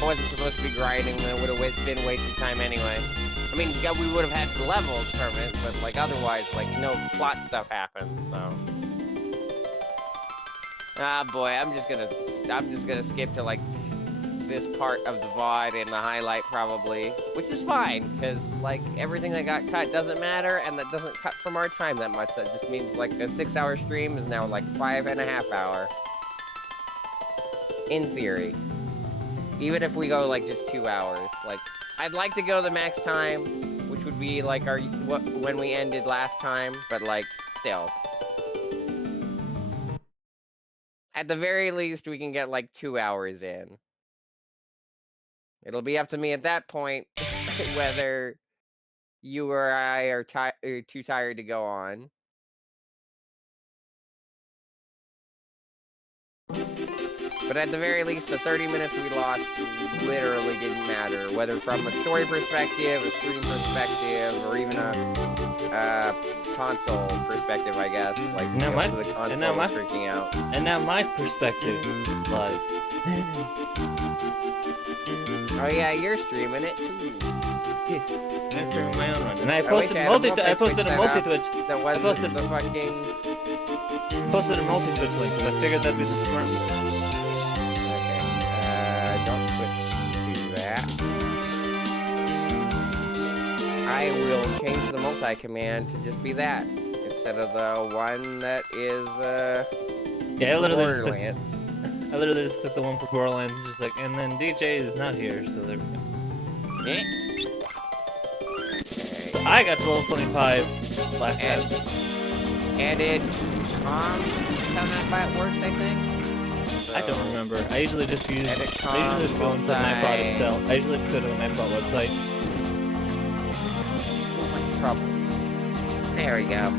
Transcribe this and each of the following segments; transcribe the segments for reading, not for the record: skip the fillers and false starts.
I wasn't supposed to be grinding, then it would have been wasted time anyway. I mean, yeah, we would have had levels from it, but like otherwise, like no plot stuff happens. So, ah boy, I'm just gonna skip to like this part of the VOD and the highlight probably, which is fine because like everything that got cut doesn't matter, and that doesn't cut from our time that much. That just means like a 6-hour stream is now like 5.5 hours. In theory. Even if we go like just 2 hours, like I'd like to go the max time, which would be like when we ended last time, but like still. At the very least, we can get like 2 hours in. It'll be up to me at that point whether you or I are too tired to go on. But at the very least, the 30 minutes we lost literally didn't matter, whether from a story perspective, a stream perspective, or even a console perspective, I guess. Like, now the console was freaking out. And now my perspective, like... Oh yeah, you're streaming it too. Yes, I'm streaming my own one. And I posted a multi-Twitch. That wasn't the fucking... Posted a multi-Twitch link, because I figured that'd be the smart move. Don't switch to that. I will change the multi-command to just be that, instead of the one that is, yeah, I literally Borderlands. just took the one for Borderlands, just like, and then DJ is not here, so there we go. Okay. So I got to level 25 last time. And it, how that works, I think? So, I don't remember. I usually just go into the Nightbot itself. I usually just go to the Nightbot website. So much trouble. There we go.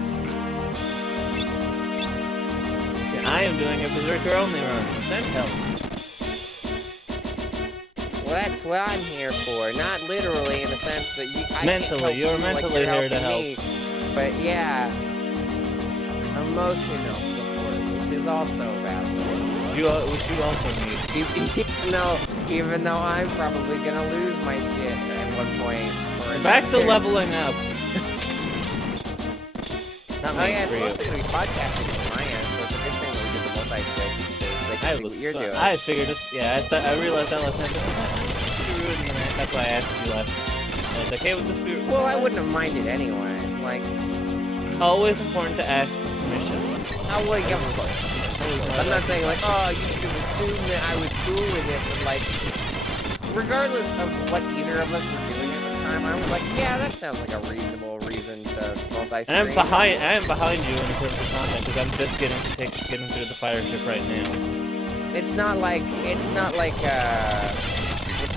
Yeah, I am doing a Berserker only run. Send help. Well, that's what I'm here for. Not literally in the sense that mentally, you're mentally here to help. But yeah, emotional support, which is also valuable. Which you also need. Even though I'm probably gonna lose my shit at one point. Back to leveling up. Not oh yeah, it's mostly gonna be podcasting on my end, so it's a good thing that we did the multi-stick. Like, what you're doing. I figured this. Yeah, I realized that last time. That's why I asked you last. I was like, hey, would this be? Well, I wouldn't have minded anyway. Like, always important to ask permission. Oh, well, yeah, of course. I'm not saying like, oh, you should have assumed that I was cool with it, but like, regardless of what either of us were doing at the time, I was like, yeah, that sounds like a reasonable reason to multi-stream. And I am behind you in terms of content because I'm just getting through the fire ship right now. It's not like we're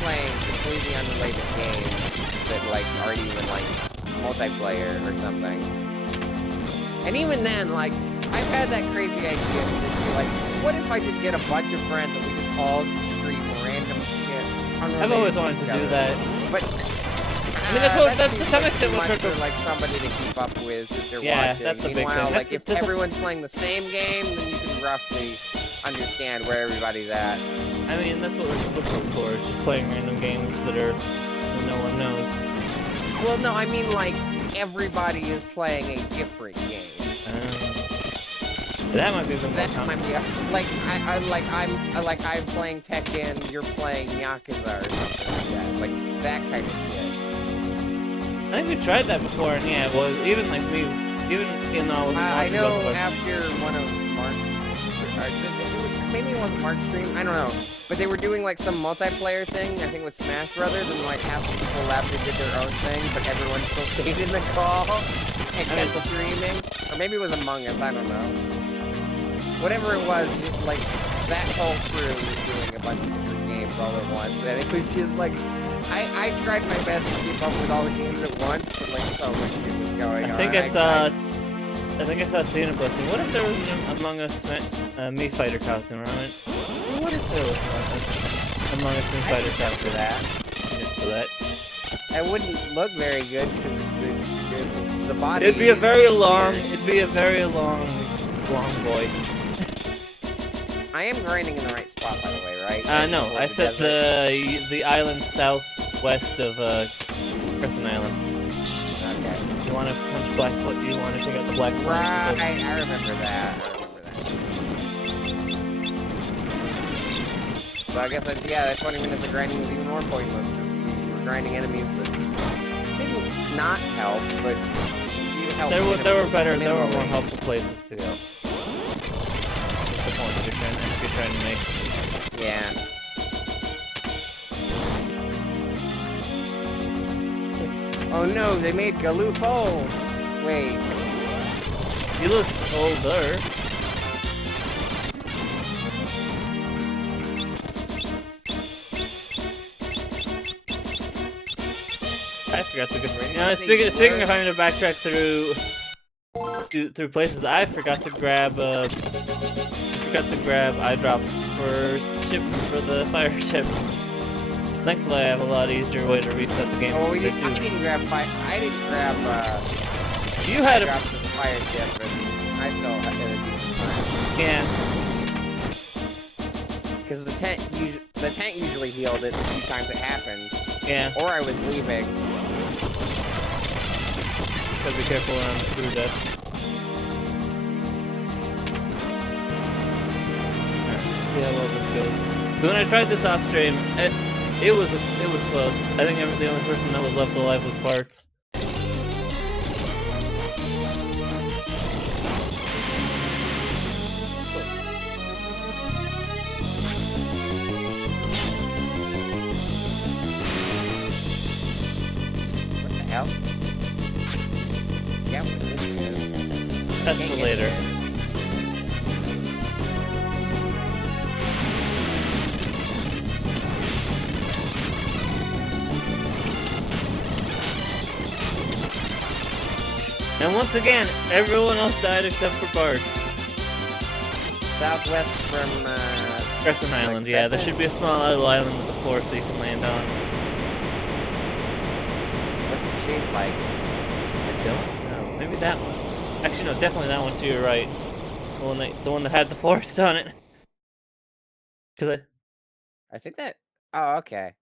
playing completely unrelated games that like aren't even like multiplayer or something. And even then, like, I've had that crazy idea to just be like, what if I just get a bunch of friends and we just all stream random shit? I've always wanted to do that. But I mean, that's to some extent what for like somebody to keep up with if they're watching. Yeah, that's a big thing. Like if everyone's playing the same game, then you can roughly understand where everybody's at. I mean, that's what we're looking for, just playing random games that no one knows. Well, no, I mean like everybody is playing a different game. That might be the that might be I'm playing Tekken, you're playing Yakuza or something like that. Like that kind of shit. I think we tried that before, and yeah, it was even like I know after one of Mark's, maybe it wasn't Mark's stream, I don't know. But they were doing like some multiplayer thing, I think with Smash Brothers, and like half the people left and did their own thing, but everyone still stayed in the call and kept streaming. Or maybe it was Among Us, I don't know. Whatever it was, just like that whole crew was doing a bunch of different games all at once, and it was just like I tried my best to keep up with all the games at once, but like so much shit was going on. I think I saw Cena posting. What if there was an Among Us Me Fighter costume? I went, what if there was Among Us Me Fighter costume? For that. For that. It wouldn't look very good because the body. It'd be a very long boy. I am grinding in the right spot, by the way, right? No, Towards I the said desert? the island southwest of Crescent Island. Okay. You want to punch Blackfoot? You want to take out the Blackfoot? Right, I remember that. So I guess that 20 minutes of grinding was even more pointless because you were grinding enemies that didn't not help, but you helped. There were more helpful places to go. That's the point if you're trying to make. Yeah. Oh no, they made Galufo! Wait. He looks older. I forgot to go. Speaking of having to backtrack through places, I forgot to grab eye drops for the fire ship. Thankfully, I have a lot easier way to reset the game. Oh, I didn't grab fire. I didn't grab. You had drops for the fire ship, but I still had a decent time. Yeah. Because the tent usually healed it the few times it happened. Yeah. Or I was leaving. Gotta be careful around the screw deck. Alright, see how well this goes. When I tried this off stream, it was close. I think the only person that was left alive was Parts. What the hell? Yeah, what this is. That's for later. And once again, everyone else died except for Bart. Southwest from, Crescent Island, like yeah. There Crescent? should be a small little island with a forest that you can land on. what's the shape like? I don't know. Maybe that one. Actually, no, definitely that one to your right. The one that had the forest on it. Cause I think that... Oh, okay.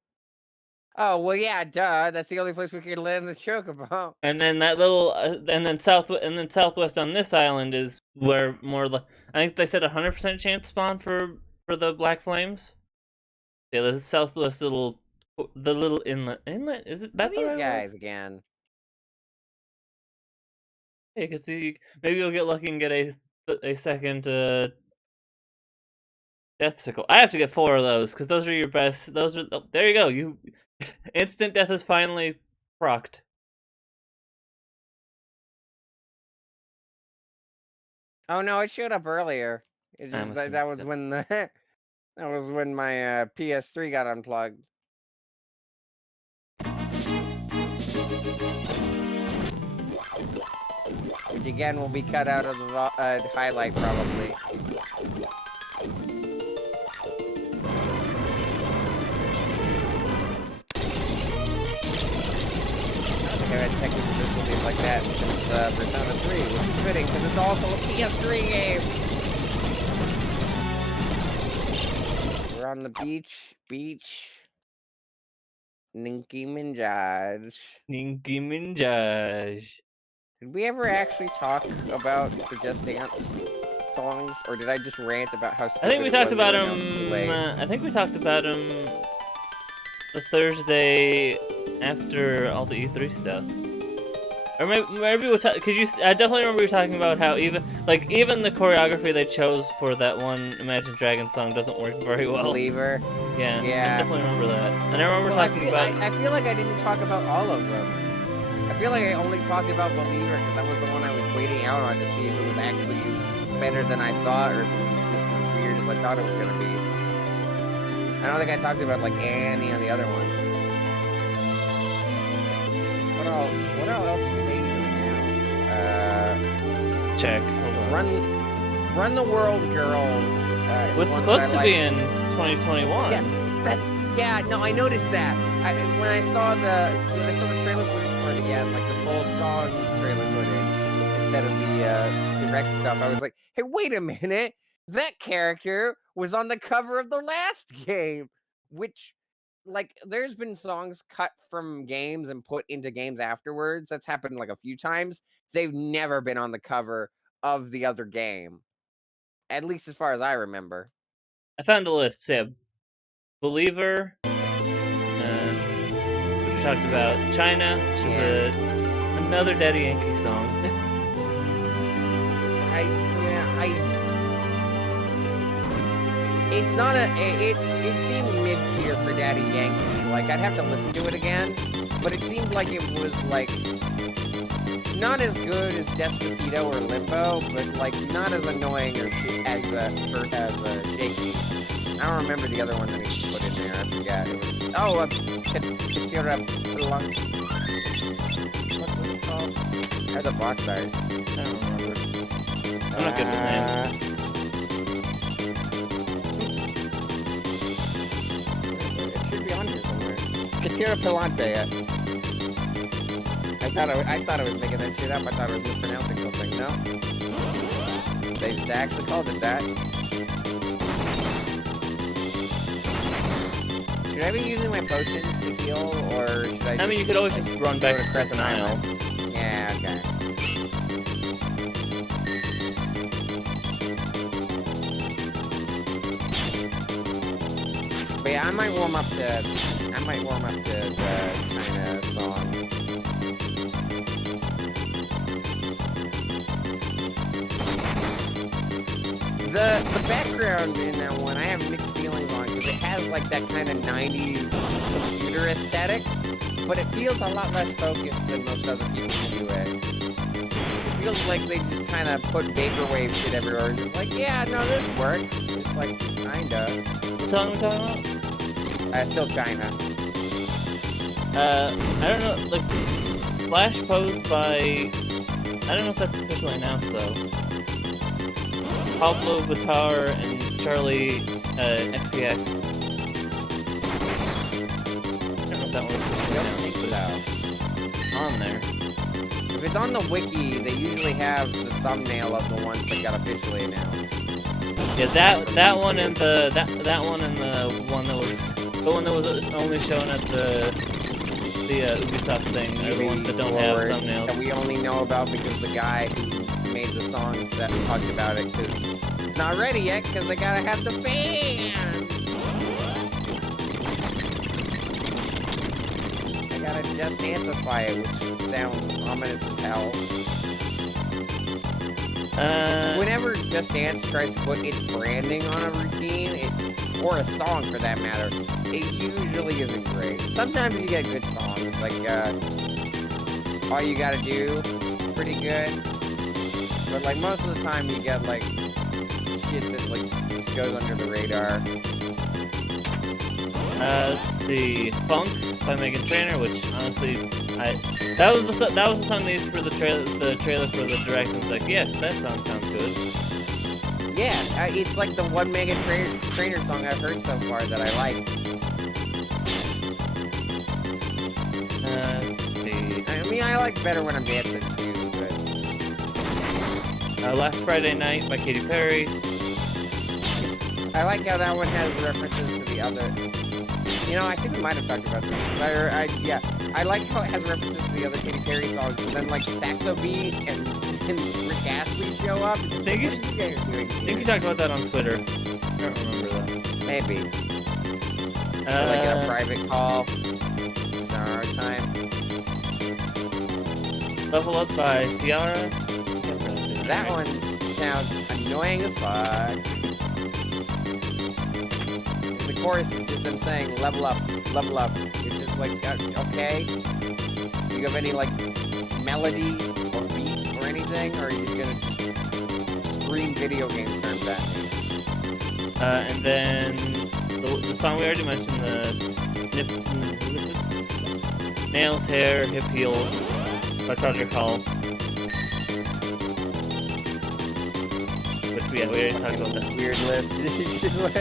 Oh, well, yeah, duh. That's the only place we could land the chocobo. and then that little, and then southwest on this island is where I think they said 100% chance spawn for the black flames. Yeah, the southwest the little inlet. Inlet is it that? Who are these guys again? Yeah, you can see. Maybe you'll get lucky and get a second death sickle. I have to get 4 of those because those are your best. Those are there you go. You instant death is finally procced. Oh no, it showed up earlier. It's just that was when the that was when my PS3 got unplugged. Which again will be cut out of the highlight probably. Technical difficulties like that since Persona 3, which is fitting because it's also a PS3 game. We're on the beach. Ninky Minaj. Did we ever actually talk about the Just Dance songs, or did I just rant about how stupid I think we talked about them? I think we talked about them the Thursday after all the E3 stuff. Or maybe we'll talk, cause I definitely remember you talking about how even the choreography they chose for that one Imagine Dragons song doesn't work very well. Believer. Yeah, Yeah. I definitely remember that. And I remember talking about. I feel like I didn't talk about all of them. I feel like I only talked about Believer because that was the one I was waiting out on to see if it was actually better than I thought, or if it was just as weird as I thought it was gonna be. I don't think I talked about like any of the other ones. What else did they even announce? Check. Hold on. Run the World Girls. Was supposed to be in 2021. Yeah. No, I noticed that. When I saw the trailer footage for it again, like the full song trailer footage instead of the direct stuff, I was like, hey, wait a minute. That character was on the cover of the last game, which, like, there's been songs cut from games and put into games afterwards. That's happened like a few times. They've never been on the cover of the other game, at least as far as I remember. I found a list. Yeah, Believer, which we talked about. China, which is another Daddy Yankee song. It's not it seemed mid-tier for Daddy Yankee. Like, I'd have to listen to it again, but it seemed like it was, like, not as good as Despacito or Limbo, but, like, not as annoying as Shaky. I don't remember the other one that he put in there. I forgot. It was Katira Pelunk. What was it called? Or the box art. I don't remember. I'm not good with names. It should be on here somewhere. Katira Pelante. I thought I was making that shit up. I thought I was mispronouncing something. No. They actually called it that. Should I be using my potions to heal, or should I? I mean, you could always just run back to Crescent Isle. Yeah. Okay. But yeah, I might warm up to the China song. The background in that one, I have mixed feelings on, because it has like that kind of 90s computer aesthetic, but it feels a lot less focused than most other people do it. It feels like they just kind of put vaporwave shit everywhere, and just like, yeah, no, this works. It's like, kinda. What song are we talking about? Still China. I don't know, like, Flash Pose by, I don't know if that's officially announced though. Pablo Vittar and Charlie XCX. I don't know if that one was officially announced, on there. If it's on the wiki, they usually have the thumbnail of the ones that got officially announced. Yeah, that one and the one that was only shown at the Ubisoft thing are the ones that don't have thumbnails. That we only know about because the guy who made the songs that talked about it, because it's not ready yet because they gotta have the fans. They gotta just dancify it, which sounds ominous as hell. Whenever Just Dance tries to put its branding on a routine, or a song for that matter, it usually isn't great. Sometimes you get good songs, like All You Gotta Do, pretty good. But like most of the time you get like shit that like just goes under the radar. Let's see, Funk by Meghan Trainor, which honestly, that was the song they used for the trailer for the direct. And it's like, yes, that song sounds good. Yeah, it's like the one Meghan Trainor song I've heard so far that I like. Let's see. I mean, I like Better When I'm Dancing too, but Last Friday Night by Katy Perry. I like how that one has references to the other. You know, I think we might have talked about this. Yeah, I like how it has references to the other Katy Perry songs, but then like Saxo Beat and Rick Astley show up. I think you talked about that on Twitter. I don't remember that. Maybe. Or like in a private call. It's not our time. Level Up by Ciara. That one sounds annoying as fuck. The chorus is just them saying level up, level up. It's just like, okay. Do you have any like melody or beat or anything, or are you just gonna scream video game terms at me? And then the song we already mentioned, the Nails, Hair, Hip Heels by Project Hall. Which we already talked about that. Weird list.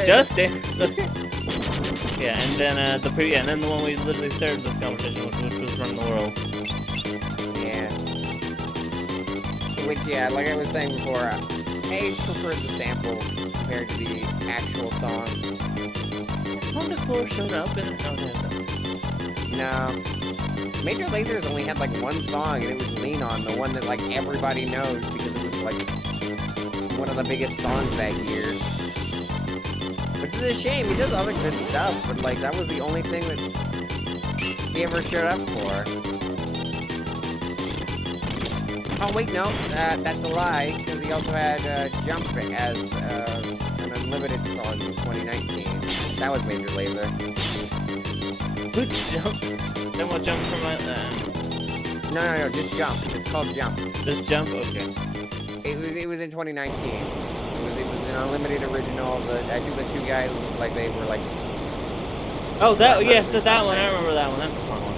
Just Dance. Yeah, and then and then the one we literally started this conversation, which was Run the World. Yeah. Which, yeah, like I was saying before, I prefer the sample compared to the actual song. Honda Floor showed up in it. No, it hasn't. No. Major Laser's only had like one song, and it was Lean On, the one that like everybody knows because it was like one of the biggest songs that year. Which is a shame. He does other good stuff, but like that was the only thing that he ever showed up for. Oh wait, no, that's a lie, because he also had Jump as an unlimited song in 2019. That was Major Lazer. Who'd Jump? Then what Jump from my... No, just Jump. It's called Jump. Just Jump? Okay. It was in 2019. It was an unlimited original. I think the two guys looked like they were like... Oh, yes, that one. I remember that one. That's a fun one.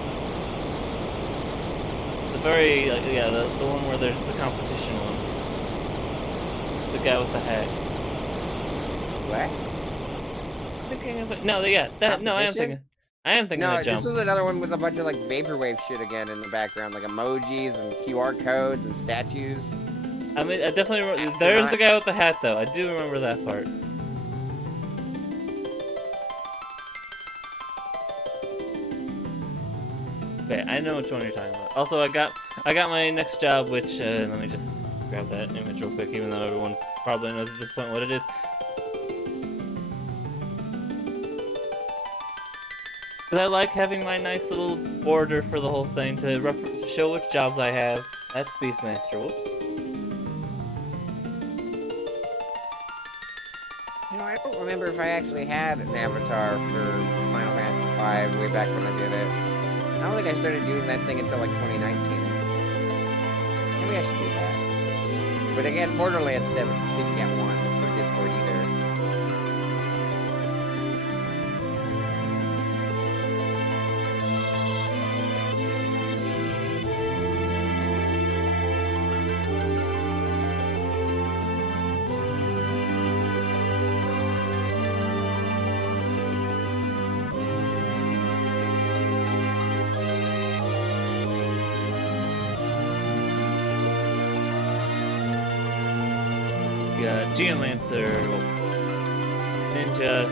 The very, yeah, the one where there's the competition one. The guy with the hat. What? Thinking of it. No, yeah, that. No, I am thinking of No, that Jump. this was another one with a bunch of like vaporwave shit again in the background, like emojis and QR codes and statues. I mean, I definitely remember. There's the guy with the hat, though. I do remember that part. Okay, I know which one you're talking about. Also, I got my next job, which let me just grab that image real quick, even though everyone probably knows at this point what it is. Because I like having my nice little border for the whole thing to show which jobs I have. That's Beastmaster. Whoops. You know, I don't remember if I actually had an avatar for Final Fantasy V way back when I did it. I don't think I started doing that thing until like 2019. Maybe I should do that. But again, Borderlands didn't get one for Discord either. Geomancer, Ninja,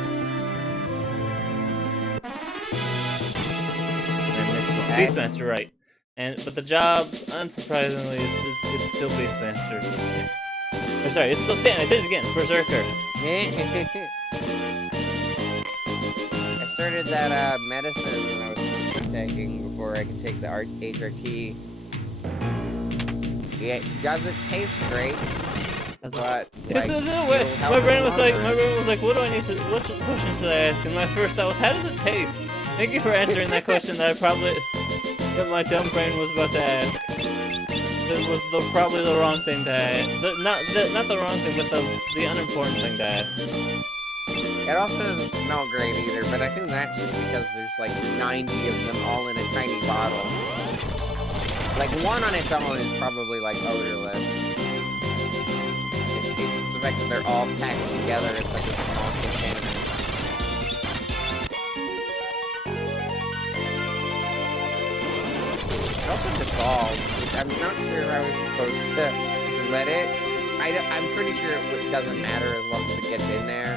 and Beastmaster, right? But the job, unsurprisingly, it's still Beastmaster. Or sorry, it's still I did it again, Berserker. I started that medicine when I was supposed to be taking before I could take the HRT. Yeah, it doesn't taste great. But like, my brain was like, what do I need to? What question should I ask? And my first thought was, how does it taste? Thank you for answering that question that my dumb brain was about to ask. It was probably the wrong thing to ask. Not the wrong thing, but the unimportant thing to ask. It also doesn't smell great either, but I think that's just because there's like 90 of them all in a tiny bottle. Like one on its own is probably like odorless. It's the fact that they're all packed together, it's like a small container. It also dissolves, which I'm not sure I was supposed to let it. I'm pretty sure it doesn't matter as long as it gets in there.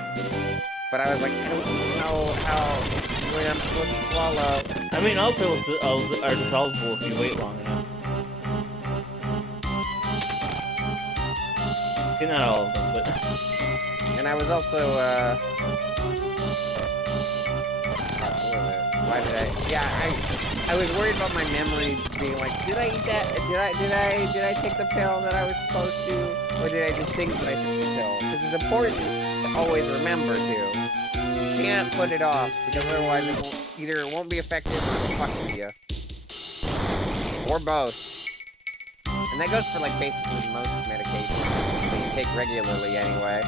But I was like, I don't know when I'm supposed to swallow. I mean, all pills are dissolvable if you wait long enough. Not all of them, but... And I was also, why did I... Yeah, I was worried about my memory being like, did I eat that? Did I take the pill that I was supposed to? Or did I just think that I took the pill? Because it's important to always remember to. You can't put it off, because otherwise it won't be effective or it'll fuck with you. Or both. And that goes for like basically most medications that you take regularly anyway.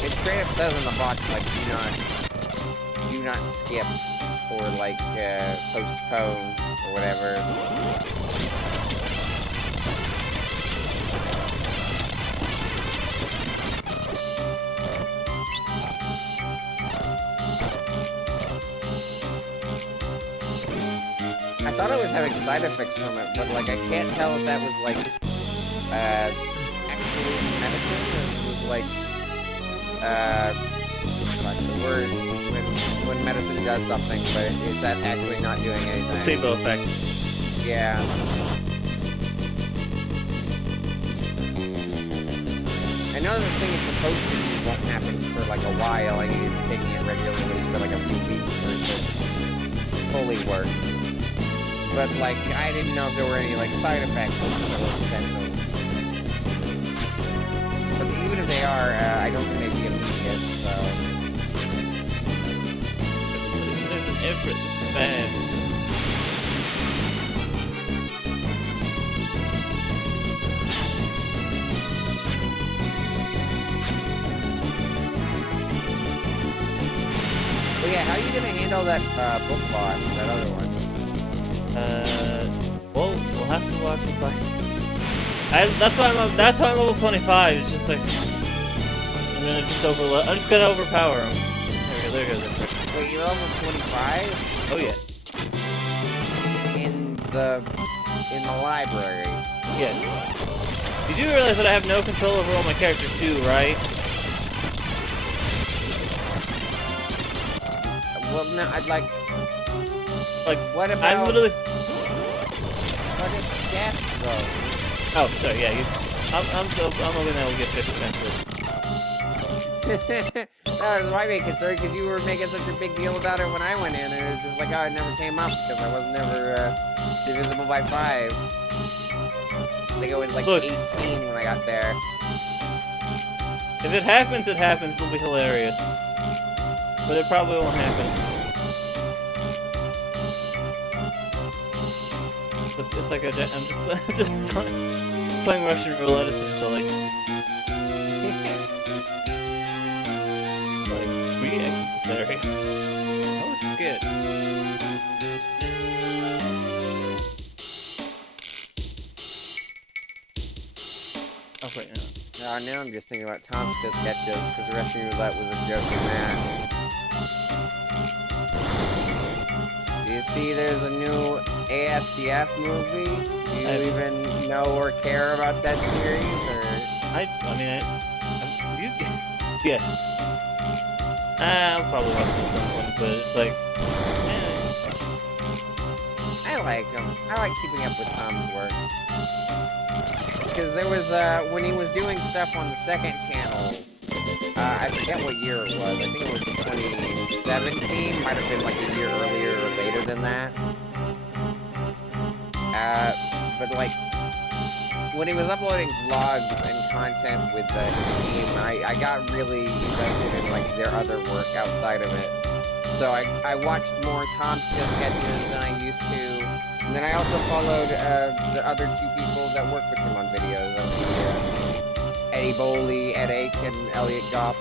It straight up says on the box like do not skip or like postpone or whatever. I thought I was having side effects from it, but like I can't tell if that was like actually medicine or if it was like what's the word when medicine does something, but is that actually not doing anything? Placebo effect. Yeah. I know the thing it's supposed to be won't happen for like a while. I needed taking it regularly for like a few weeks for it to fully work. But like, I didn't know if there were any like side effects that were potential. But even if they are, I don't think they'd be immediate, so... There's an effort, this is bad. But yeah, how are you gonna handle that book boss, that other one? Well, we'll have to watch it by. That's why I'm level 25. It's just like I'm just gonna overpower him. There we go. Wait, you're level 25? Oh yes. In the library. Yes. You do realize that I have no control over all my characters too, right? Well, no, I'd like. What about? I'm literally. What if Death goes? Oh, sorry. Yeah, I'm hoping that will get fixed eventually. That was my main concern because you were making such a big deal about it when I went in, and it was just like, oh, it never came up because I was never divisible by 5. I think it was like 18 when I got there. If it happens, it happens. It'll be hilarious. But it probably won't happen. It's like I'm just playing Russian roulette essentially. Like, re-necessary. Oh, shit. Oh, wait, no. Now I'm just thinking about Tomska sketches because Russian roulette was a joke in that. Do you see there's a new ASDF movie? Do you even know or care about that series, or? Yes. I'll probably watch it at some point, but it's like, I like him. I like keeping up with Tom's work. Because there was, when he was doing stuff on the second channel, I forget what year it was. I think it was 2017. Might have been like a year earlier or later than that. But like, when he was uploading vlogs and content with his team, I got really invested in like their other work outside of it. So I watched more Tomska sketches than I used to. And then I also followed the other 2 people that work with him on videos. Eddie Boley, Ed Ake, and Elliot Goff.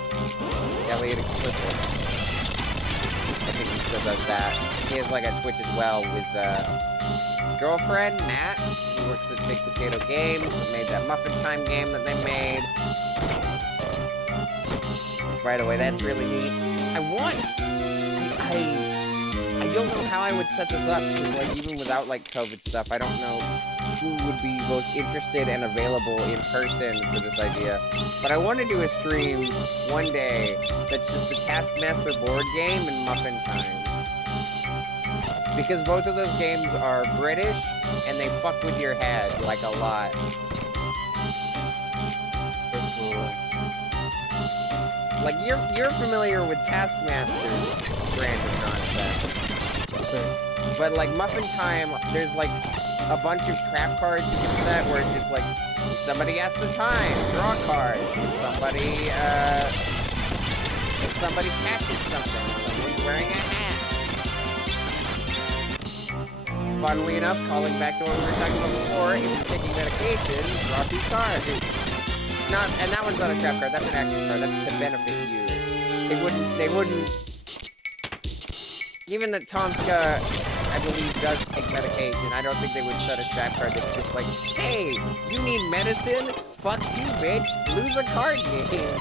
Elliot Explicit. I think he still does that. He has like a Twitch as well with girlfriend, Nat, who works at Big Potato Games, who made that Muffin Time game that they made. Which, by the way, that's really neat. I don't know how I would set this up, because like even without like COVID stuff, I don't know who would be both interested and available in person for this idea. But I want to do a stream one day that's just the Taskmaster board game and Muffin Time. Because both of those games are British, and they fuck with your head, like, a lot. Like, you're familiar with Taskmaster's brand of nonsense. But, like, Muffin Time, there's, like, a bunch of trap cards you can set where it's just, like, if somebody asks the time, draw a card. If somebody catches something, someone's wearing a hat. Funnily enough, calling back to what we were talking about before, if you're taking medication, draw 2 cards. And that one's not a trap card, that's an action card, that's to benefit you. They wouldn't... Even that Tomska, I believe, does take medication, I don't think they would set a trap card that's just like, hey, you need medicine? Fuck you, bitch. Lose a card game.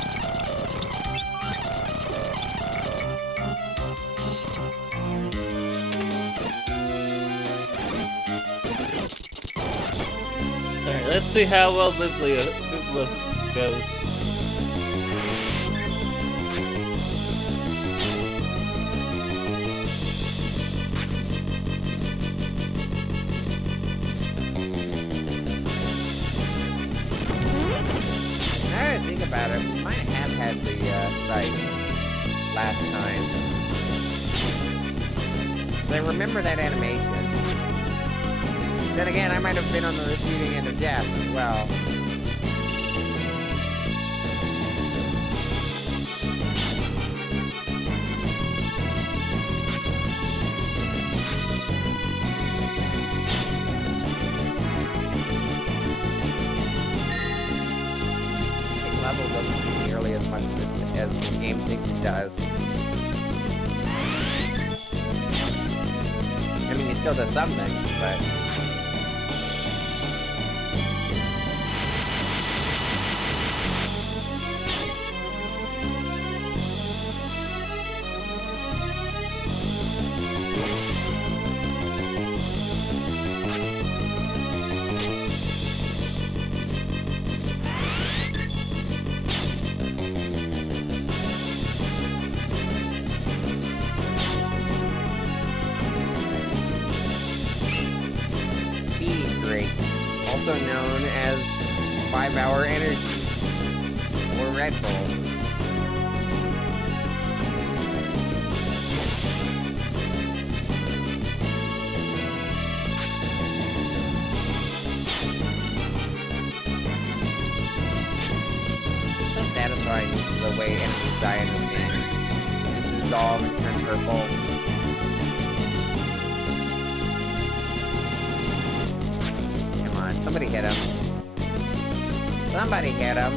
let's see how well Biblio goes. Now that I think about it, we might have had the site last time. 'Cause I remember that animation. Then again, I might have been on the receiving end of death as well. The level doesn't do nearly as much as the game thinks it does. I mean, it still does something, but... also known as 5-Hour Energy or Red Bull. It's so satisfying the way enemies die in this game. Just dissolve and turn purple. Somebody hit him. Somebody hit him.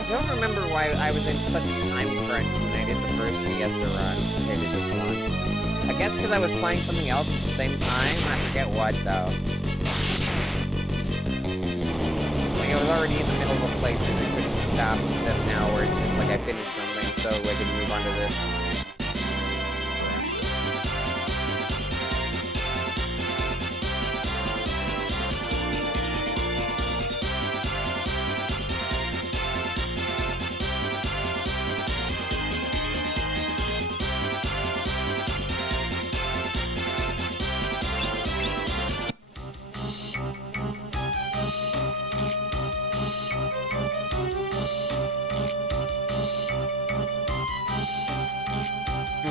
I don't remember why I was in such a time crunch when I did the first Fiesta run compared to this one. I guess because I was playing something else at the same time. I forget what, though. I was already in the middle of a playthrough and I couldn't stop instead of now where it's just like I finished something so I could move on to this.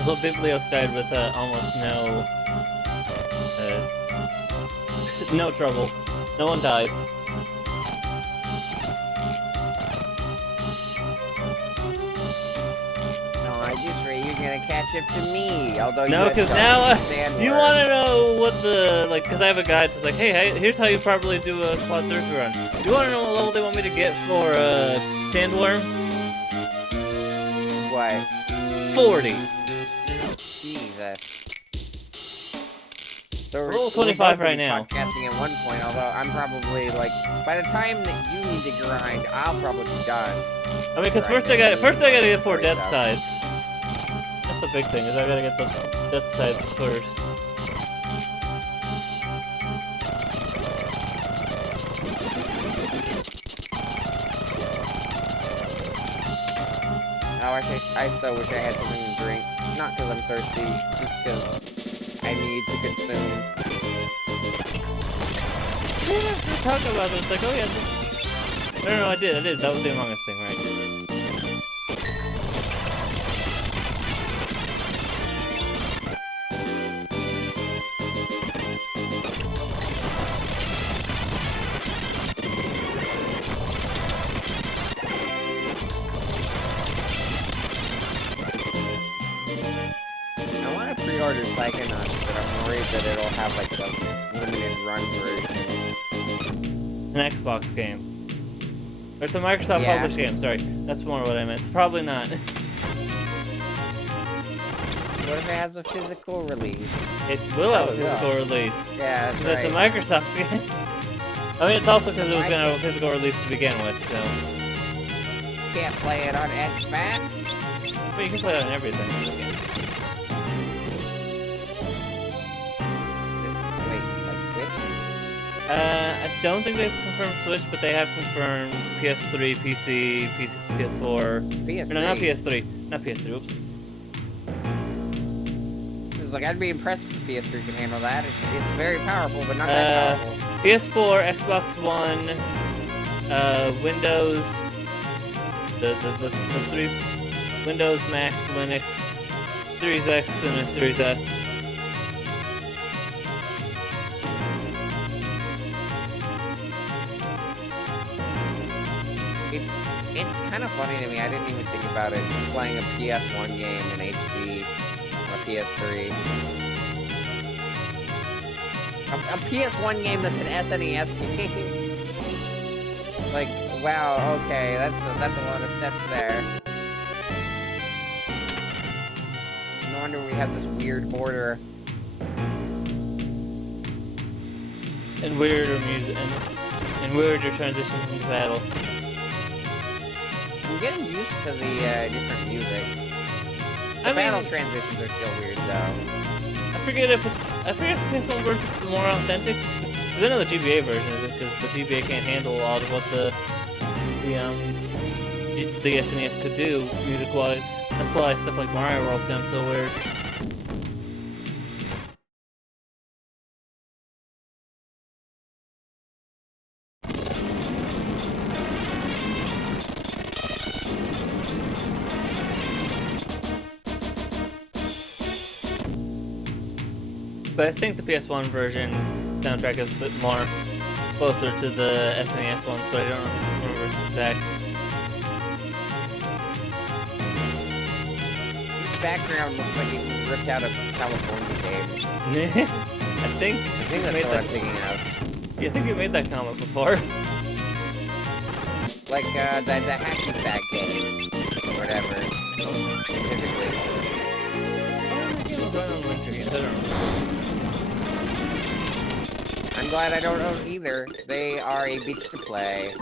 So Biblios died with almost no troubles. No one died. No, I just read you're gonna catch up to me. Although no, because now you want to know what the because I have a guide. It's like, hey, here's how you properly do a quad surf run. You want to know what level they want me to get for sandworm? What? 40. Jesus. So we're 25 right now. Podcasting at one point, although I'm probably like, by the time that you need to grind, I'll probably be done. I mean, because first I gotta get 4 death sides. That's the big thing, is I gotta get those death sides first. Oh, I so wish I had something to drink. Not because I'm thirsty, just because I need to consume. See, we're talking about it. It's like, oh yeah. No, I did. That was the Among Us thing, right? Pre-order Psychonauts, but I'm worried that it'll have like the limited run version. An Xbox game. Or it's a Microsoft published game, sorry. That's more what I meant. It's probably not. What if it has a physical release? It will have a physical release. Yeah, that's a Microsoft game. I mean, it's also because it was going to have a physical release to begin with, so... Can't play it on Xbox? But you can play it on everything. Wait, like Switch? I don't think they've confirmed Switch, but they have confirmed PS3, PC, PS4... PS3? No, not PS3. Not PS3, oops. Like, I'd be impressed if the PS3 can handle that. It's very powerful, but not that powerful. PS4, Xbox One, Windows, the three Windows, Mac, Linux, Series X, and a Series S. It's kind of funny to me. I didn't even think about it playing a PS1 game in HD on a PS3. A PS1 game that's an SNES game. Like, wow, okay, that's a lot of steps there. No wonder we have this weird border. And weirder music and weirder transitions into battle. I'm getting used to the different music. The battle transitions are still weird though. I forget if the PS1 version is more authentic. Because I know the GBA version isn't, because the GBA can't handle a lot of what the SNES could do music-wise. That's why stuff like Mario World sounds so weird. But I think the PS1 version's soundtrack is a bit more closer to the SNES ones, but I don't know if it's exact. This background looks like it was ripped out of California games. I think that's what I'm thinking of. Yeah, I think you made that comment before. Like, the Hacky Sack game. Or whatever. Specifically. I'm glad I don't own either. They are a bitch to play.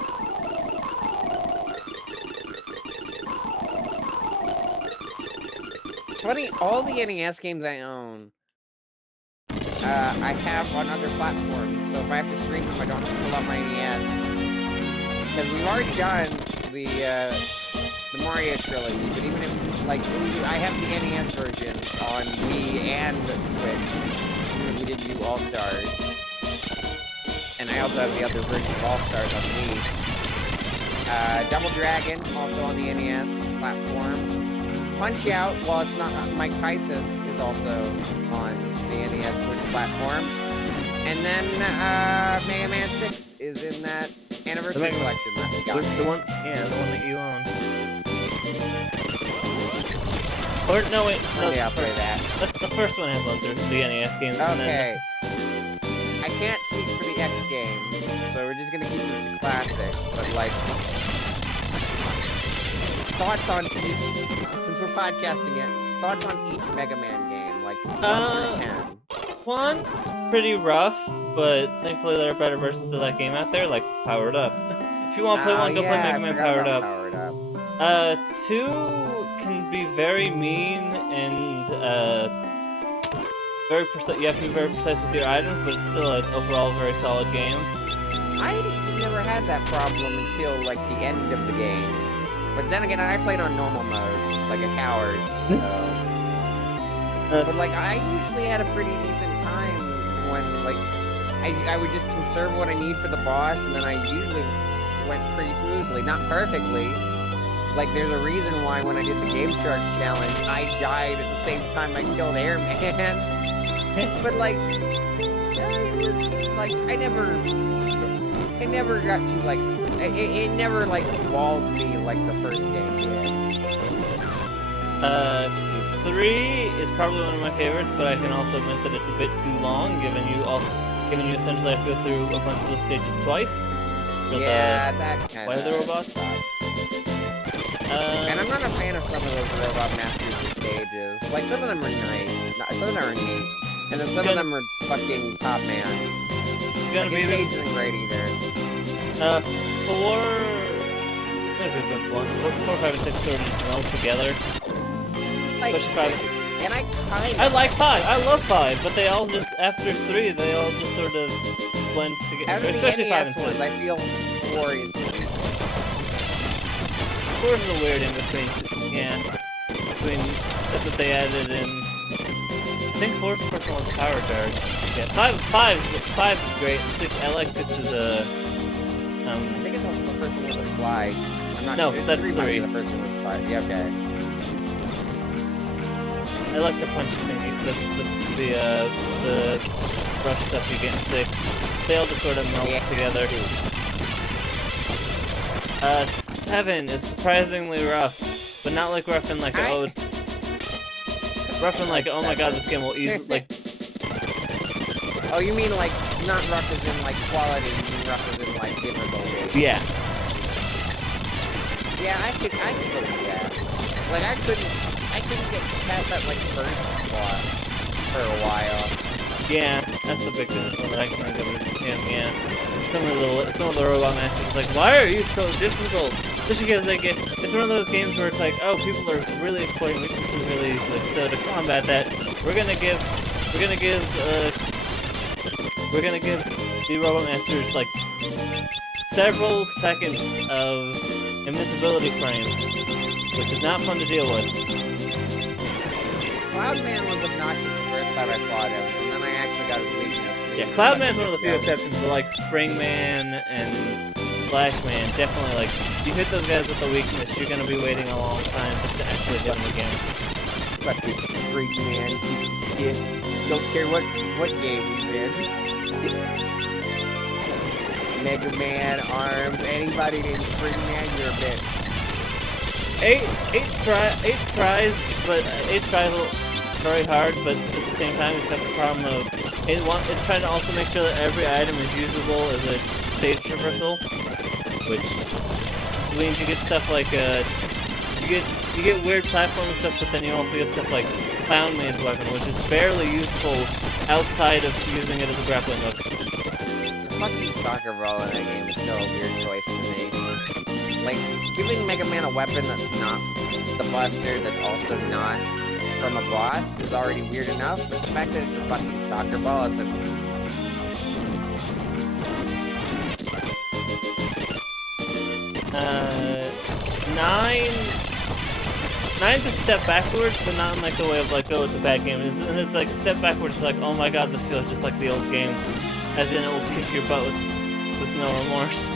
It's funny, all the NES games I own, I have on other platforms, so if I have to stream them, I don't have to pull out my NES. Because we've already done the Mario trilogy, but even if, like, I have the NES version on Wii and Switch, even if we didn't do All-Stars. And I also have the other version of All-Stars on Wii. Double Dragon, also on the NES platform. Punch-Out, while it's not Mike Tyson's, is also on the NES Switch platform. And then, Mega Man 6 is in that Anniversary Collection that we got. The one that you own. Or, no, wait. No, yeah, I'll play that. The first one has both the NES games. Okay. I can't speak for the X games, so we're just gonna keep this to classic. But, like, thoughts on each, since we're podcasting it, thoughts on each Mega Man game, like 1 through 10. One's pretty rough, but thankfully there are better versions of that game out there, like Powered Up. If you want to play one, go play Mega Man Powered Up. 2 can be very mean and very precise. You have to be very precise with your items, but it's still an overall very solid game. I never had that problem until like the end of the game. But then again, I played on normal mode, like a coward. So. But like, I usually had a pretty decent time when like I would just conserve what I need for the boss, and then I usually went pretty smoothly, not perfectly. Like, there's a reason why when I did the Game Shark challenge, I died at the same time I killed Airman. But like, it was like I never got to like it never like walled me like the first game did. Let's see. 3 is probably one of my favorites, but I can also admit that it's a bit too long, given you essentially have to go through a bunch of the stages twice. Yeah, that kind of the robots. And I'm not a fan of some of those robot masters stages. Like, some of them are nice, some of them are neat, and then some of them are fucking top man. gonna like, be his stage isn't great either. 4, four, 5, and 6 sort of meld together. Like Especially 6, 5. and I kind of... I like 5. I love 5, but they all just after 3, they all just sort of blend together. Out of the Especially 5 and NES 6. ones, I feel 4 is... 4 is a weird in between. Yeah, between that's what they added in. I think 4 is the first one with power charge. Yeah, 5 is great. 6, I like 6 is a. I think it's also the first one with a slide. I'm not No, sure. that's 3 might be 3. the first one with a slide. Yeah, okay. I like the punch thing, the brush stuff you get in 6. They all just sort of melt together. 7 is surprisingly rough, but not like rough in like it's rough in like oh my god, this game will easily like. Oh, you mean like not rough as in like quality? You mean rough as in like difficulty? Yeah. Yeah, I could go with that. Like I couldn't get past that like first boss for a while. Yeah, that's the big thing that I can think of is him. Yeah, some of the robot masters like, why are you so difficult? Especially because it's one of those games where it's like, oh, people are really exploiting weaknesses really easily. So to combat that, we're gonna give the robot masters like several seconds of invincibility frames, which is not fun to deal with. Cloudman was obnoxious the first time I fought him, and then I actually got his weakness. Yeah, Cloudman's one of the few exceptions, but like Springman and Flashman, definitely like, you hit those guys with a weakness, you're gonna be waiting a long time just to actually hit them again. Fucking Springman, piece of shit. Don't care what game he's in. Mega Man, ARMS, anybody named Springman, you're a bitch. 8 tries, but 8 tries very hard, but at the same time it's got the problem of it's trying to also make sure that every item is usable as a stage traversal, which means you get stuff like you get weird platforming stuff, but then you also get stuff like Clownman's weapon, which is barely useful outside of using it as a grappling hook. The fucking soccer ball in that game is still a weird choice to me. Like, giving Mega Man a weapon that's not the Buster, that's also not from a boss, is already weird enough, but the fact that it's a fucking soccer ball is like... 9's a step backwards, but not in like the way of like, oh, it's a bad game. It's like a step backwards, like, oh my god, this feels just like the old games. As in, it will kick your butt with no remorse.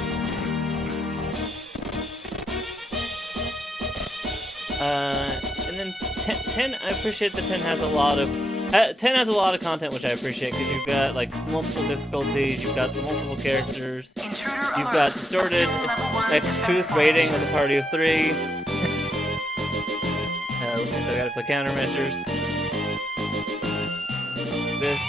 And then 10, I appreciate that 10 has a lot of 10 has a lot of content, which I appreciate, because you've got like multiple difficulties, you've got multiple characters, you've got sorted X-Truth rating with a party of 3. Looks like I gotta play countermeasures. This.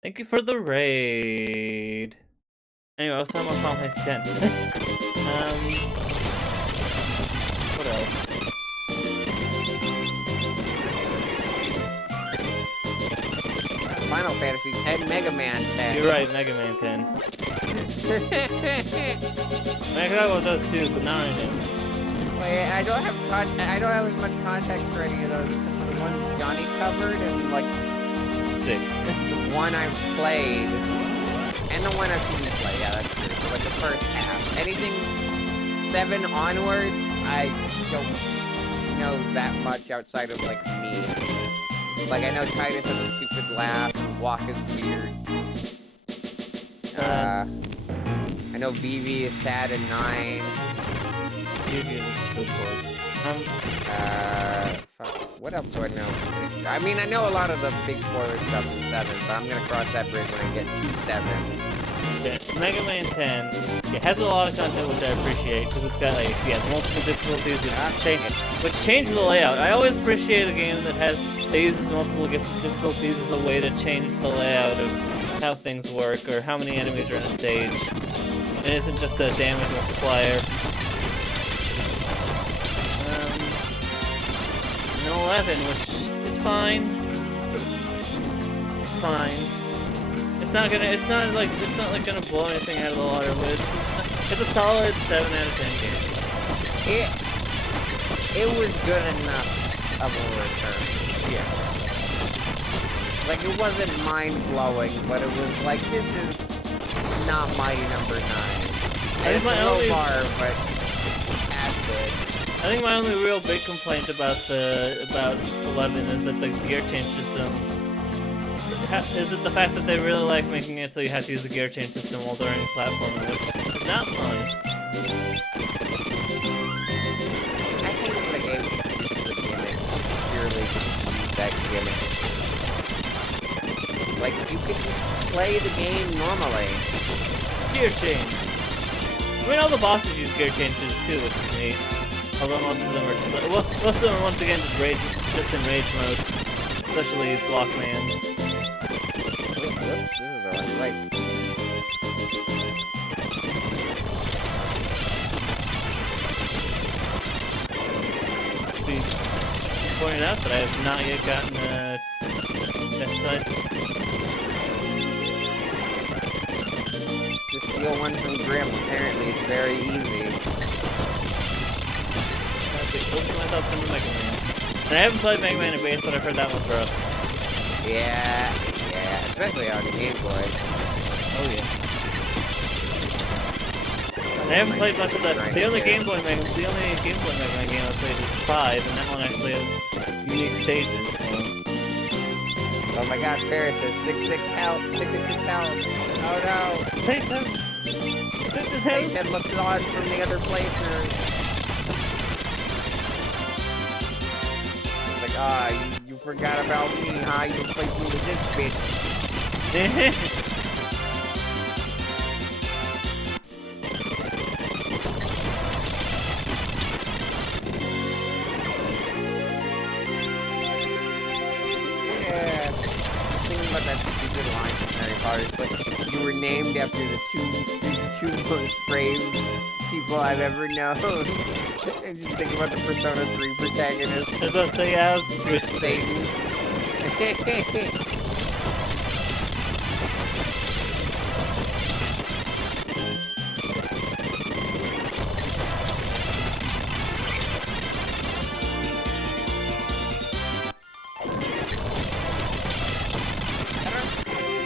Thank you for the raid. Anyway, I was talking about Final Fantasy X. What else? Final Fantasy X, Mega Man 10. You're right, Mega Man 10. I forgot about those too, but not right now. Wait, I don't have as much context for any of those except for the ones Johnny covered and like 6. the one I've played and the one I've seen you play. Yeah, that's true. So, like the first half. Anything 7 onwards, I don't know that much outside of like me. Like I know Titus has a stupid laugh and Walk is weird. I know Vivi is sad in 9. Vivi is a good boy. Fuck, what else do I know? I mean, I know a lot of the big spoiler stuff in 7, but I'm gonna cross that bridge when I get to 7. Okay, Mega Man 10, it has a lot of content which I appreciate, because it's got, like, multiple difficulties, which change the layout. I always appreciate a game that uses multiple difficulties as a way to change the layout of how things work, or how many enemies are in a stage. It isn't just a damage multiplier. And 11, which is fine. It's fine. It's not like gonna blow anything out of the water, but it's a solid 7 out of 10 game. It was good enough of a return. Yeah. Like, it wasn't mind-blowing, but it was like, this is not Mighty Number 9. And it's a low bar, but as good. I think my only real big complaint about 11 is that the gear change system is it the fact that they really like making it so you have to use the gear change system while during platforming, which is not fun. I think when a game uses a gimmick, purely just use that gimmick. Like, you could just play the game normally. Gear change. I mean, all the bosses use gear changes too, which is neat. Although most of them are just like, well, most of them are once again just in rage modes, especially Blockmans. Whoops, this is the wrong place. Be pointed out that I have not yet gotten that side. Just steal one from Grim. Apparently, it's very easy. Those are my thoughts on the Mega Man. And I haven't played Mega Man in base, but I've heard that one's rough. Yeah, especially on the Game Boy. Oh yeah. I haven't played much of the only Game Boy Mega Man game I've played is 5, and that one actually has unique stages. So. Oh my God, Ferris says 666 health. 666 health. Oh no. Satan! Satan looks on from the other playthrough. It's like, you forgot about me, huh? You replaced me with this bitch. Yeah. Thinking about that stupid line from Harry Potter. It's like, you were named after the two most brave people I've ever known. And just think about the Persona 3 protagonist. I was about to say, yeah, With Satan.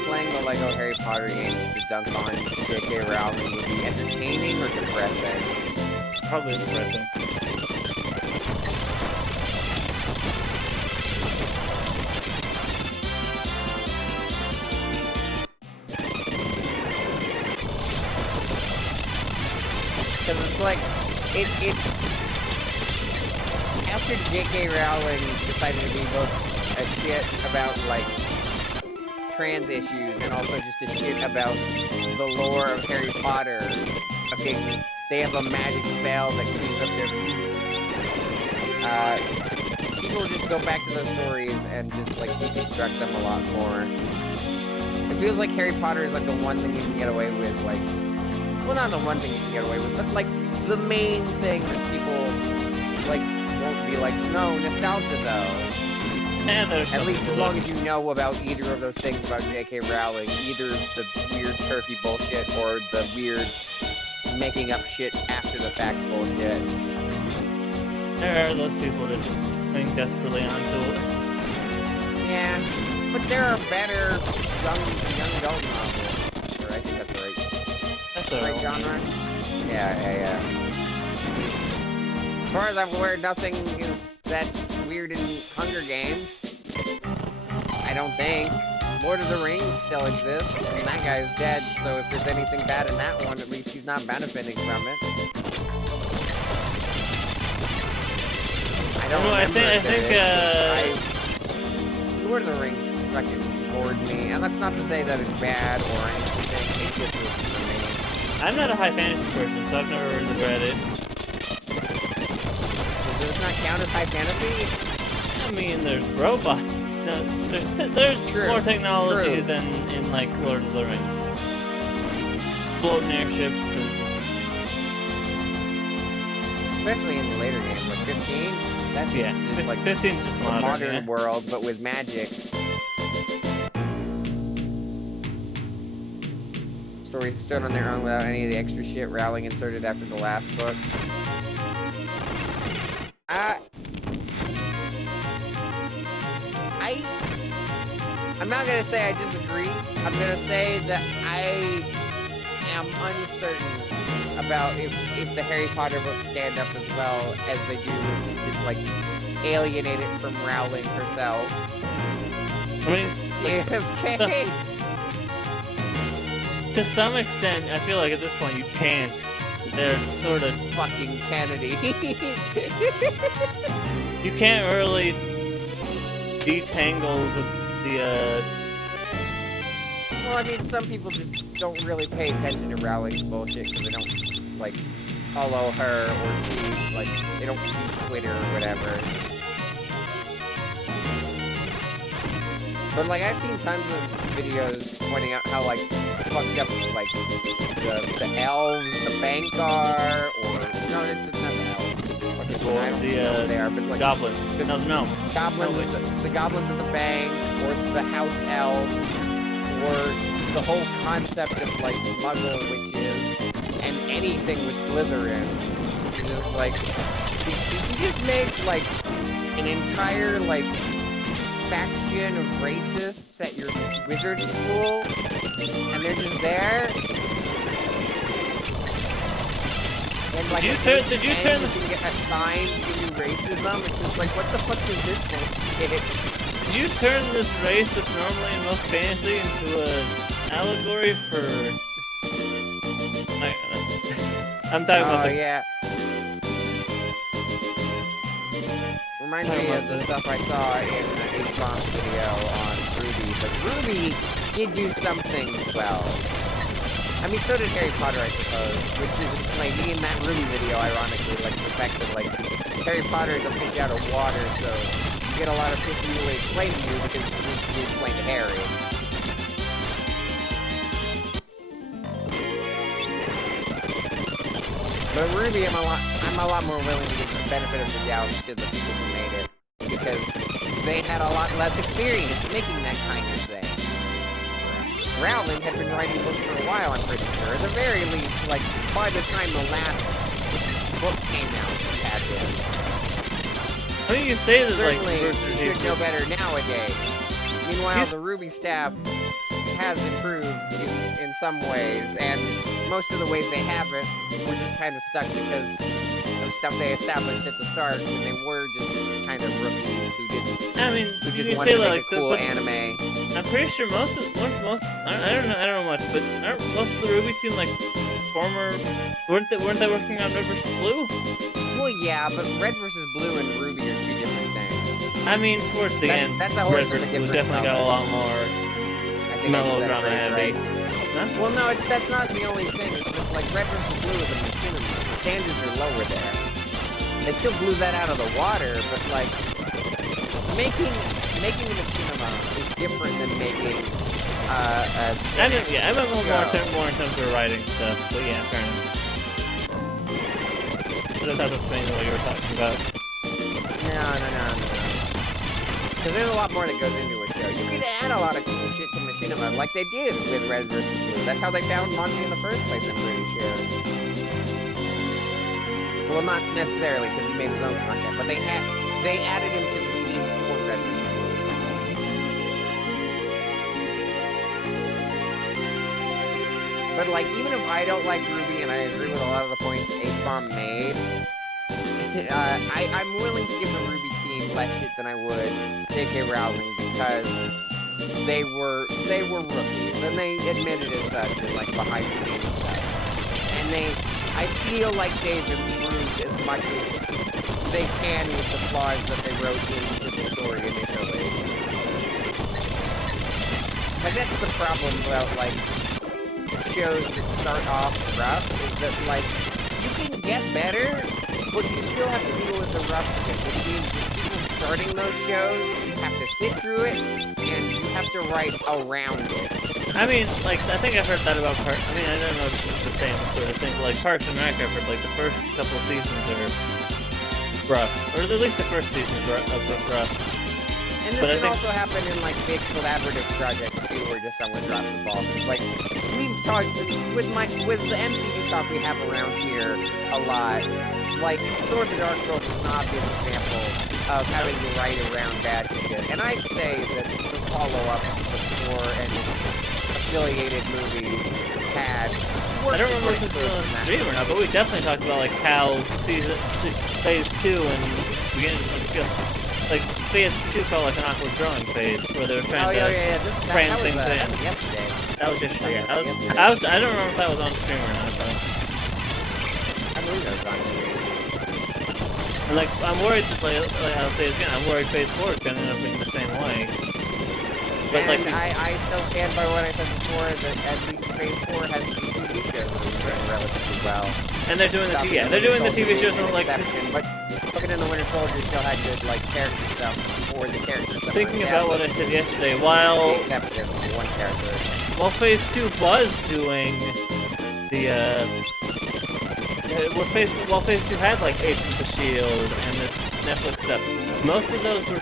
Playing the Lego Harry Potter games to dunk on J.K. Rowling would be entertaining or depressing? Probably depressing. Because it's like, after J.K. Rowling decided to be both a shit about, like, trans issues and also just a shit about the lore of Harry Potter, okay, they have a magic spell that cleans up their people just go back to those stories and just, like, deconstruct them a lot more. It feels like Harry Potter is, like, the one thing you can get away with, like, well, not the one thing you can get away with, but, like, the main thing that people, like, won't be like, no, nostalgia, though. Yeah, at least as long as you know about either of those things about J.K. Rowling, either the weird turkey bullshit or the weird making up shit after the fact bullshit. There are those people that cling desperately onto it. Yeah, but there are better young adult novels. Or I think that's right. That's the right genre? Yeah. As far as I'm aware, nothing is that weird in Hunger Games. I don't think. Lord of the Rings still exists, and that guy's dead, so if there's anything bad in that one, at least he's not benefiting from it. I don't remember I think Lord of the Rings fucking bored me. And that's not to say that it's bad or anything. It just was for me. I'm not a high fantasy person, so I've never really read it. Does this not count as high fantasy? I mean, there's robots. No, there's True, more technology true. than in like Lord of the Rings. Floating airships and Especially in the later games, like 15. That's yeah, just like 15's just the modern. modern Yeah. world, but with magic. Stories stood on their own without any of the extra shit Rowling inserted after the last book. I'm not gonna say I disagree. I'm gonna say that I am uncertain about if the Harry Potter books stand up as well as they do just like alienate it from Rowling herself. I mean, it's like, AFK. to some extent, I feel like at this point you can't. They're sort of fucking Kennedy. you can't really detangle the Well, I mean, some people just don't really pay attention to Rowling's bullshit because they don't, like, follow her or see, like, they don't use Twitter or whatever. But, like, I've seen tons of videos pointing out how, like, fucked up, like, the elves, the bank are, or, no, it's not the elves. Fucking, I don't know what they are, but, like, goblins. the Gnomes. goblins, the goblins at the bank, or the house elves, or the whole concept of, like, muggle witches, and anything with Slytherin. It's just, like, did you just make, like, an entire, like, faction of racists at your wizard school? And they're just there? And, like, Did you turn you can get assigned to do racism? It's just like, what the fuck is this bullshit? Did you turn this race that's normally in most fantasy into a allegory for? I'm talking about the. Yeah. Reminds me of the stuff I saw in H-Bomb's video on Ruby, but Ruby did do some things well. I mean, so did Harry Potter, I suppose, which is explained in that Ruby video, ironically, like, the fact that, like, Harry Potter is a fish out of water, so you get a lot of shit usually explained to you because it needs to be explained to Harry. But Ruby, I'm a lot more willing to give the benefit of the doubt to the people who made it, because they had a lot less experience making that kind of thing. Rowling had been writing books for a while, I'm pretty sure. At the very least, like, by the time the last book came out, she had been. I mean, you say that, Certainly, like, she should know better nowadays. Meanwhile, the Ruby staff has improved in some ways, and most of the ways they haven't were just kind of stuck because of stuff they established at the start when they were just kind of rookies who didn't. I mean, Who you just wanted say to make like a cool anime. I'm pretty sure most. I don't know much, but aren't most of the Ruby team like former? Weren't they working on Red vs. Blue? Well, yeah, but Red versus Blue and Ruby are two different things. I mean, towards the end, That's a horse Red of a vs. Blue different definitely got a lot more I think I used that melodrama phrase heavy. right. Huh? Well, no, that's not the only thing. It's just, like, Red vs. Blue is a machinima. The standards are lower there. They still blew that out of the water, but, like, making a machinima is different than making I meant more in terms of writing stuff, but yeah, fair enough. That type of thing that you were talking about. No. Because there's a lot more that goes into a show. You could add a lot of cool shit to machinima, like they did with Red vs. Blue. That's how they found Monty in the first place, I'm pretty sure. Well, not necessarily, because he made his own content, but they added him to the team for Red vs. Blue. But, like, even if I don't like Ruby, and I agree with a lot of the points H-Bomb made, I'm willing to give the Ruby team less shit than I would J.K. Rowling, because they were rookies, and they admitted as such in, like, behind the scenes stuff. And I feel like they've improved as much as they can with the flaws that they wrote into the story initially. Like, that's the problem about, like, shows that start off rough, is that, like, you can get better, but you still have to deal with the rough shit, which means that people starting those shows have to sit through it, and you have to write around it. I mean, like, I think I've heard that about I mean, I don't know if it's the same sort of thing, but, like, Parks and Rec, I've heard, like, the first couple of seasons are rough. Or at least the first season is rough. And this can also happen in, like, big collaborative projects, too, where just someone drops the ball. Like, we've talked, with the MCU talk we have around here a lot, like, Thor the Dark World is an obvious example of having to write around bad shit. And I'd say that the follow-ups to Thor and affiliated movies had... I don't remember if it's still on stream or not, but we definitely talked about, like, how Phase 2 and Phase 2 felt like an awkward growing phase, where they were trying to cram things in. That was yesterday. That was yesterday, yeah. I don't remember if that was on stream or not, but... I believe that was on stream. And, like, I'm worried, like I'll say this again, I'm worried Phase 4 is going to end up being the same way. But, and like, I still stand by what I said before, that at least Phase 4 has the TV shows doing relatively well. And they're doing the TV shows, like... But Falcon and the Winter Soldier still had good, like, character stuff for the characters. Thinking about what I said yesterday, while... The exception of one character. While Phase 2 was doing the, while Phase 2 had, like, Agents of S.H.I.E.L.D. and the Netflix stuff, most of those were,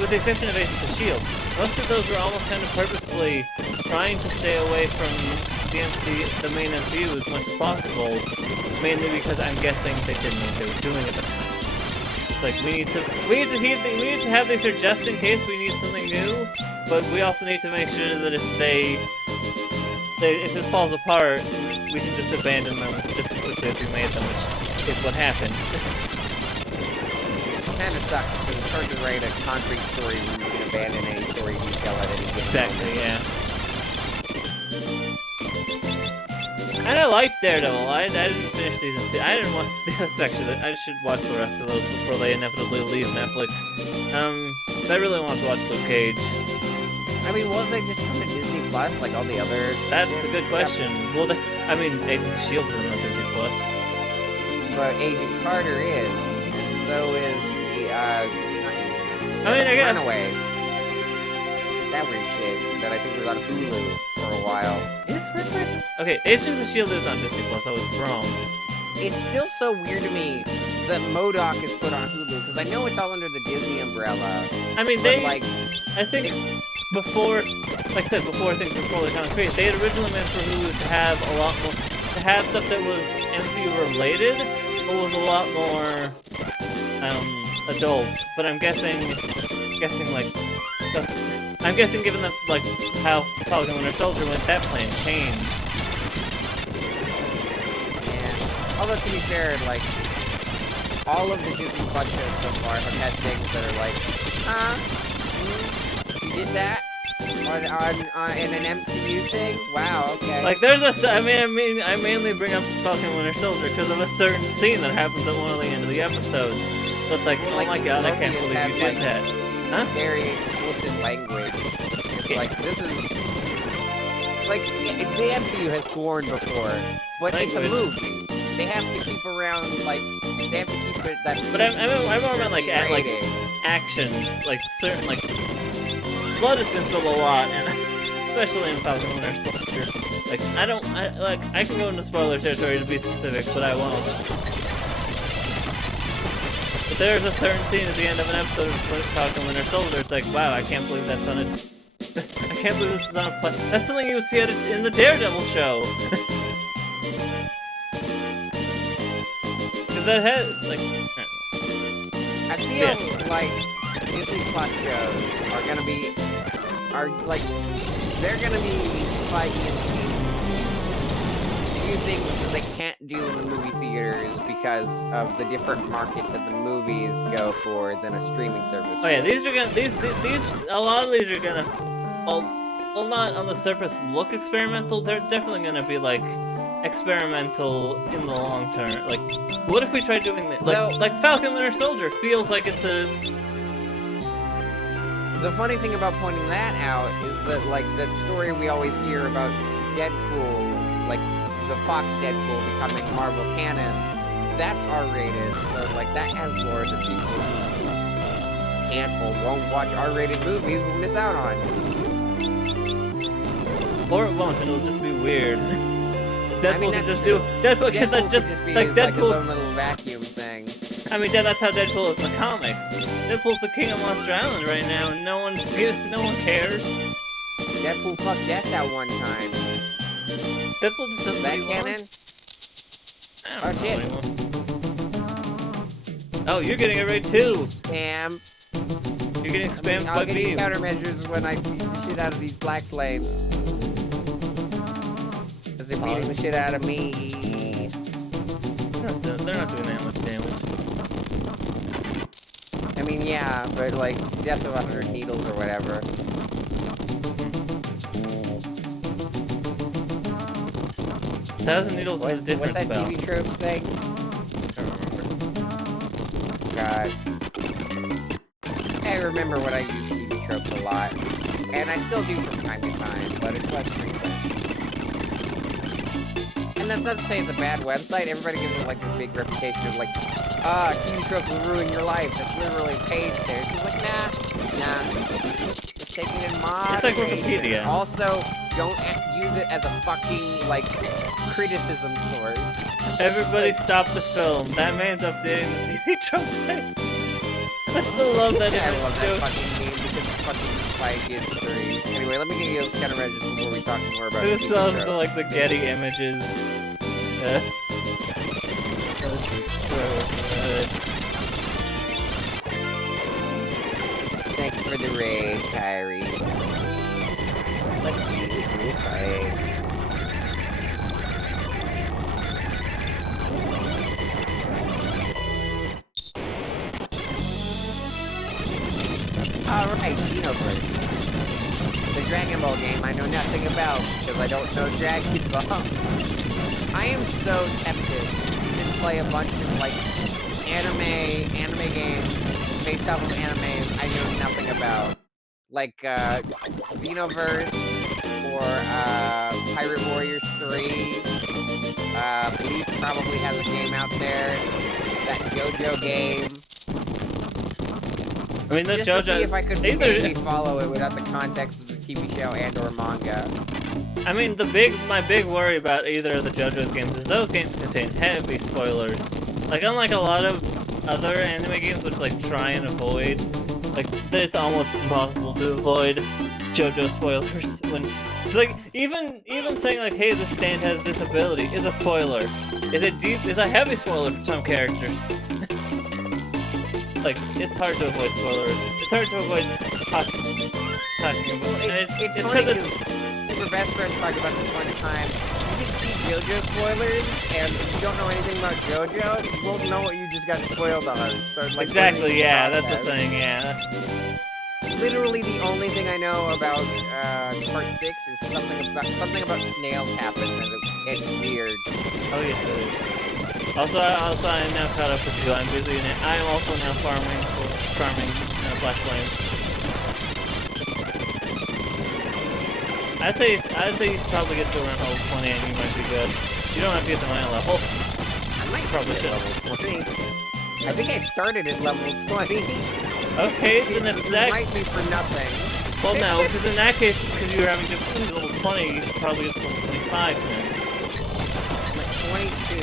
with the exception of Agents of S.H.I.E.L.D., most of those were almost kind of purposefully trying to stay away from the main MCU as much as possible, mainly because I'm guessing they didn't know what they were doing at the time. It's like, we need to have these here just in case we need something new, but we also need to make sure that if it falls apart, we can just abandon them just as quickly as we made them, which is what happened. It kind of sucks, because it's hard to write a concrete story when you can abandon any story detail at any given Exactly, moment. yeah. And I liked Daredevil. I didn't finish season 2. I didn't want... That's actually... I should watch the rest of those before they inevitably leave Netflix. But I really want to watch Luke Cage. I mean, won't they just come to Disney Plus like all the other... That's a good question. Well, I mean, Agents of S.H.I.E.L.D. isn't on Disney Plus. But Agent Carter is, and so is the, Runaway. That weird shit that I think was on Hulu for a while. Okay, Agents of S.H.I.E.L.D. is on Disney Plus. I was wrong. It's still so weird to me that MODOK is put on Hulu, because I know it's all under the Disney umbrella. I mean, like... I think before, like I said, before things were fully concrete, they had originally meant for Hulu to have a lot more, to have stuff that was MCU related, but was a lot more, adult. But I'm guessing like, I'm guessing given that, like, how Falcon and Winter Soldier went, that plan changed. Yeah. Although, to be fair, like, all of the Disney Plus shows so far have had things that are like, you did that? In an MCU thing? Wow, okay. Like, there's I mainly bring up Falcon and Winter Soldier because of a certain scene that happens at one of the end of the episodes. So it's like, oh my god, I can't believe you did that. Huh? Very explicit language. It's like, this is... Like, the MCU has sworn before, but it's a movie. They have to keep around, like, they have to keep it that... But I'm more about, like, actions, like, certain, like... Blood has been spilled a lot, and especially in Falcon and Winter Soldier. Like, I can go into spoiler territory to be specific, but I won't. But there's a certain scene at the end of an episode of Falcon and Winter Soldier, it's like, wow, I can't believe that's on it. I can't believe this is on a play. That's something you would see in the Daredevil show. Cause that has, like... I feel like Disney Plus shows are gonna be, they're gonna be fighting in teams to do things that they can't do in the movie theaters because of the different market that the movies go for than a streaming service. Oh yeah, these are gonna, a lot of these are gonna, well not on the surface look experimental, they're definitely gonna be like, experimental in the long term. Like, what if we tried doing that? Like Falcon Winter Soldier feels like it's a... the funny thing about pointing that out is that, like, that story we always hear about Deadpool, like, the Fox Deadpool becoming Marvel canon, that's R-rated, so, like, that has lore that people who can't or won't watch R-rated movies will miss out on. Or it won't, it'll just be weird. Deadpool could just do... Deadpool could just be like his, Deadpool... like, his own little vacuum thing. I mean, that's how Deadpool is in the comics. Deadpool's the king of Monster Island right now, and no one cares. Deadpool fucked Death that one time. Deadpool just does what he canon? wants. I Oh, don't shit. know anymore. Oh, you're getting it right too. Spam. You're getting spammed by I'll get beam. countermeasures when I beat the shit out of these black flames. Because they're beating the shit out of me. They're not doing that much damage. I mean, yeah, but like, death of 100 needles or whatever. 1,000 needles is a different What's that spell. TV tropes thing? God. I remember when I used TV tropes a lot. And I still do from time to time, but it's less frequent. And that's not to say it's a bad website. Everybody gives it like this big reputation of like, TV tropes will ruin your life. That's literally a page there. She's like, nah. Just taking it in moderation. It's like Wikipedia. Also, don't use it as a fucking, like, criticism source. Everybody stop the film. That man's updating the TV trope page. I still love that I image love that joke. fucking meme because it's fucking Spy Kids 3. Anyway, let me get you those countermeasures before we talk more about Who TV sells tropes. the, like, the Getty images? Thank you for the raid, Kyrie. Let's see what we play. Alright, Xenoverse. The Dragon Ball game I know nothing about, because I don't know Dragon Ball. I am so tempted to just play a bunch of, like, anime games based off of animes I know nothing about. Like, Xenoverse, or, Pirate Warriors 3. Bleach probably has a game out there. That JoJo game. I mean, the Just JoJo... to see if I could either- maybe follow it without the context of the TV show and or manga. I mean, my big worry about either of the JoJo's games is those games contain heavy spoilers. Like, unlike a lot of other anime games which, like, try and avoid, like, it's almost impossible to avoid JoJo spoilers when... It's like, even saying, like, hey, this stand has this ability is a spoiler. Is a heavy spoiler for some characters. Like, it's hard to avoid spoilers. It's hard to avoid talking about it. It's funny because your best friends talked about this one time. You can see JoJo spoilers, and if you don't know anything about JoJo, you won't know what you just got spoiled on. So it's like Exactly, yeah, that's the thing, yeah. Literally the only thing I know about part 6 is something about snails happen, and it's weird. Oh yes, it is. Also, I am now caught up with you. I'm busy, and I am also now farming Black Flames. I'd say you should probably get to around level 20 and you might be good. You don't have to get to my level. I might Probably be at should. level 20. I think I started at level 20. Okay, then if It that... might be for nothing. Well, no, because in that case, because you're having difficulty level 20, you should probably get to level 25 then. Like 22.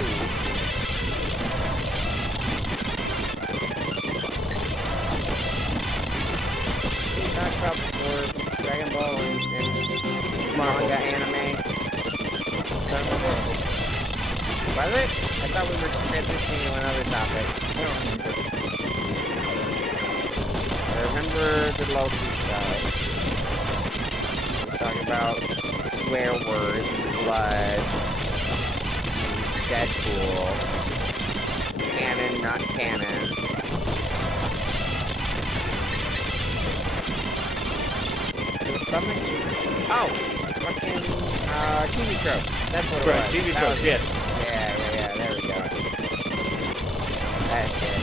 We talked about before Dragon Ball and manga anime. Was it? I thought we were transitioning to another topic. I don't remember. I remember the Loki stuff. We're talking about swear words, blood, Deadpool, canon, not canon. There's something. Oh, fucking TV trope. That's what it Right, was. TV That tropes, was it. yes. Yeah. There we go. That's it.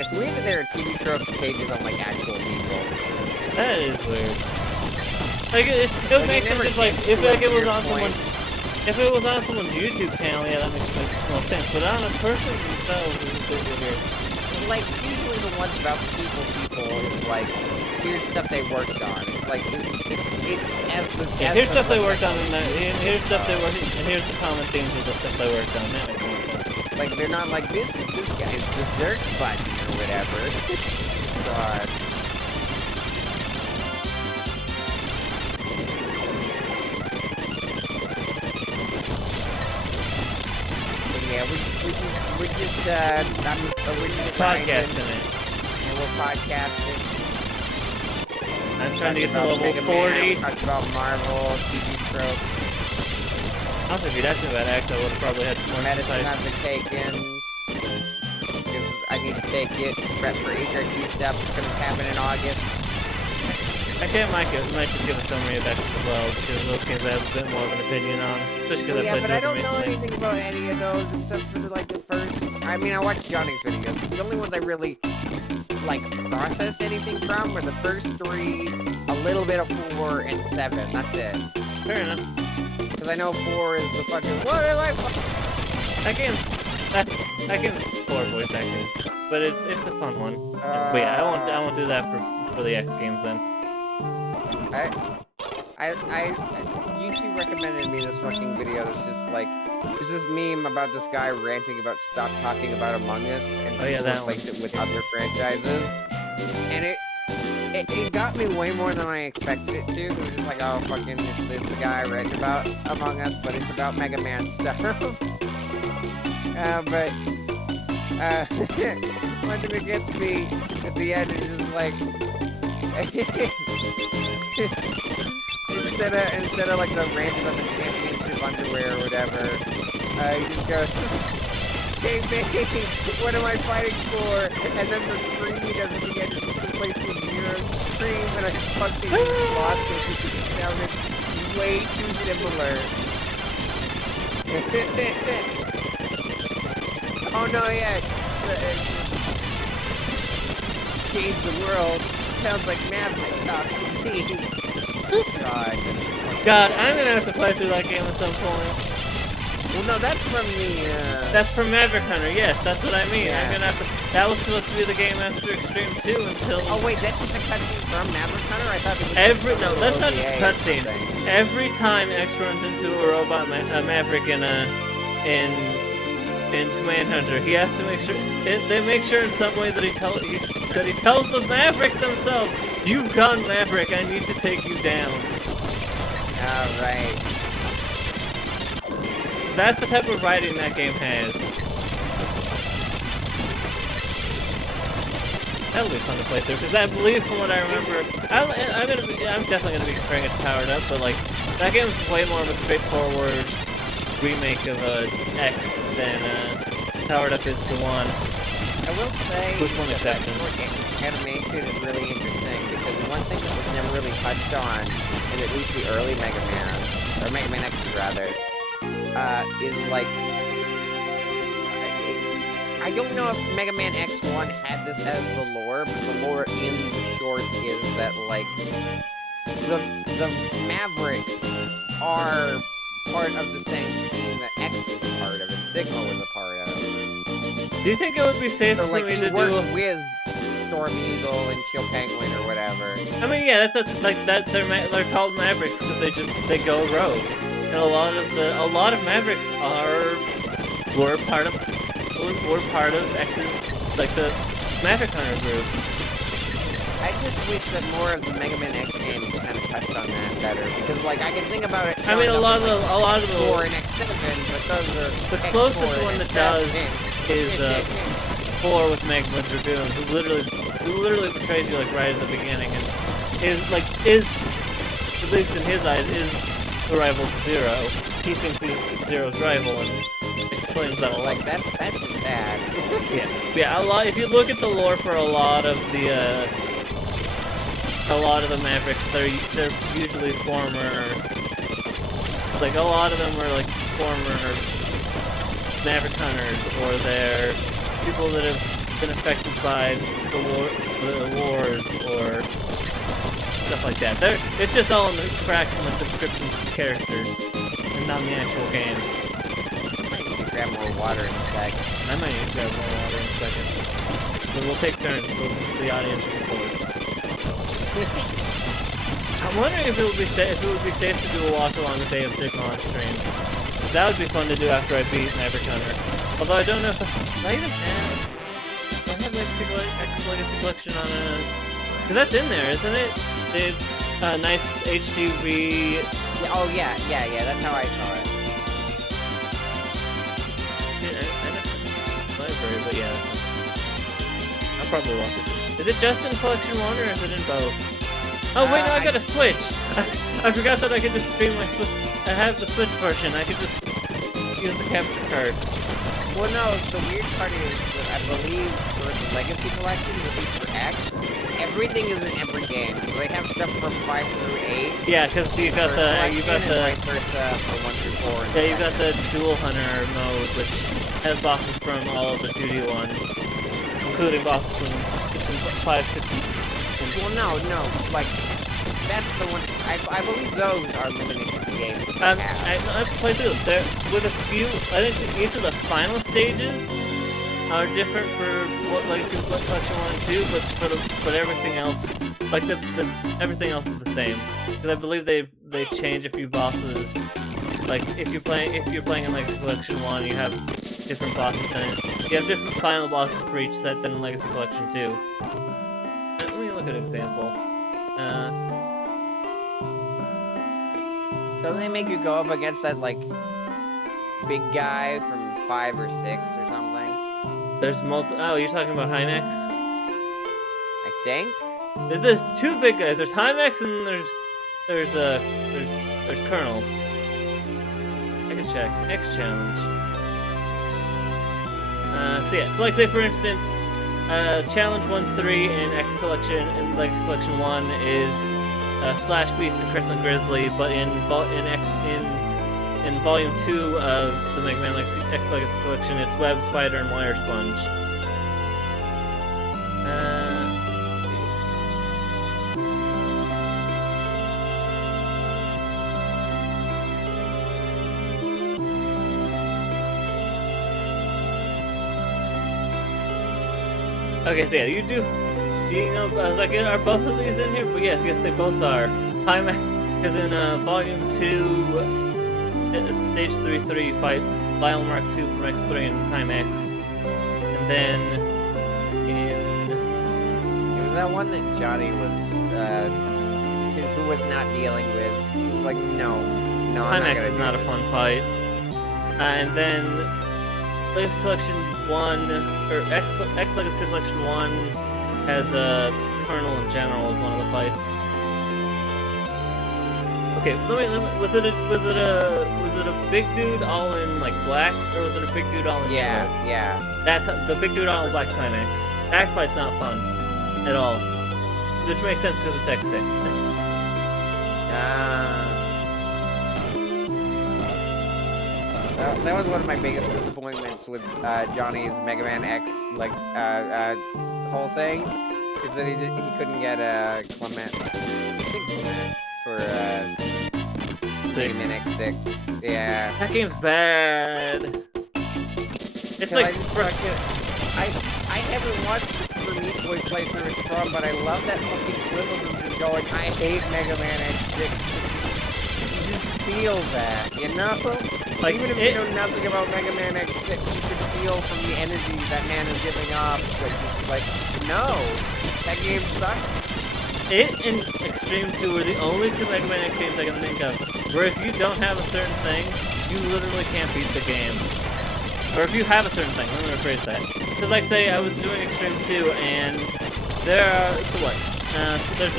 It's weird that there are TV tropes pages on, like, actual people. That is weird. Like, it would make sense if, like, if it was on someone's... If it was on someone's YouTube channel, yeah, that makes more sense. But on a person themselves, it's a bit weird. Like, usually the ones about people is like, here's stuff they worked on. It's like, it's as the... Yeah, here's stuff they worked on, and here's stuff they worked on, and here's the common themes of the stuff they worked on. That makes more sense. Like, they're not like, this is this guy's dessert button or whatever. God. Yeah, we're just Podcasting it. And we're podcasting. I'm trying to get to level 40. Talked about Marvel, TV tropes. Also, if you'd asked me about X, I would have probably had more Medicine precise. I've been taking. Because I need to take it. Prep for HRQ stuff. It's going to happen in August. Actually, I might just give a summary of X as well, because those games I have a bit more of an opinion on. Especially because I played but I through them don't know recently. anything about any of those except for like the first. I mean, I watched Johnny's videos. The only ones I really like processed anything from were the first 3, a little bit of 4, and 7. That's it. Fair enough. Because I know 4 is the fucking what am I? That game's poor voice acting, but it's a fun one. Wait, I won't do that for the X games then. YouTube recommended me this fucking video that's just like, there's this meme about this guy ranting about stop talking about Among Us and replace it with other franchises. And it got me way more than I expected it to. It was just like, oh, fucking, it's this guy ranting about Among Us, but it's about Mega Man stuff. One thing that gets me at the end is just like, instead of like the rant about the championship underwear or whatever, he just goes, hey babe, what am I fighting for? And then the scream he does at the end is just replaced with Zero's scream, and I fucking lost it because it sounded way too similar. Oh no, yeah. Change the world. Sounds like Maverick talk to me. God, I'm gonna have to play through that game at some point. Well, no, that's from the, That's from Maverick Hunter, yes, that's what I mean. Yeah. I'm gonna have to... That was supposed to be the game after Extreme 2 until... Oh, wait, that's just a cutscene from Maverick Hunter? I thought it was... No, that's not a cutscene. Every time X runs into a robot Maverick in Command Hunter, he has to make sure... They make sure in some way that he tells the Maverick themselves, you've gone Maverick, I need to take you down. Alright. That's the type of writing that game has. That'll be fun to play through, because I believe from what I remember, I'm definitely gonna be comparing it to Powered Up, but like, that game's way more of a straightforward remake of X than Powered Up is to 1. I will say with one exception. Animation is really interesting because one thing that was never really touched on in at least the early Mega Man, or Mega Man X rather, is like, I don't know if Mega Man X1 had this as the lore, but the lore in the short is that like the Mavericks are part of the same team that X was part of and Sigma was a part of. Do you think it would be safe So, for like, me he to worked do? with Storm Eagle and Chill Penguin or whatever. I mean, yeah, that's like that. They're called Mavericks because they go rogue, and a lot of Mavericks were part of X's, like the Maverick Hunter group. I just wish that more of the Mega Man X games kind of touched on that better because, like, I can think about it. I mean, a lot of the X4 and X7, but those are the closest one that does is 4 with Magma Dragoon, who literally betrays you like right at the beginning, and is at least in his eyes is the rival to Zero. He thinks he's Zero's rival and explains that a lot. Like that's just sad. yeah. A lot. If you look at the lore for a lot of the Mavericks, they're usually former. Like a lot of them are like former Maverick Hunters, or they're people that have been affected by the wars or stuff like that. It's just all in the cracks in the description of the characters, and not in the actual game. I might need to grab more water in a sec. I might need to grab more water in a second. But we'll take turns so the audience can record. I'm wondering if it would be safe to do a watch along the Day of Sigma on stream. That would be fun to do after I beat Maverick Hunter. Although I don't know if I even have. Do I have X Legacy Collection on a? Because that's in there, isn't it? The nice HTV. Yeah, oh yeah, that's how I saw it. Yeah, I know. Library, but yeah. I'll probably watch it. Is it just in Collection 1 or is it in both? Oh wait, no, I got a Switch! I forgot that I could just stream my Switch. I have the Switch version, I could just use the capture card. Well, no, the weird part is that I believe for the Legacy Collection, at least for X, everything is in every game. So they have stuff from 5 through 8. Yeah, because you got the vice versa for 1 through 4. Yeah, you got the Dual Hunter mode, which has bosses from all of the 2D ones, including bosses from 5, 6, and 7. Well, no, like, that's the one, I believe those are limited to the game. I've played through them. There, with a few, I think each of the final stages are different for what Legacy Collection 1 and 2, but everything else, like everything else is the same. Because I believe they change a few bosses. Like if you're playing in Legacy Collection 1, you have different bosses in it. You have different final bosses for each set than in Legacy Collection 2. Let me look at an example. Doesn't they make you go up against that, like, big guy from 5 or 6 or something? There's oh, you're talking about Hymex? I think? There's two big guys. There's Hymex and there's Colonel. I can check. X challenge. So yeah, so like say for instance, challenge 1-3 in X Collection in Legacy Collection 1 is Slash Beast and Crescent Grizzly, but in Volume 2 of the Mega Man X Legacy Collection, it's Web, Spider, and Wire Sponge. Okay, so yeah, you know, I was like, are both of these in here? But yes, they both are. Hymex is in Volume 2, Stage 3-3, you fight Lyle Mark 2 from X3 and Hymex. And then It was that one that Johnny was not dealing with. He was like, no, Hymex is not a fun fight. And then Legacy Collection 1, or X Legacy Collection 1 has Colonel and General as one of the fights. Okay, was it a big dude all in like black, or was it a big dude all in yellow? Yeah. That's the big dude all in black Hymex. That fight's not fun at all, which makes sense because it's X6. That was one of my biggest disappointments with Johnny's Mega Man X whole thing, is that he couldn't get Clement. I think Clement for Mega Man X6. Yeah. That game's bad. It's like I haven't watched the Super Meat Boy playthrough it's from, but I love that fucking clip of him just going, I hate Mega Man X6. You just feel that, you know? Like, even if you know nothing about Mega Man X6, you can feel from the energy that man is giving off, like, no, that game sucks. It and Extreme 2 are the only two Mega Man X games I can think of where if you don't have a certain thing, you literally can't beat the game. Or if you have a certain thing, let me rephrase that. Because like say I was doing Extreme 2 and there are, so what? So there's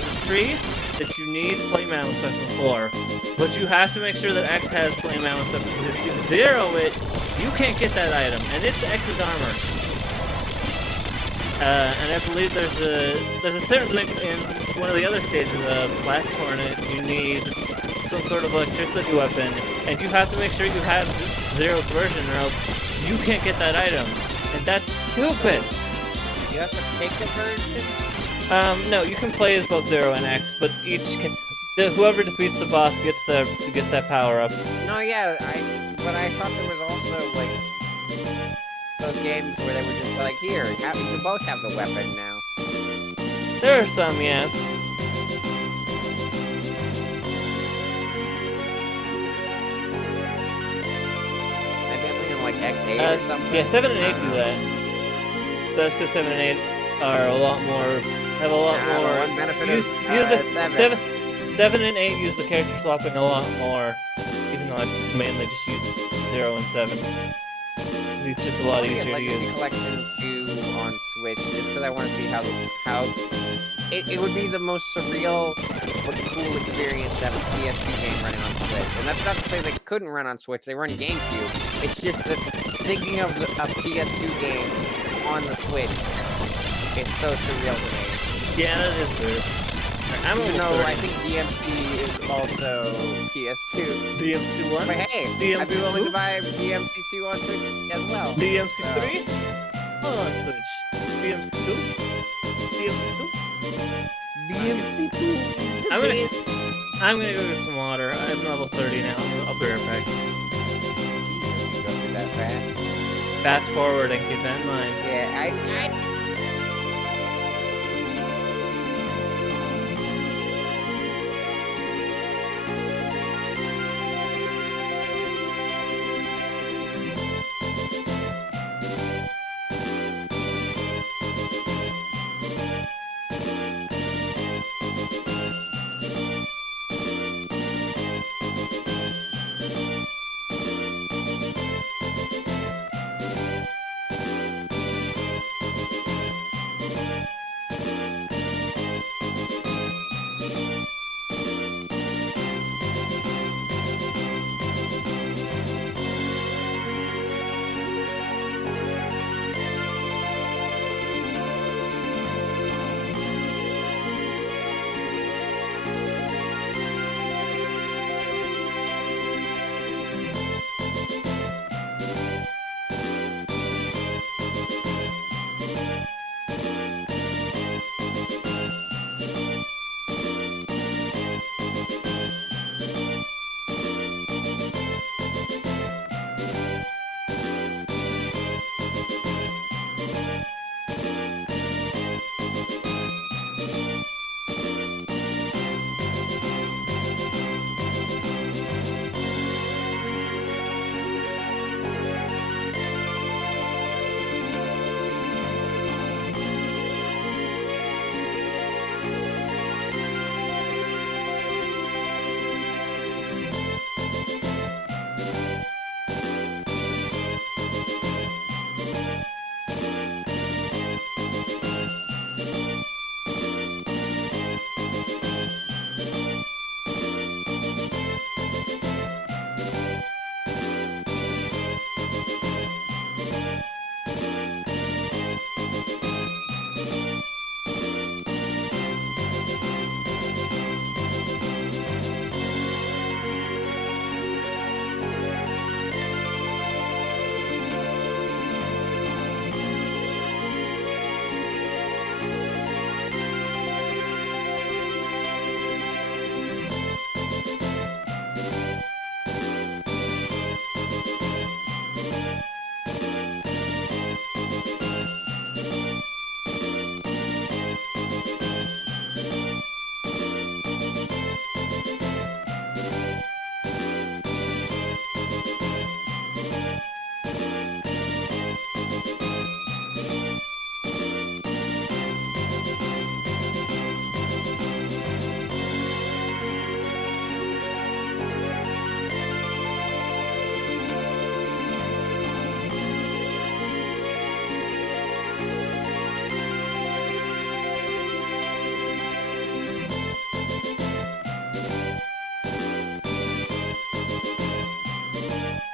a tree that you need Flame Mammoth Special for, but you have to make sure that X has Flame Mammoth Special, because if you zero it, you can't get that item, and it's X's armor. And I believe there's a certain thing in one of the other stages of Blast Hornet, you need some sort of electricity weapon, and you have to make sure you have Zero's version, or else you can't get that item. And that's stupid! You have to pick a version? No, you can play as both Zero and X, but whoever defeats the boss gets that power up. No, yeah, but I thought there was also, like, those games where they were just like, here, you can both have the weapon now. There are some, yeah. Maybe I'm thinking like X8 or something. Yeah, 7 and 8 do that. That's because 7 and 8 are a lot more, have a lot more. One benefit use of the 7. 7 and 8 use the character swapping a lot more, even though I mainly just use 0 and 7. It's just a lot easier to use. Legacy Collection 2 on Switch, just because I want to see how it would be the most surreal but cool experience to have a PS2 game running on Switch. And that's not to say they couldn't run on Switch, they run GameCube. It's just that thinking of a PS2 game on the Switch is so surreal to me. Yeah, that is weird. I'm Even almost though 30. I think DMC is also PS2. DMC 1? But hey, DMC I'd be willing 2? to buy DMC 2 on Switch as well. DMC 3? Oh, on Switch. DMC 2? DMC 2? DMC 2 is the I'm best. gonna go get some water. I'm level 30 now. I'll be right back. Jesus, you go through that fast. Fast forward and keep that in mind. Yeah, I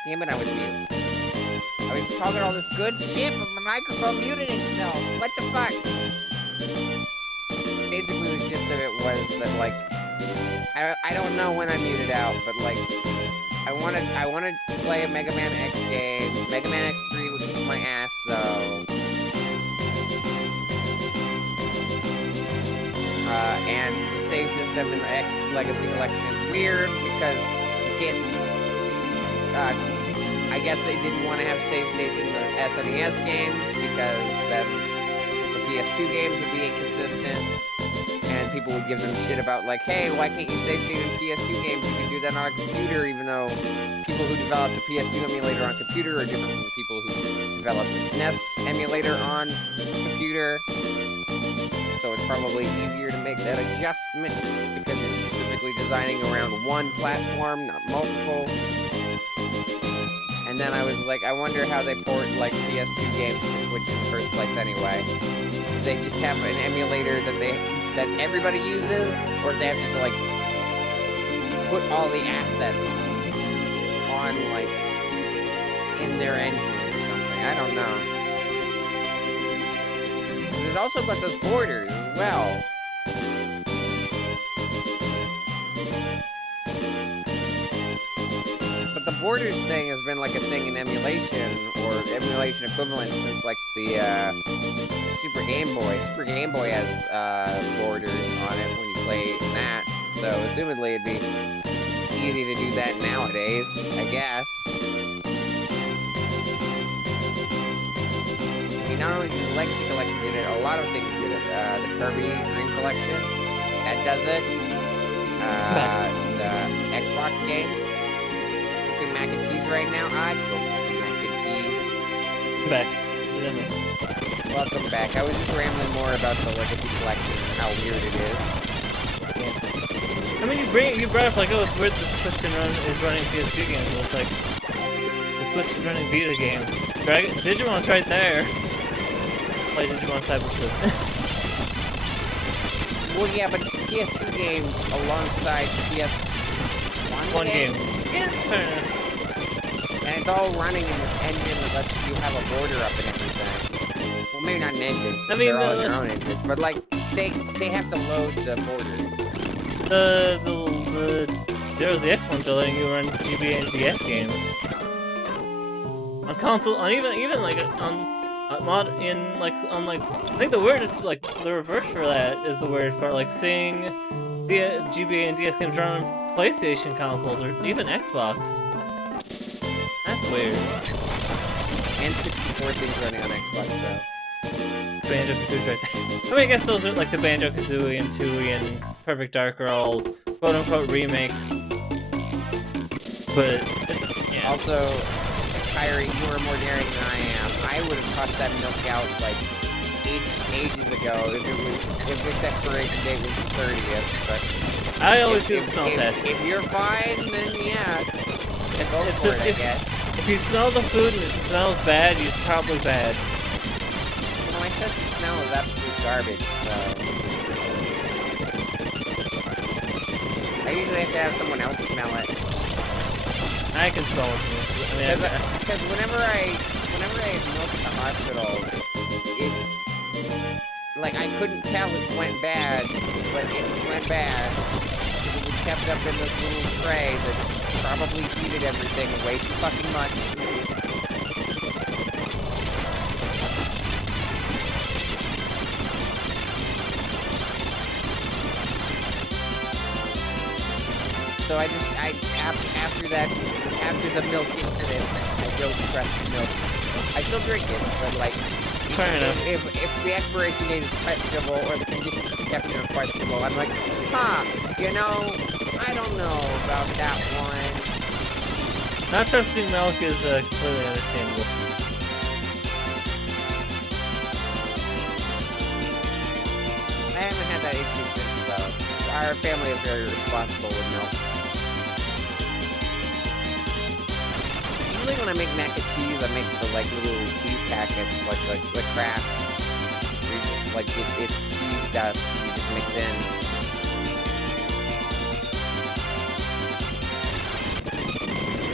Damn it, I was mute. I was talking all this good shit, but my microphone muted itself. What the fuck? Basically, the gist of it was that, like, I don't know when I muted out, but, like, I wanted to play a Mega Man X game, Mega Man X3, which was my ass, though. And the save system in the X Legacy Collection is weird because you can't. I guess they didn't want to have save states in the SNES games because then the PS2 games would be inconsistent, and people would give them shit about like, hey, why can't you save state in PS2 games? You can do that on a computer, even though people who developed a PS2 emulator on computer are different from people who developed a SNES emulator on computer. So it's probably easier to make that adjustment because you're specifically designing around one platform, not multiple. And then I was like, I wonder how they port like PS2 games to Switch in the first place anyway. If they just have an emulator that everybody uses, or if they have to like put all the assets on like in their engine or something. I don't know. There's also got those borders as well. But the borders thing has been like a thing in emulation, or emulation equivalent, since like the Super Game Boy. Super Game Boy has borders on it when you play that, so assumedly it'd be easy to do that nowadays, I guess. I mean, not only did the Legacy Collection did it, a lot of things did it. The Kirby Dream Collection, that does it. The Xbox games. Mac and cheese right now. I'd go for some mac and cheese. Come back. Goodness. Welcome back. I was just rambling more about the Legacy Collection and how weird it is. Yeah. I mean, you brought up like, oh, it's weird the Switch is running PS2 games. Well, it's like the Switch is running Vita games. Digimon's right there. Play Digimon Cyber Sleuth. Well, yeah, but PS2 games alongside PS1 games. Yeah, fair enough. And it's all running in this engine that lets you have a border up and everything. Well, maybe not an engine, since they're all their own engines, but like, they have to load the borders. There was the X ones letting you run GBA and DS games. On console, on even like on mod in like on like, I think the weirdest, like the reverse for that is the weirdest part, like seeing the GBA and DS games run on PlayStation consoles or even Xbox. That's weird. And 64 things running on Xbox though. Banjo-Kazooie's right there. I mean, I guess those are like the Banjo-Kazooie and Tooie and Perfect Dark are all quote-unquote remakes. But it's, yeah. Also, Kyrie, you are more daring than I am. I would have tossed that milk out like ages ago if its expiration date was the 30th. But I always do the smell test. If you're fine, then yeah, go for it, I guess. If you smell the food and it smells bad, it's probably bad. Well, my sense of smell is absolute garbage, so I usually have to have someone else smell it. I can smell it. Because whenever I had milk at the hospital, like, I couldn't tell it went bad, but it went bad. It was kept up in this little tray that probably heated everything way too fucking much. So after the milk incident, I don't trust milk. I still drink it, but like, fair enough. If the expiration date is questionable or the conditions of protection are questionable, I'm like, you know, I don't know about that one. Not trusting milk is completely understandable. I haven't had that issue since, though. Our family is very responsible with milk. Usually when I make mac and cheese, I make the like little cheese packets, like the Kraft. You just like it's cheese dust you just mix in.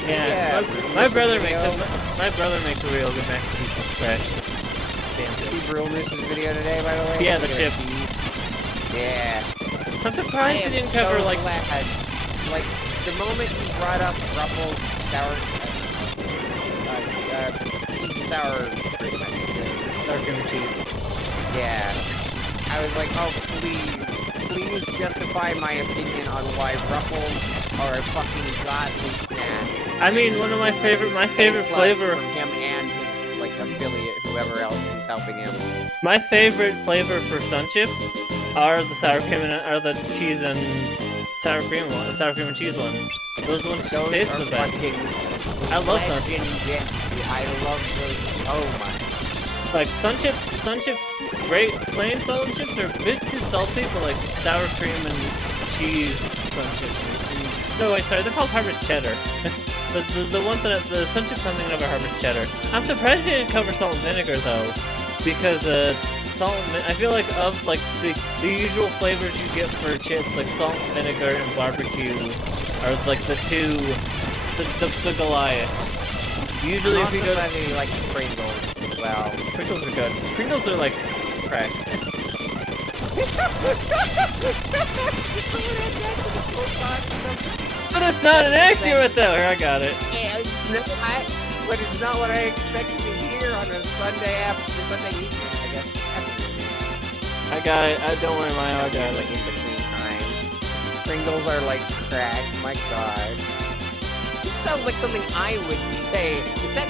Yeah, my brother makes a real good mac and cheese from scratch. Damn good. See Brillnish's video today, by the way? Yeah, the chips. Yeah. I'm surprised he didn't cover so like glad. Like the moment you brought up Ruffles sour. Sour cream, sour cream and cheese. Yeah. I was like, oh please. please justify my opinion on why Ruffles are a fucking godly snack. I mean, one of my favorite flavor. From him and his like affiliate, whoever else who's helping him. My favorite flavor for Sun Chips are the sour cream the cheese and sour cream and cheese ones. Those ones just taste the best. I love Sun Chips. I love those so much. Like Sun Chips, great. Plain Sun Chips are a bit too salty, but like sour cream and cheese Sun Chips. No, wait, sorry, they're called Harvest Cheddar. the one that the Sun Chips I'm thinking of are Harvest Cheddar. I'm surprised they didn't cover salt and vinegar though, because I feel like of like the usual flavors you get for chips, like salt and vinegar and barbecue, are like the two the Goliaths. Usually, if you go to like Pringles as well. Pringles are good. Pringles are like crack. But it's not inaccurate though. Here, I got it. Yeah, but it's not what I expected to hear on a Sunday evening, I guess. I got it. Don't worry, Maya. I got like it. in between time. Pringles are like crack. My God. It sounds like something I would say. That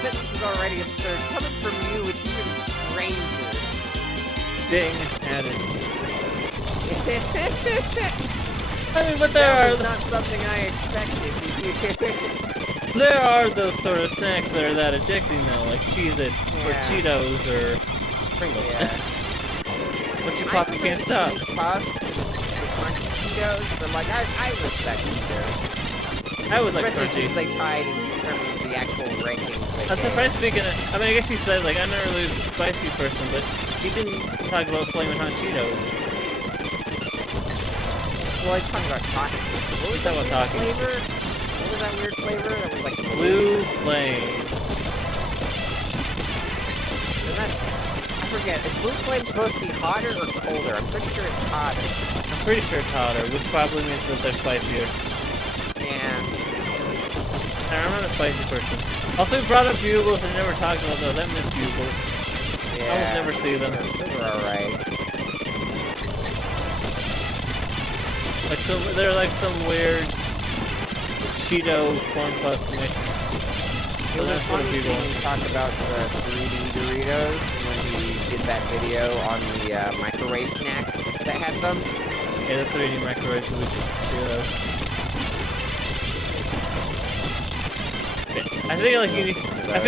sentence is already absurd. Coming from you, it's even stranger. Ding. Added. I mean, but there are not something I expected. There are those sort of snacks that are that addicting though, like Cheez-Its or Cheetos or Pringles. Yeah. Once you pop, you can't stop. Puffs, the crunchy Cheetos, but like I respect Cheetos. I was like especially crunchy. Since they tied in terms of the actual rankings. I'm surprised speaking of, I mean, I guess he said, like, I'm not really a spicy person, but he didn't talk about Flamin' Hot Cheetos. Well, I talking about Takis. What was that weird flavor? What was that weird flavor? That was like Blue Flame. I forget. Is Blue Flame supposed to be hotter or colder? I'm pretty sure it's hotter. I'm pretty sure it's hotter, which probably means that they're spicier. Yeah. I'm not a spicy person. Also, we brought up bugles and never talked about those. I miss bugles. Yeah. I almost never see them. Those are alright. Like they're like some weird Cheeto corn puff mix. It was funny seeing him talk about the 3D Doritos when he did that video on the microwave snack that had them. Yeah, the 3D microwave Doritos. I feel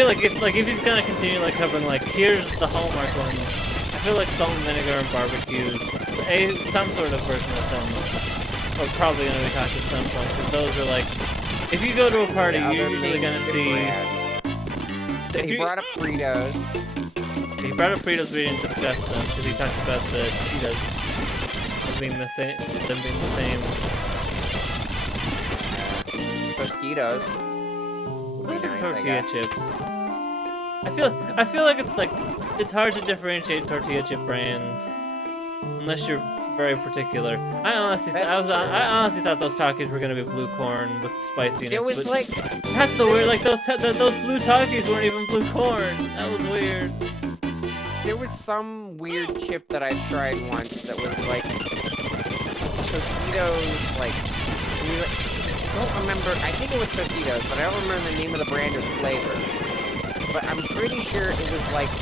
like if he's gonna continue like covering like here's the Hallmark ones, I feel like salt and vinegar and barbecue, some sort of version of them, are probably gonna be talked at some point because those are like, if you go to a party, you're usually gonna see. He brought up Fritos. He brought up Fritos, we didn't discuss them because he talked about the Cheetos as being the same, them being the same. Tostitos. Those are tortilla chips. I feel like it's hard to differentiate tortilla chip brands unless you're very particular. I honestly thought those Takis were gonna be blue corn with spiciness. It was like that's the weird. Like those blue Takis weren't even blue corn. That was weird. There was some weird chip that I tried once that was like Tostitos, like. I don't remember, I think it was Tostitos, but I don't remember the name of the brand or the flavor. But I'm pretty sure it was like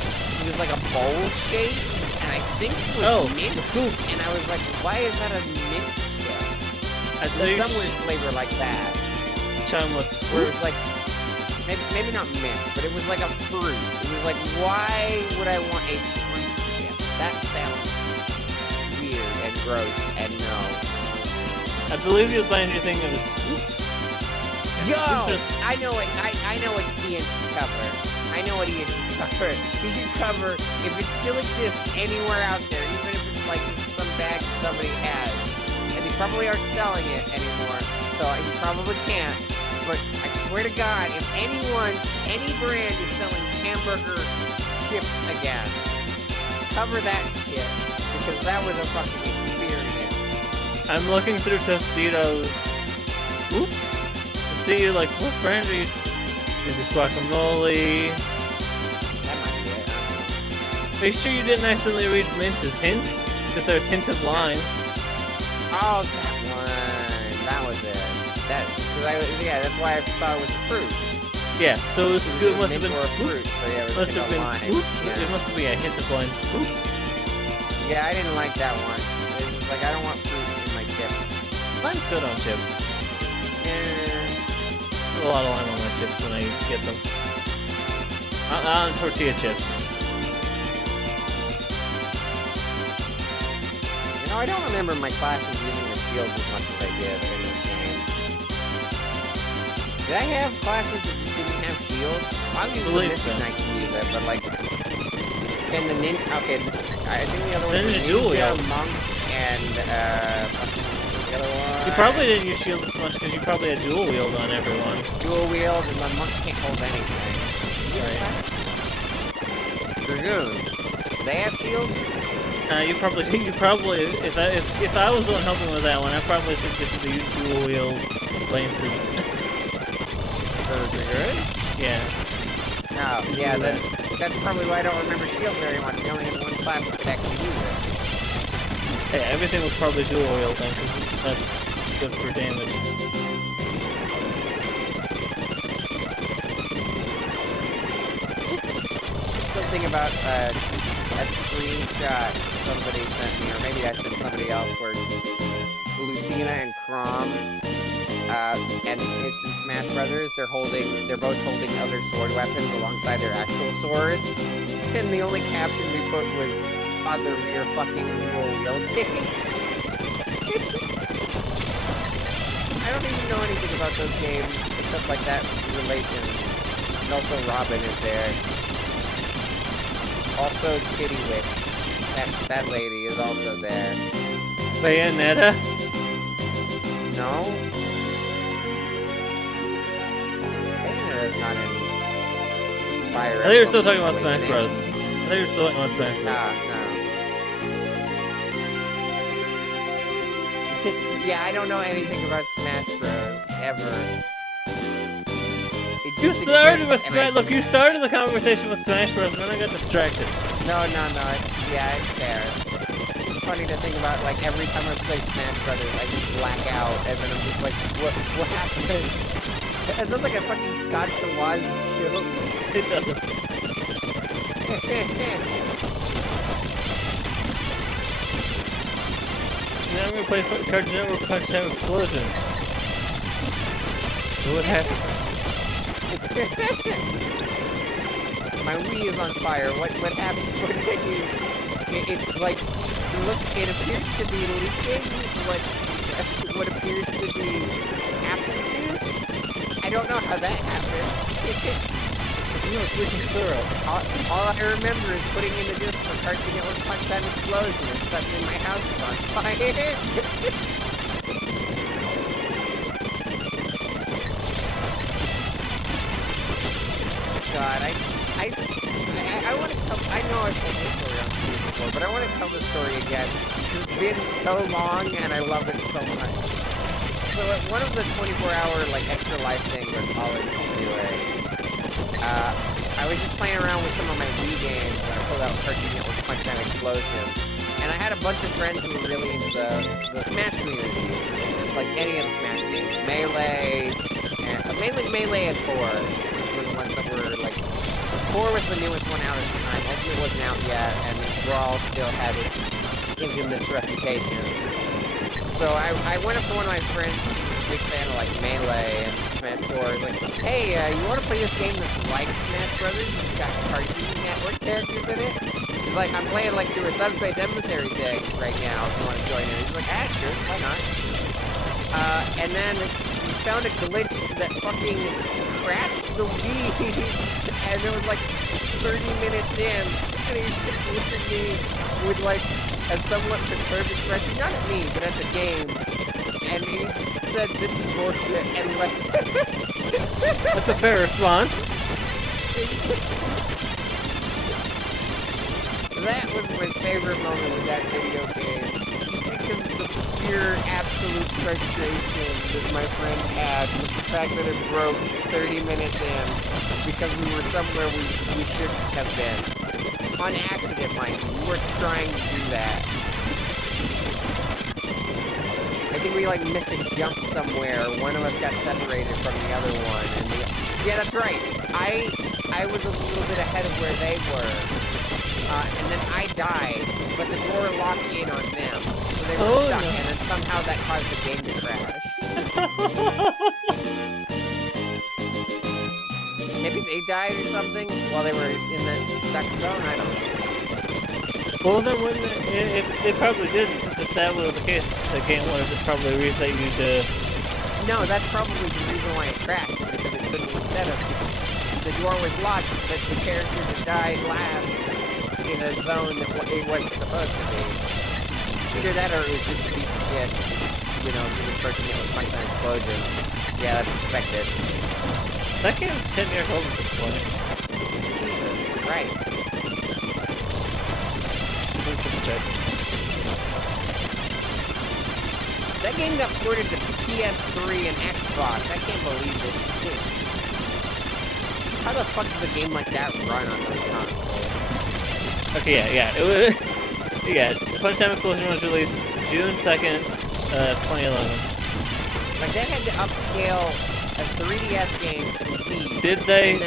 a bowl shape, and I think it was mint. The scoops. And I was like, why is that a mint chip? There's some weird flavor like that. Where it was like, maybe not mint, but it was like a fruit. It was like, why would I want a fruit chip? That sounds weird and gross, and no. I believe he was buying your thing of his scoops. Yo! I know it. I know what he should cover. I know what he should cover. He should cover, if it still exists anywhere out there, even if it's like some bag somebody has. And they probably aren't selling it anymore, so he probably can't. But I swear to God, if anyone, any brand is selling hamburger chips again, cover that shit. Because that was a fucking experience. I'm looking through Tostitos. Oops. To see, like, what brand are you? Is it guacamole? That might be it. Are you sure you didn't accidentally read Mint's hint? Because there's hinted line. Oh, that one. That was it. Yeah, that's why I thought it was fruit. Yeah, so it must have been fruit. So yeah, it must have been swoop. Yeah. It must have been a hinted line swoop. Yeah, I didn't like that one. It was like, I don't want fruit in my chips. Lime's good on chips. Yeah. A lot of lime on my chips when I get them. On tortilla chips. You know, I don't remember my classes using the shields as much as I did in this game. Did I have classes that just didn't have shields? Obviously, this is nice to use it, but like, can the ninja? Okay, I think the other one was Ninja, monk, and the other one. You probably didn't use shields as much because you probably had dual wield on everyone. Dual wield, and the monk can't hold anything. Right. Dragoon. They have shields? You probably, if I was the one helping with that one, I probably suggested to use dual wield lances. For Dragoon? Yeah. No, yeah, that's probably why I don't remember shield very much. We only had one class that could actually use it. Hey, everything was probably dual wield then, because that's good for damage. Still think about a screenshot somebody sent me, or maybe I sent somebody else, where it's Lucina and Chrom, and it's in Smash Brothers. They're both holding other sword weapons alongside their actual swords, and the only caption we put was, "Father, you're fucking dual wielding." I don't even know anything about those games except like that relation. And also Robin is there. Also Kitty Witch. That lady is also there. Bayonetta? No? Bayonetta's not in Fire Emblem. I thought you were still talking about Smash Bros. I thought you were still talking about Smash Bros. No. Yeah, I don't know anything about Smash Bros. Ever. You started with Smash. Look, you started the conversation with Smash Bros. And then I got distracted. No. Yeah, it's fair. It's funny to think about, like, every time I play Smash Brothers, I just black out, and then I'm just like, what happened? It sounds like a fucking Scotch Noir show. It does. Now I'm gonna play Cartoon Network Punch Time Explosion. What happened? My Wii is on fire. What happened? What did I do? It's like, it appears to be leaking what appears to be apple juice. I don't know how that happened. No, it's leaking syrup. All I remember is putting in the disc for Cartoon Network Punch Time Explosion, and suddenly my house is on fire. God, I want to tell. I know I've told this story on TV before, but I want to tell the story again. It's been so long, and I love it so much. So at one of the 24-hour like extra life things at college was doing, I was just playing around with some of my Wii games when I pulled out Cartoon Network Punch Time Explosion, and I had a bunch of friends who were really into the Smash community, just like any of the Smash games, Melee, and mainly Melee and 4. Were the ones that were like, 4 was the newest one out at the time. Ultimate wasn't out yet, and Brawl still had its infamous reputation. So I went up to one of my friends who's a big fan of like Melee and Smash 4. I was like, hey, you want to play this game that's like Smash Brothers? It's got Cartoon Network characters in it. He's like, I'm playing like through a Subspace Emissary thing right now. If you want to join in? He's like, sure, why not? And then we found a glitch that fucking crashed the Wii, and it was like 30 minutes in, and he's just looking at me with like a somewhat perturbed expression, not at me, but at the game, and he just said, this is bullshit, and left. That's a fair response. That was my favorite moment with that video game. Because of the pure, absolute frustration that my friend had with the fact that it broke 30 minutes in because we were somewhere we shouldn't have been. On accident, mind you. We weren't trying to do that. I think we like missed a jump somewhere. One of us got separated from the other one, and yeah, that's right. I was a little bit ahead of where they were, and then I died, but the door locked in on them, so they were stuck, no. And then somehow that caused the game to crash. Maybe they died or something while they were in that stuck zone. I don't know. Well, then if they probably didn't, because if that were the case, the game would have probably reset you to... No, that's probably the reason why it crashed, because it couldn't reset us, because the door was locked, but the character that died last was in a zone that it wasn't supposed to be. Either that or it was just a piece of shit, you know, approaching it with punch and explosion. Yeah, that's expected. That game's 10 years old at this point. Jesus Christ. That game got ported to PS3 and Xbox. I can't believe this. How the fuck does a game like that run on those consoles? Okay, yeah. It was, yeah, Punch Time Explosion was released June 2nd, 2011. Like, they had to upscale a 3DS game to Wii. Did they?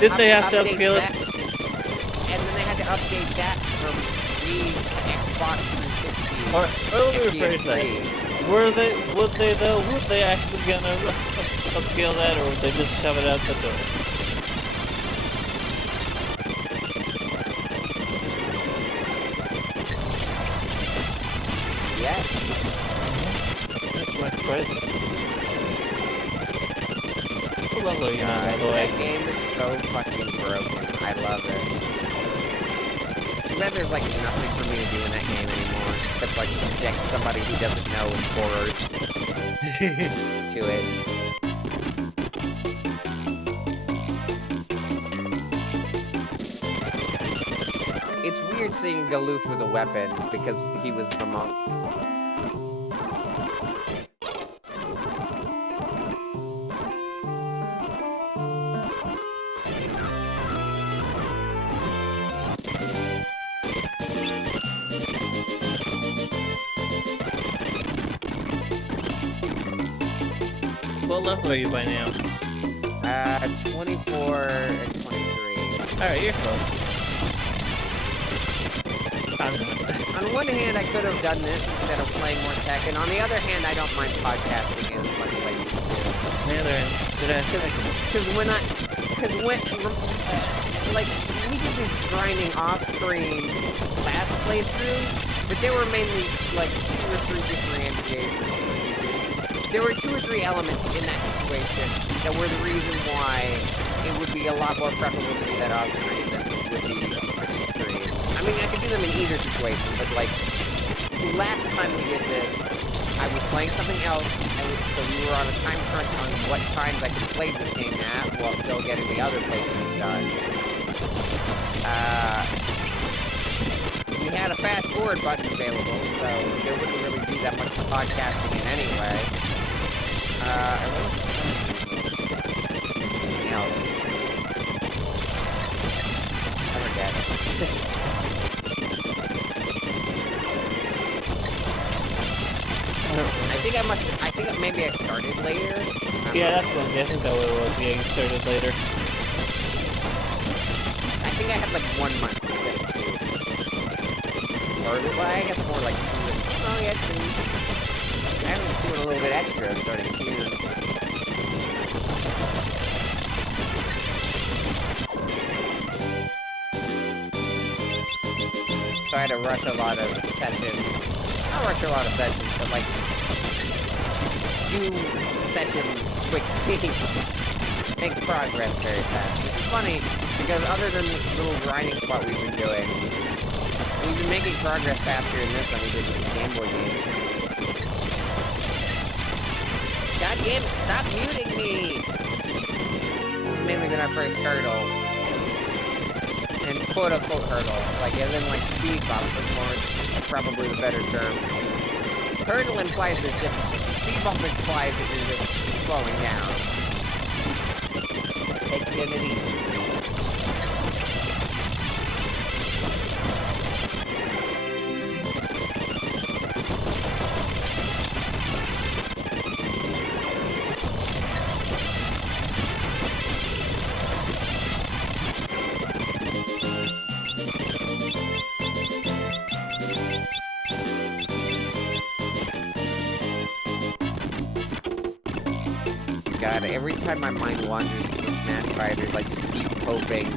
Did they have to upscale it? And then they had to update that from Wii to Xbox 360. Or let me rephrase that. Would they though? Would they actually gonna upscale that, or would they just shove it out the door? Yes. That's my surprise. What level are you on, by the way? That game is so fucking broken. I love it. Too bad there's like nothing for me to do in that game anymore, except like subject somebody who doesn't know horrors to it. It's weird seeing Galoof with a weapon because he was the monk. What level are you by now? 24 and 23. Alright, you're close. I'm not. On one hand, I could have done this instead of playing more tech, and on the other hand, I don't mind podcasting as much as I used to. On the other hand, did I like, we did this grinding off-screen last playthrough, but there were mainly, like, 2 or 3 differentiations. There were 2 or 3 elements in that situation that were the reason why it would be a lot more preferable to do that off-screen than it would be in-screen. I mean, I could do them in either situation, but, like, last time we did this, I was playing something else, so we were on a time crunch on what times I could play this game at while still getting the other playthrough done. We had a fast-forward button available, so there wouldn't really be that much podcasting in anyway. I want to do something else. I forget. I think maybe I started later. Yeah, that's one. I think that what it was. Yeah, you started later. I think I had like 1 month instead of 2. Or, well, I guess more like 2. Oh, yeah, 2. I was doing a little bit extra starting June. So I had to rush a lot of sessions. Not rush a lot of sessions, but like do sessions quickly. Make progress very fast. Which is funny, because other than this little grinding spot we've been doing, we've been making progress faster in this than we did with the Game Boy games. God damn it, stop muting me! This has mainly been our first hurdle. And quote-unquote hurdle. Like, as in, like, speed bump is more, probably the better term. Hurdle implies there's difficulty. Speed bump implies that you're just slowing down. Take it easy. god, every time my mind wanders to the Smash Fighters, I just keep hoping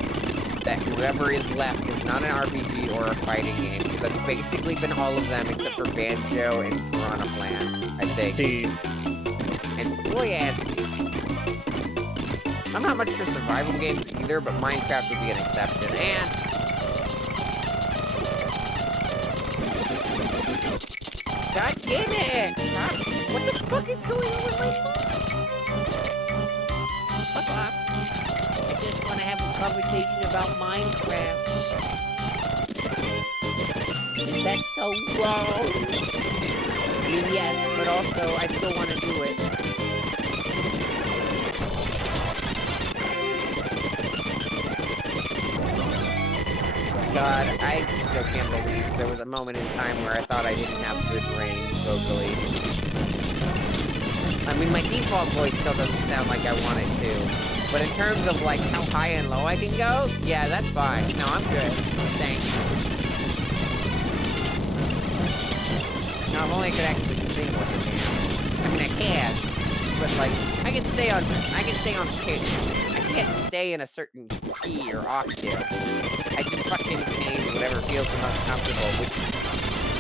that whoever is left is not an RPG or a fighting game, because that's basically been all of them except for Banjo and Piranha Plant, I think. Steve. Oh yeah, and Steve. I'm not much for survival games either, but Minecraft would be an exception, and... God damn it! Stop! What the fuck is going on with my phone? Fuck off. I just want to have a conversation about Minecraft. Is that so wrong? I mean, yes, but also, I still want to do it. God, I still can't believe there was a moment in time where I thought I didn't have good range vocally. I mean, my default voice still doesn't sound like I want it to. But in terms of, like, how high and low I can go, yeah, that's fine. No, I'm good. Thanks. No, if only I could actually sing what I can. I mean, I can. But, like, I can stay on pitch. I can't stay in a certain key or octave. I just fucking change whatever feels the most comfortable, which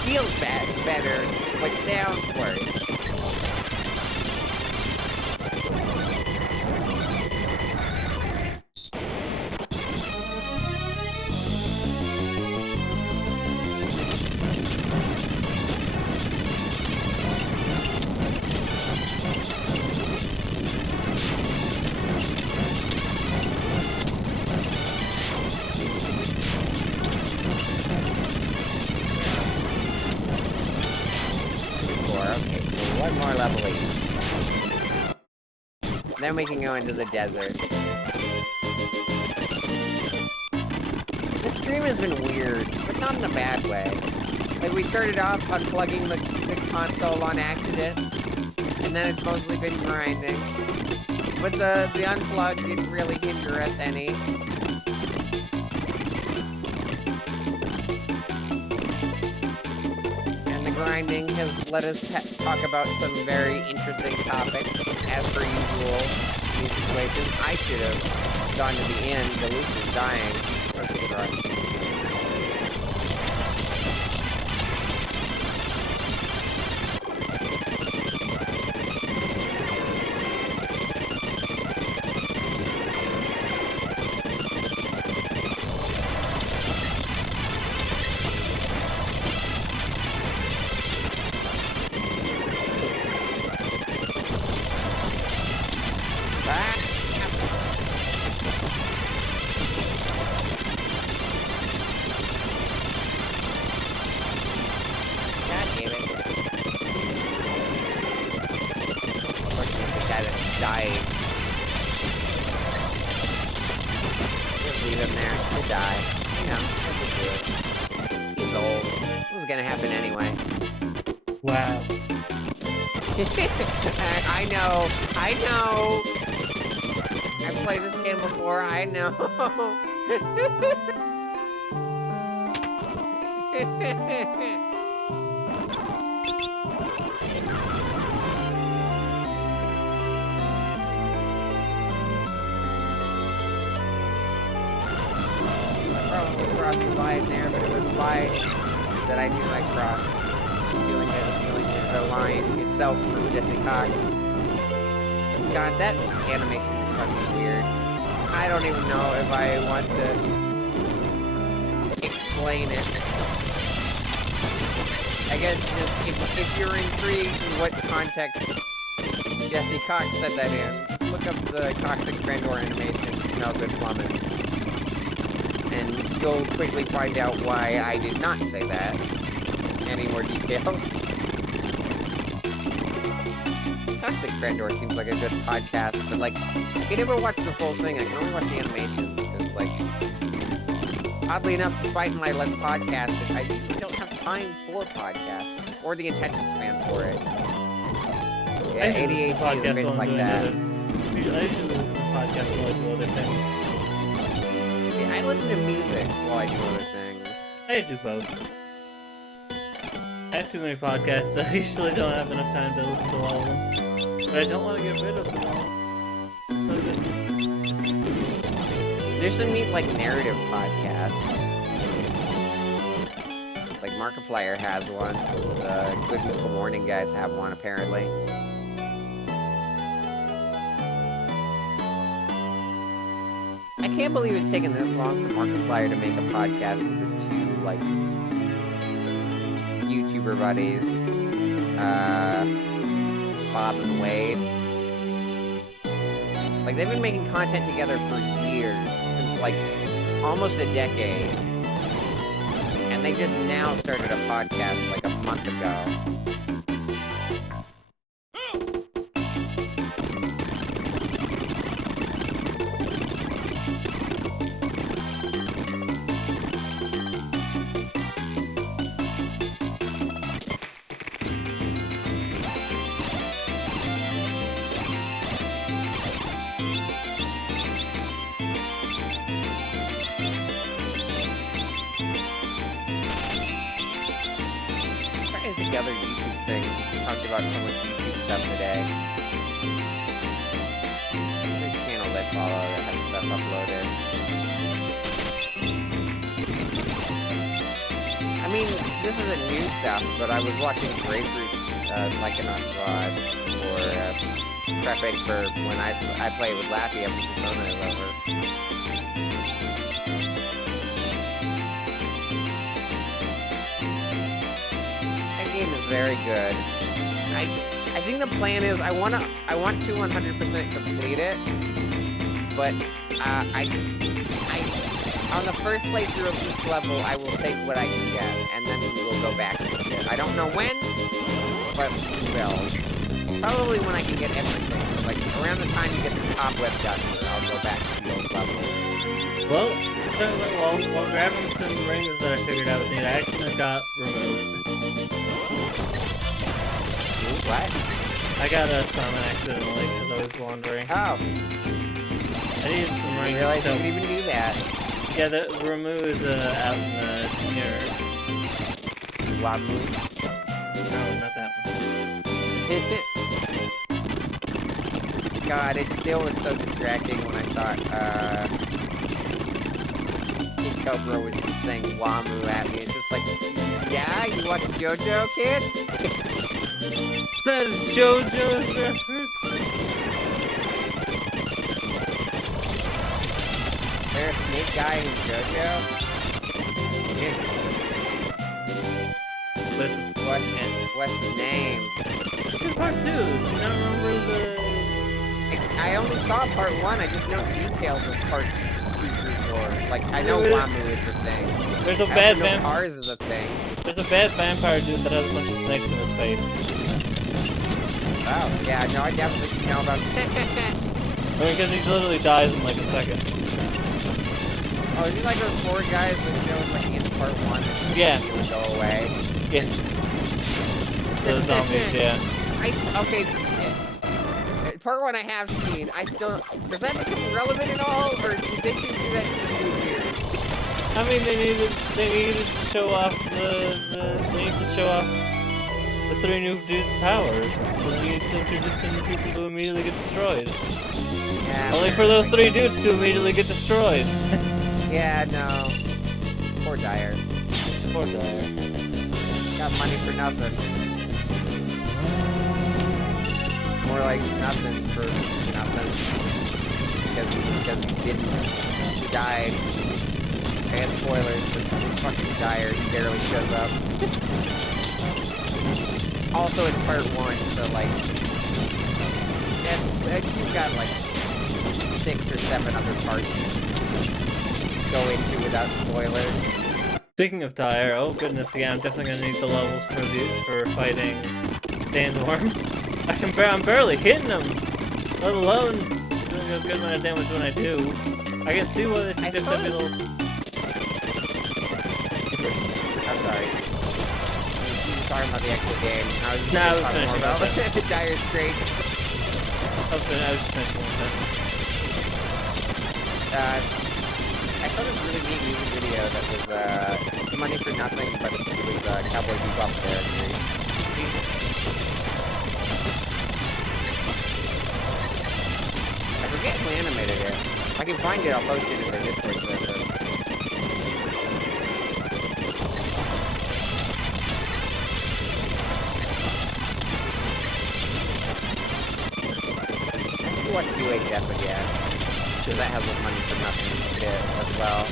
feels better, but sounds worse. One more level each. Then we can go into the desert. This stream has been weird, but not in a bad way. Like, we started off unplugging the console on accident, and then it's mostly been grinding. But the unplug didn't really hinder us any. Grinding has let us talk about some very interesting topics, as per usual in these situations. I should have gone to the end, the Luke is dying. That's a surprise. I know! I've played this game before, I know! I probably crossed the line there, but it was a line that I knew I crossed. I was feeling the line itself from Jesse Cox. God, that animation is fucking weird. I don't even know if I want to explain it. I guess just if you're intrigued in what context Jesse Cox said that in, just look up the Toxic Grandor animation, Smell Good Plumbing. And you'll quickly find out why I did not say that. Any more details? Toxic Grandor seems like a good podcast, but like, I can never watch the full thing. I can only watch the animations, because like, oddly enough, despite my Let's Podcast, I usually don't have time for podcasts, or the attention span for it. Yeah, ADHD and things like that. I usually listen to podcasts while I do other things. Yeah, I listen to music while I do other things. I do both. I have too many podcasts. I usually don't have enough time to listen to all of them. But I don't want to get rid of them all. There's some neat, like, narrative podcasts. Like, Markiplier has one. The Good Mythical Morning guys have one, apparently. I can't believe it's taken this long for Markiplier to make a podcast with his two, like, YouTuber buddies. Bob and Wade. Like, they've been making content together for years. Since, like, almost a decade. And they just now started a podcast, like, a month ago. The other YouTube things. We talked about so much YouTube stuff today. The channel that follow that has stuff uploaded. I mean, this isn't new stuff, but I was watching Grapefruit's Psychonauts VODs for prepping for when I play with Laffy after Persona is over. Is very good. I think the plan is I want to 100% complete it, but on the first playthrough of each level I will take what I can get, and then we'll go back to it. I don't know when, but we will. Probably when I can get everything. So like around the time you get the top web duster, I'll go back to the old levels. Well, while grabbing some rings that I figured out with me, I accidentally got removed. What? I got a summon accidentally because I was wandering. Oh. I needed some rings. I realized you could even do that. Yeah, the remove is out in the near. Wamu. No, not that one. God, it still was so distracting when I thought, Kid Cobra was just saying Wamu at me. It's just like, yeah, you watch JoJo, kid? Is that a JoJo's reference? Is there a snake guy in JoJo? Yes. But it's a question. What's his name? It's part 2. Do you not remember the... I only saw part 1. I just know details of part 2 through 4. Like, I know Wamu is a thing. There's a bad vampire. Cars is a thing. There's a bad vampire dude that has a bunch of snakes in his face. Oh, yeah, no, I definitely know about that. I mean, because he literally dies in like a second. Oh, is he like those 4 guys that showed like in part 1? Yeah. He would go away. Yes. The zombies, yeah. Okay. Part 1 I have seen. I still... Does that become relevant at all? Or do they do that to be weird? I mean, they needed to show off the 3 new dudes' powers. So they need to introduce some new people to immediately get destroyed. Yeah. Only for those 3 dudes to immediately get destroyed. Yeah, no. Poor Dyer. Poor Dyer. Got money for nothing. More like nothing for nothing. Because he didn't. He died. And spoilers, but fucking Dyer, he barely shows up. Also it's part 1, so like... You've got like 6 or 7 other parts you go into without spoilers. Speaking of Dyer, oh goodness, yeah, I'm definitely gonna need the levels for fighting Sandworm. I'm barely hitting him, let alone doing a good amount of damage when I do. I can see why they suggest that little... I'm sorry. You were talking about the actual game. I was just I was talking more about Dire Straits. I was just finishing one sentence. I saw this really neat music video that was money for nothing, but it was Cowboy Bebop characters. I forget who animated it. If I can find it, I'll post it in the Discord server. I should watch UHF again. Because that has money for nothing shit as well.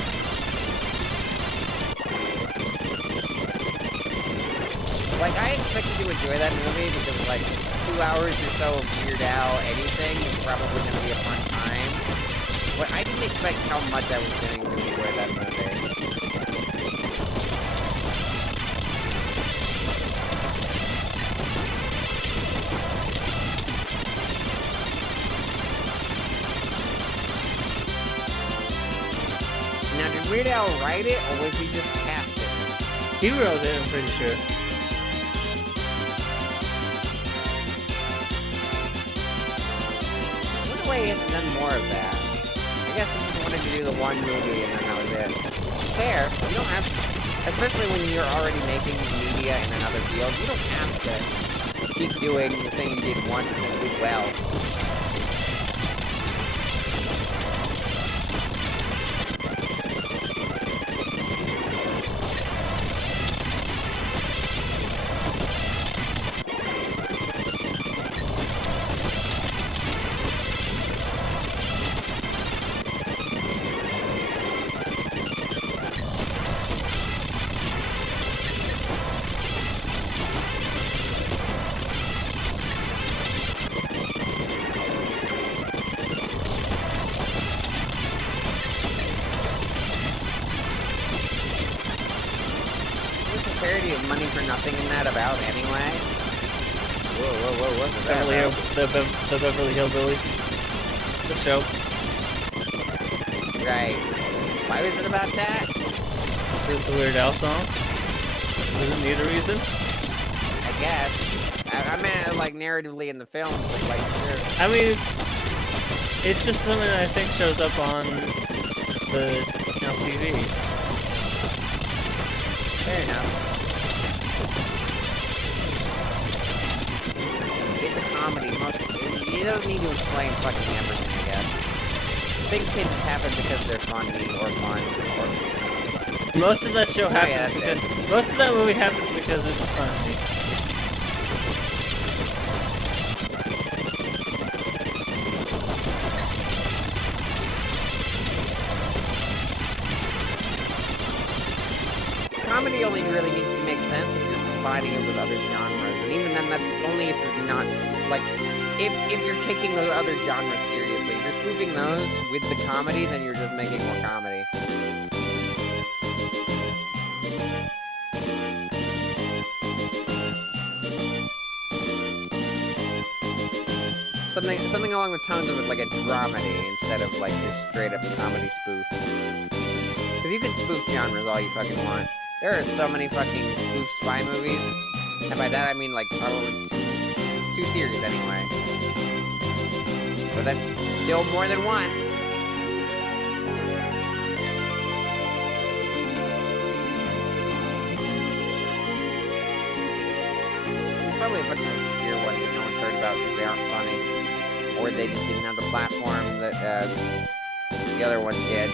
Like, I expected to enjoy that movie because, like, 2 hours or so of Weird Al anything is probably going to be a fun time. But I didn't expect how much I was going to enjoy that movie. Now, did Weird Al write it, or was he just cast it? He wrote it, I'm pretty sure. He hasn't done more of that. I guess he just wanted to do the one movie and then that was it. It's fair. You don't have to, especially when you're already making media in another field, you don't have to keep doing the thing you did once and did well. Parody of Money for Nothing in that about anyway? Whoa, what was that about? The Beverly Hillbillies. The show. Right. Why was it about that? The Weird Al song. Does it need a reason? I guess. I meant, like, narratively in the film, but, like, sure. I mean, it's just something that I think shows up on the TV. Fair enough. It's a comedy. He doesn't need to explain fucking everything, I guess. Things can just happen because they're funny or fun. Or... Most of that show happens because... Most of that movie happens because it's funny. Comedy only really needs to make sense if you're combining it with other genres, and even then, that's only if you're not, like, if you're taking those other genres seriously. If you're spoofing those with the comedy, then you're just making more comedy. Something along the tones of it, like a dramedy, instead of, like, just straight up comedy spoof. Because you can spoof genres all you fucking want. There are so many fucking spoof spy movies, and by that I mean like probably two series anyway. But that's still more than one. There's probably a bunch of obscure ones that no one's heard about because they aren't funny, or they just didn't have the platform that the other ones did.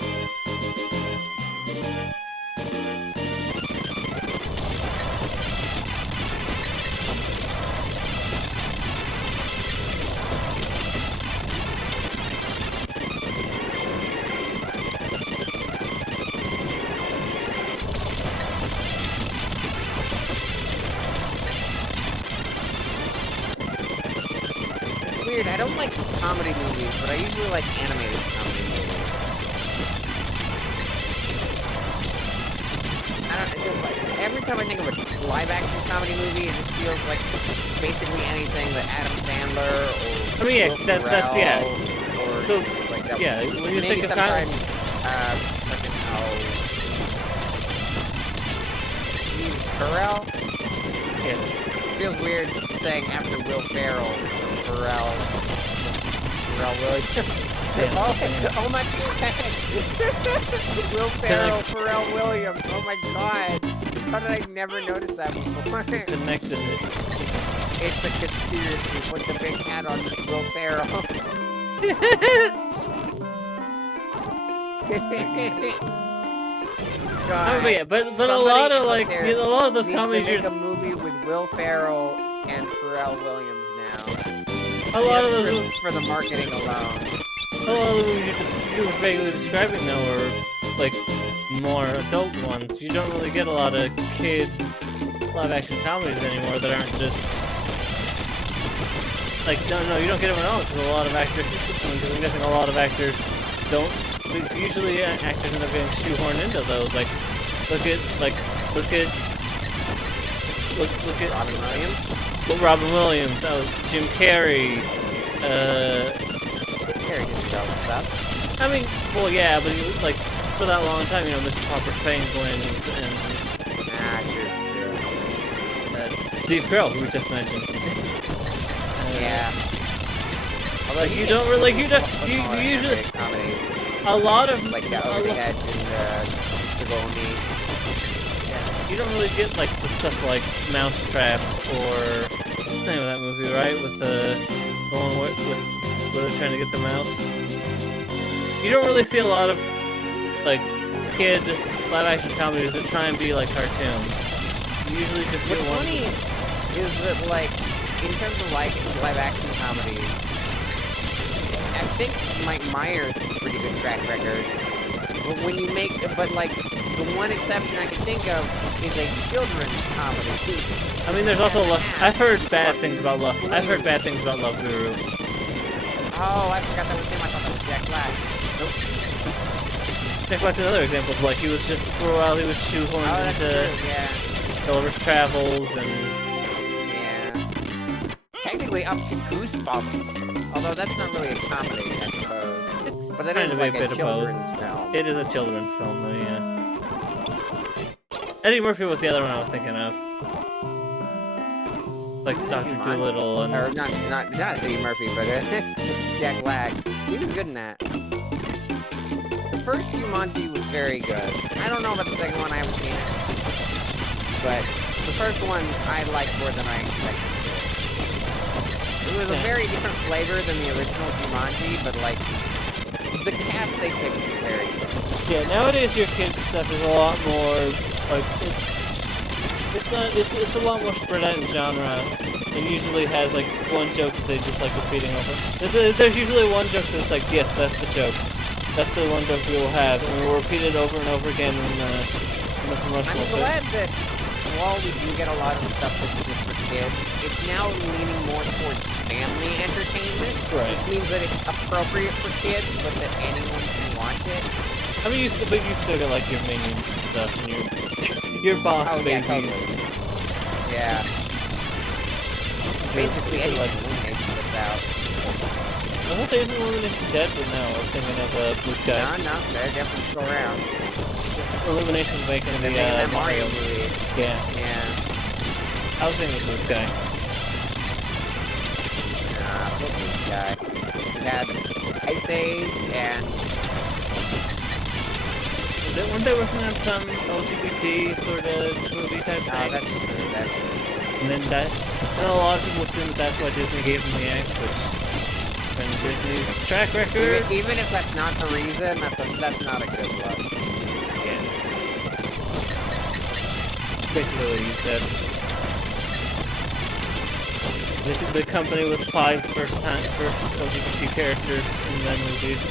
I don't like comedy movies, but I usually like animated comedy movies. Every time I think of a live-action comedy movie, it just feels like basically anything that Adam Sandler or I mean, yeah, that's yeah. Or so, like that. Yeah, when you maybe think of sometimes, comedy, Steve Carell. yes. It feels weird saying after Will Ferrell, Pharrell Williams. Oh my god! Will Ferrell, Pharrell Williams. Oh my god! How did I never notice that before? Connected it. It's a conspiracy. Put the big hat on Will Ferrell. Oh, but yeah, but a somebody lot of out like there a lot of those needs comedies to make you're a movie with Will Ferrell and Pharrell Williams now. a lot of Just those for the marketing alone. a lot of the movies you were vaguely describing though are like more adult ones. You don't really get a lot of kids live action comedies anymore that aren't just like no you don't get them at all because a lot of actors because I'm guessing a lot of actors don't usually actors end up getting shoehorned into those look at Robin Williams. Robin Williams, Jim Carrey, Carrie did adult stuff. I mean, well, yeah, but he was like, for that long time, you know, Mr. Popper's Penguins and Steve Carell, who we just mentioned. Yeah. Although Like, you don't really, you usually, comedies a lot of, like Over the Edge and The Golden. you don't really get, like, the stuff like Mousetrap or, what's the name of that movie, right? With the one with where they're trying to get the mouse. You don't really see a lot of, like, kid live-action comedies that try and be like cartoons. You usually just get What's one. funny is that, like, in terms of like live-action comedies, I think Mike Myers has a pretty good track record. But when you make, but like, the one exception I can think of is a children's comedy. I mean, there's also I've heard bad things about Love. I've heard bad things about Love Guru. Oh, I forgot that was him. I thought that was Jack Black. Nope. Jack Black's another example of like he was just for a while he was shoehorned That's into true, yeah. Gulliver's Travels and Yeah. Technically up to Goosebumps. Although that's not really a comedy, I suppose. it's But that kind is of like a a bit of both. children's film. It is a children's film, though, yeah. Eddie Murphy was the other one I was thinking of. Like Dr. Dolittle and Or not Eddie Murphy, but Jack Black. He was good in that. The first Jumanji was very good. I don't know about the second one, I haven't seen it. But the first one I liked more than I expected. It was a very different flavor than the original Jumanji, but like, the cast they picked was very good. yeah. Nowadays, your kids stuff is a lot more like it's a lot more spread out in genre, and usually has like one joke that they just like repeating over. There's usually one joke that's like, yes, that's the joke. That's the one joke we will have, and we'll repeat it over and over again in the promotional. I'm glad that while we do get a lot of stuff that's just for kids, it's now leaning more towards family entertainment, Right. which means that it's appropriate for kids, but that anyone can watch it. I mean, you still got like your minions and stuff, and your boss Oh, yeah, babies. totally. Yeah. Basically, Just like anything Illumination puts out. I was gonna say, isn't Illumination dead? But no, I was thinking of Blue Sky. No, they're definitely still around. Illumination's making They're the making that Mario movie. Yeah, Yeah. I was thinking of Blue Sky. Nah, fuck this guy. We had Ice Age and Weren't they working on some LGBT sort of movie type thing? that's true. That's And then and a lot of people assume that that's why Disney gave him the X, which, when Disney's track record. even if that's not the reason, that's not a good look. Yeah. Basically what you said. The company with first LGBT characters in the movies.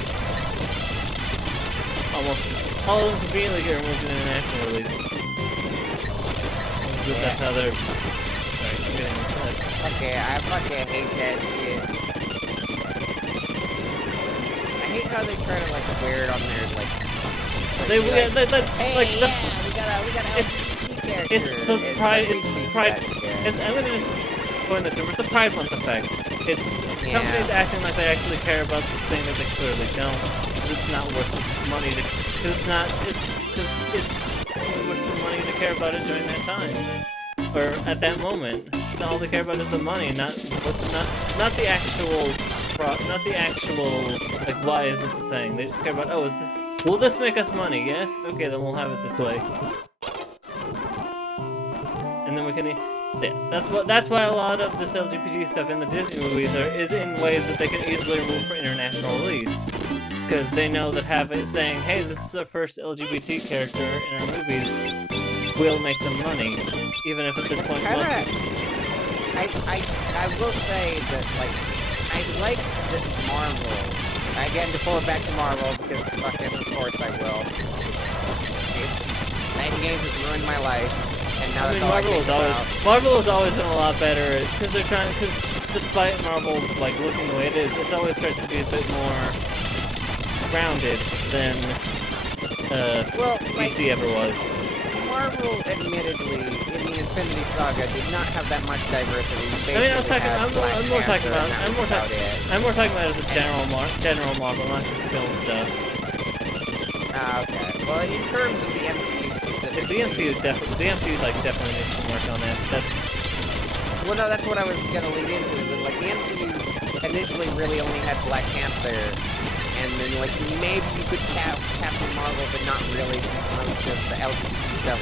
Almost all of them conveniently get removed in international releases. Yeah. That's how they're. Sorry, I'm getting into that. Okay, I fucking hate that shit. I hate how they try to like wear it on their like. They be yeah, like, they hey, like yeah, we got a LGBT character. it's the pride. like, It's we the see pride. that shit. It's I'm gonna just go in this room. It's the Pride Month effect. It's Yeah. companies acting like they actually care about this thing that they clearly don't. Because it's not worth the money to. Because it's not. It's only worth the money to care about it during that time, or at that moment. All they care about is the money, not the actual. Not the actual. Like, why is this a thing? They just care about. Oh, will this make us money? Yes. Okay, then we'll have it this way. And then we can. Yeah, that's why a lot of this LGBT stuff in the Disney movies is in ways that they can easily remove for international release. because they know that saying, "Hey, this is our first LGBT character in our movies," will make them money, even if at this point. I will say that I like that Marvel. Again, to pull it back to Marvel because fucking of course I will. Night Games has ruined my life, and now that's all I think about. Marvel has always been a lot better because despite Marvel looking the way it is, it's always tried to be a bit more grounded than DC ever was. Marvel, admittedly, in the Infinity Saga, did not have that much diversity. I'm more talking about it as a general Marvel, not just film stuff. Okay. Well, in terms of the MCU specifically, the MCU definitely needs some work on that. Well, no, that's what I was gonna lead into. Is that the MCU initially really only had Black Panther, and then maybe you could Captain Marvel, but not really. Most of the LGBT stuff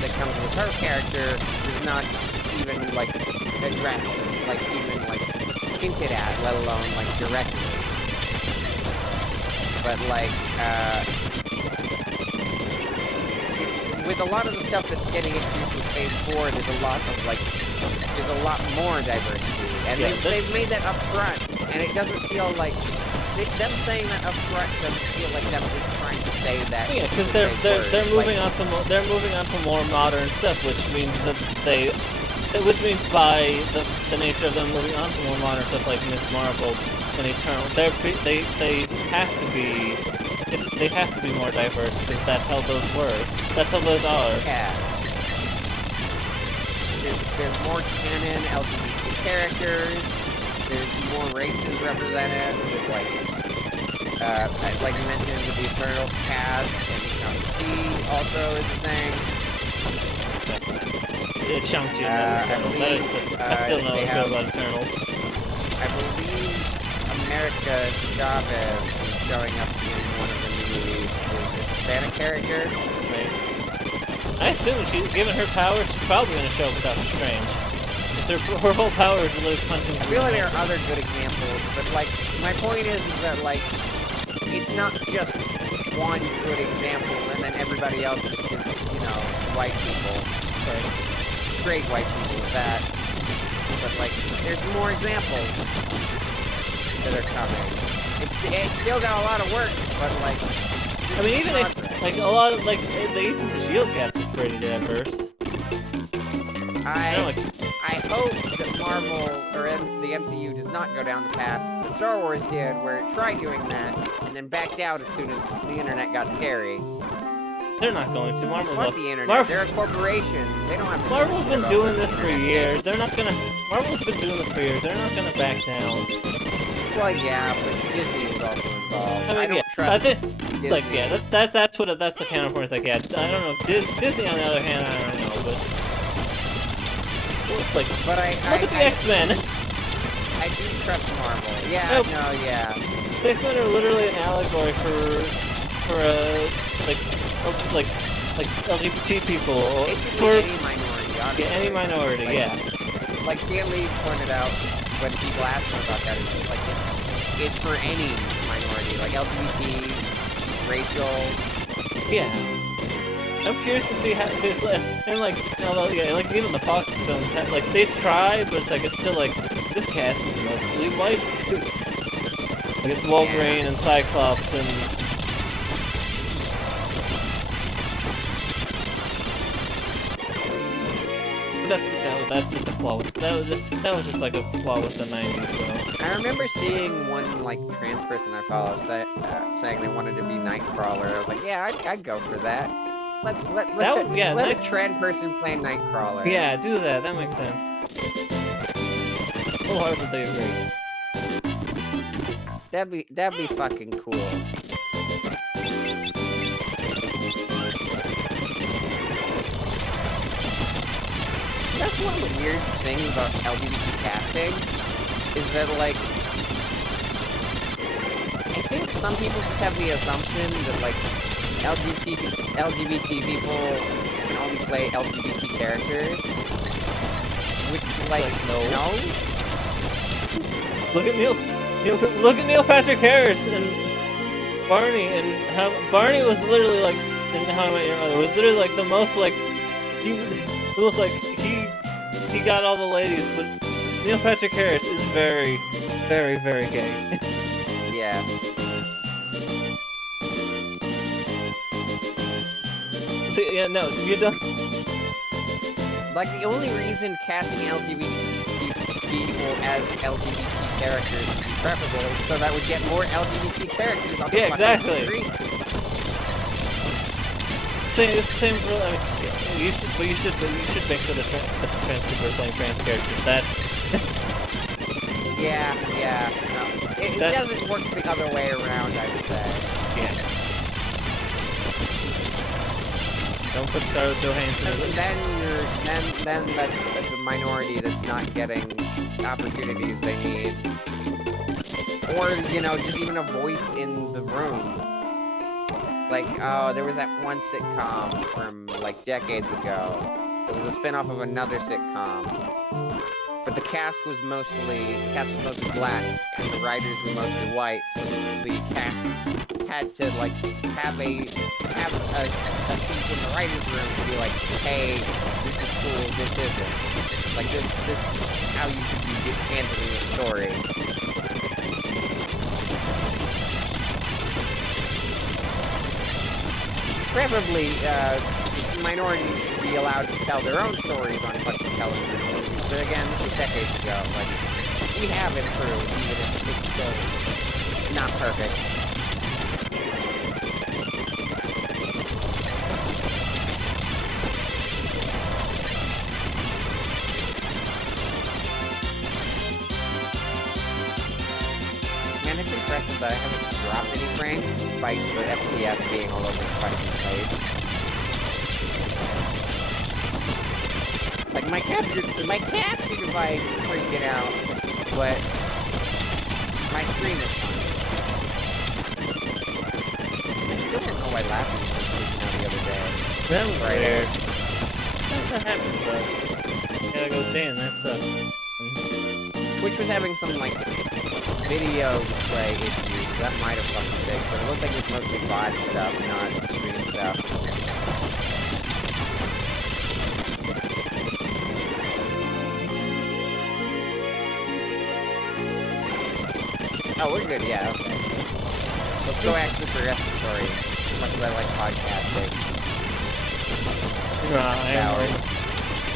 that comes with her character is not even addressed, even hinted at, let alone directly. But with a lot of the stuff that's getting introduced with Phase 4, there's a lot more diversity, and they've made that up front, and it doesn't feel like them saying that up front doesn't feel like them just trying to say that. Yeah, because they're moving on to more modern stuff, which means by the nature of them moving on to more modern stuff like Miss Marvel and Eternal, they have to be more diverse because that's how those work. That's how those are. Yeah. There's more canon LGBT characters. There's more races represented with like you mentioned with the Eternals cast, and Shang-Chi also is a thing. It's Shang-Chi and Eternals. I still know what's good about Eternals. I believe America Chavez is showing up in one of the movies. Is a Hispanic character. Right. I assume given her powers, she's probably going to show up with Doctor Strange. Her whole power is literally punching. I feel like there are other good examples, but my point is that it's not just one good example, and then everybody else is just white people, right? Straight white people with that. But there's more examples that are coming. It's still got a lot of work, but I mean, even a lot of the Agents of S.H.I.E.L.D. cast was pretty diverse. I hope that Marvel or the MCU does not go down the path that Star Wars did, where it tried doing that and then backed out as soon as the internet got scary. They're not going to. Fuck the internet. They're a corporation. They don't have to. Marvel's been doing this for years. They're not gonna. Marvel's been doing this for years. They're not gonna back down. Well, yeah, but Disney is also involved. I don't trust. Disney. That's the counterpoint. I don't know. Disney, on the other hand, I don't know, but. Look at the X-Men! I do trust Marvel. Yeah, nope. No, yeah. The X-Men are literally an allegory for LGBT people. For any minority, honestly. Yeah, any minority, yeah. Like Stan Lee pointed out when people asked him about that, it's for any minority, LGBT, racial. Yeah. I'm curious to see how this, and even the Fox films, they try, but it's still this cast is mostly white dudes. It's Wolverine and Cyclops and... That's just a flaw with, that was just a flaw with the 90s, though. I remember seeing one, trans person I follow saying they wanted to be Nightcrawler. I was like, yeah, I'd go for that. Let a trans person play Nightcrawler. Yeah, do that. That makes sense. Wholeheartedly agree. That'd be fucking cool. That's one of the weird things about LGBT casting is that I think some people just have the assumption that LGBT people can only play LGBT characters, which no. Look at Neil Patrick Harris and Barney and how Barney was literally like in How I Met Your Mother was literally like the most like it was like he got all the ladies, but Neil Patrick Harris is very, very, very gay. Yeah. See, yeah, no, you don't. Like, the only reason casting LGBT people as LGBT characters would be preferable is so that would get more LGBT characters on the Yeah, fucking exactly. screen. It's the same for. I mean, yeah, you should make sure that the trans people are playing trans characters. That's. Yeah. No. It doesn't work the other way around, I would say. Yeah. Don't put Scarlett Johansson as a... Then that's the minority that's not getting opportunities they need. Or, you know, just even a voice in the room. Like, oh, there was that one sitcom from, like, decades ago. It was a spin-off of another sitcom. But the cast was mostly black, and the writers were mostly white, so the cast had to, like, have a seat in the writer's room to be like, hey, this is cool, this isn't. Like, this is how you should be handling the story. Preferably, minorities should be allowed to tell their own stories on fucking television. But again, this was decades ago. Like, we have improved, even if it's still not perfect. Man, it's impressive that I haven't dropped any frames despite the FPS being all over the fucking place. Like, my capture device is freaking out, but my screen is fine. I still don't know why laughing was freaking out the other day. That was weird. That happens though. Gotta go, damn, that sucks. Twitch was having some, like, video display issues, so that might have fucking fixed, but it looked like it was mostly bot stuff, not stream stuff. Oh, we're good, yeah, okay. Let's go act super story, as much as I like podcasting. Meanwhile, I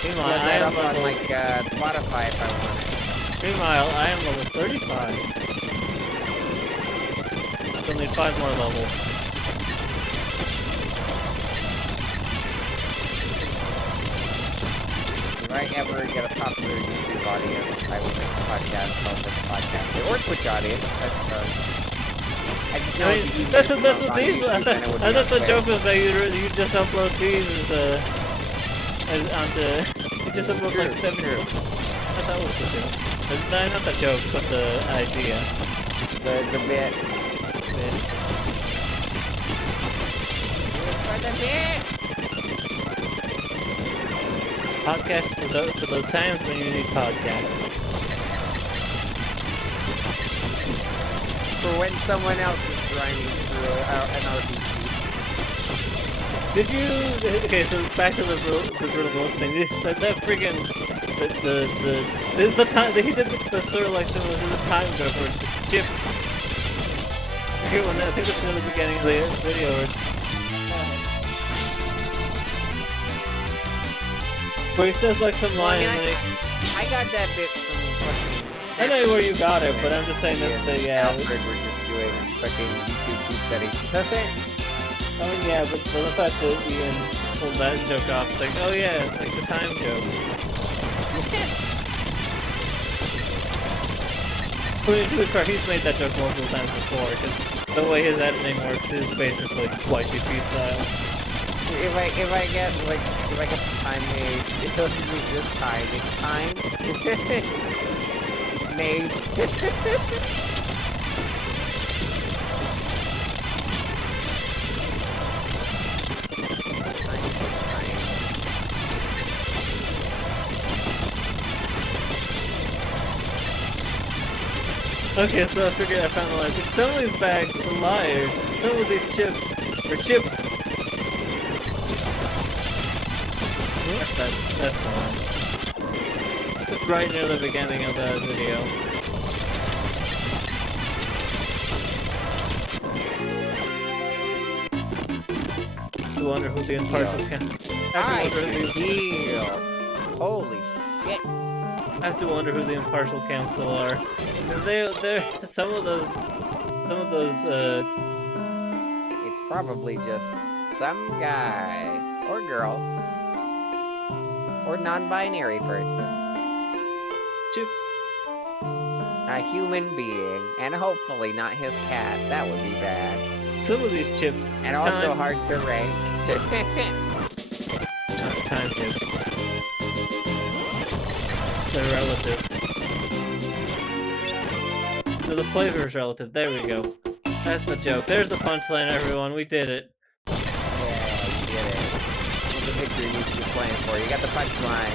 I am am on, level... like, Spotify if I want it. Meanwhile, I am level 35. Still need 5 more levels. If I ever get a popular YouTube audience, I will make a podcast called this podcast. Or Twitch audience, I just know it'd be easier That's to what promote on these. YouTube than it would be I on thought the Twitch. joke was that you just upload these as onto. You just upload like 7. I thought that was the joke. Not the joke, but the idea. The bit. For the bit. Podcast for those times when you need podcasts. For when someone else is grinding through an RPG. Did you? Okay, so back to the brutal ghost thing. That freaking the time he did the sort of like similar to the time jump where it's just Chip. I forget when I think it's in the beginning of the video. Where he says like some line like. I got that bit from fucking. I know where you got it, but I'm just saying that the Alfred were just doing fucking YouTube poop settings. That's it. I mean, yeah, but the fact that Ian pulled that joke off, it's like, oh yeah, it's like the time joke. I mean, to be fair, he's made that joke multiple times before, because the way his editing works is basically YTP style. If I get the time made, it doesn't mean this time. It's time made. Okay, so I figured I found the line. Some of these bags are liars. Some of these chips are chips. That's the one. It's right near the beginning of the video. I wonder who the impartial I should heal. Holy shit. I have to wonder who the impartial council are. 'Cause they're some of those It's probably just some guy or girl or non-binary person. chips. A human being, and hopefully not his cat. That would be bad. Some of these chips. And also hard to rank. Time chips. They're relative. So the flavor is relative. There we go. That's the joke. There's the punchline, everyone. We did it. Yeah, you did it. That's the victory you should be playing for. You got the punchline.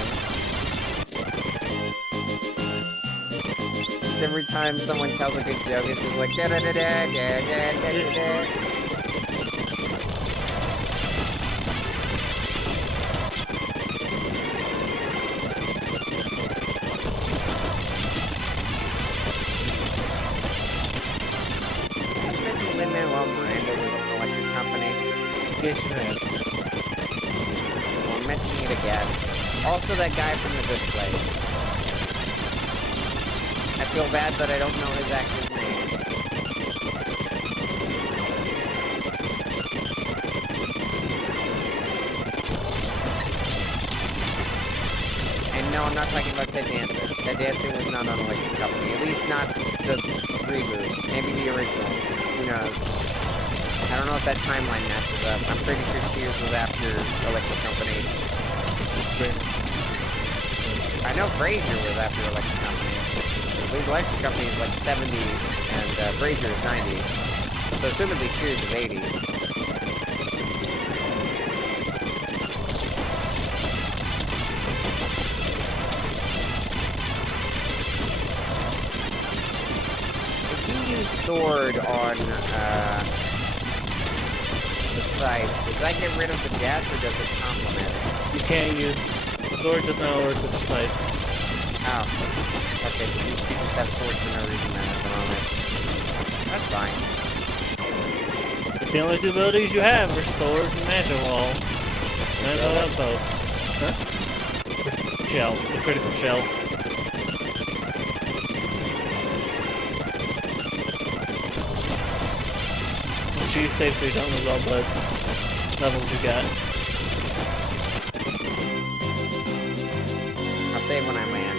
Every time someone tells a good joke, it's just like da da da da da da da da da. Well, Miranda was an electric company. Yes, you have. Well, I'm mentioning it again. Also, that guy from The Good Place. I feel bad that I don't know his actor's name. And no, I'm not talking about Ted Danson. Ted Danson was not on Electric Company. At least not the reboot. Maybe the original. Who knows? I don't know if that timeline matches up. I'm pretty sure Cheers was after Electric Company. I know Frasier was after Electric Company. I believe Electric Company is like 70 and Frasier is 90. So assumedly Cheers is 80s. If you use sword on the site, does that get rid of the death or does it complement it? You can't use. Sword does not work with the sight. Oh. Okay, so these people have swords for no reason then at the moment. That's fine. But the only two abilities you have are sword and magic wall. And I know that both. Huh? Shell. The critical shell. Shoot safe so you don't lose all the levels you got. I'll save when I land.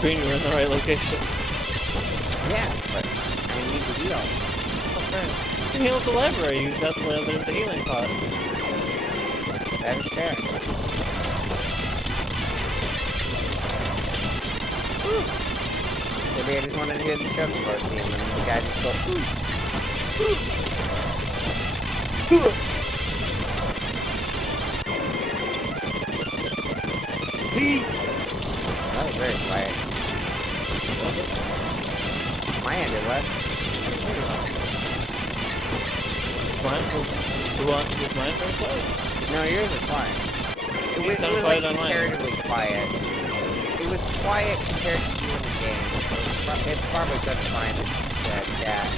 Green, you're in the right location. Yeah, but I need to heal. Okay. You can heal at the library. You've got the healing pot. That is fair. Maybe I just wanted to hear the chocobo theme and the guy just go, That was very quiet. My end it was. Was mine very quiet? No, yours is fine. It was sounded like quiet on mine. comparatively quiet. It was quiet compared to you in the game. So it's probably couldn't find that cat.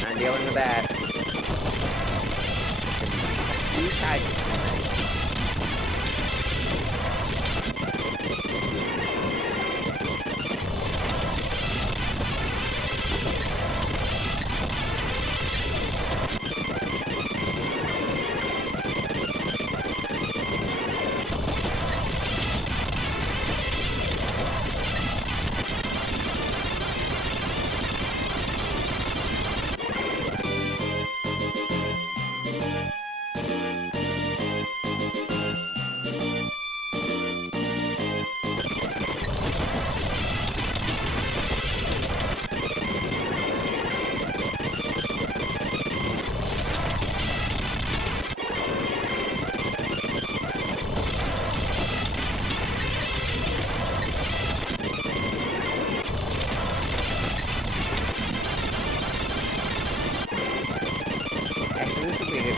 I'm dealing with that. You tried to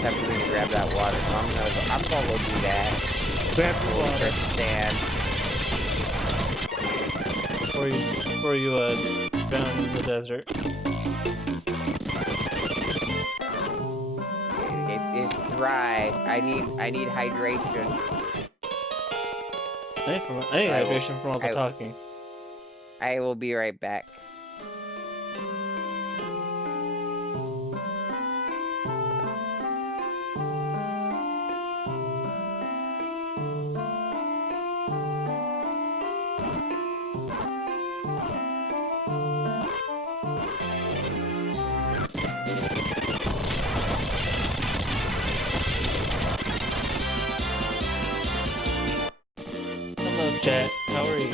time for me to grab that water, so I'm gonna go do that. Grab the We'll water start to sand. before you drown in the desert. It's dry. I need hydration. I need hydration from all the talking. I will be right back. Hello, chat. How are you?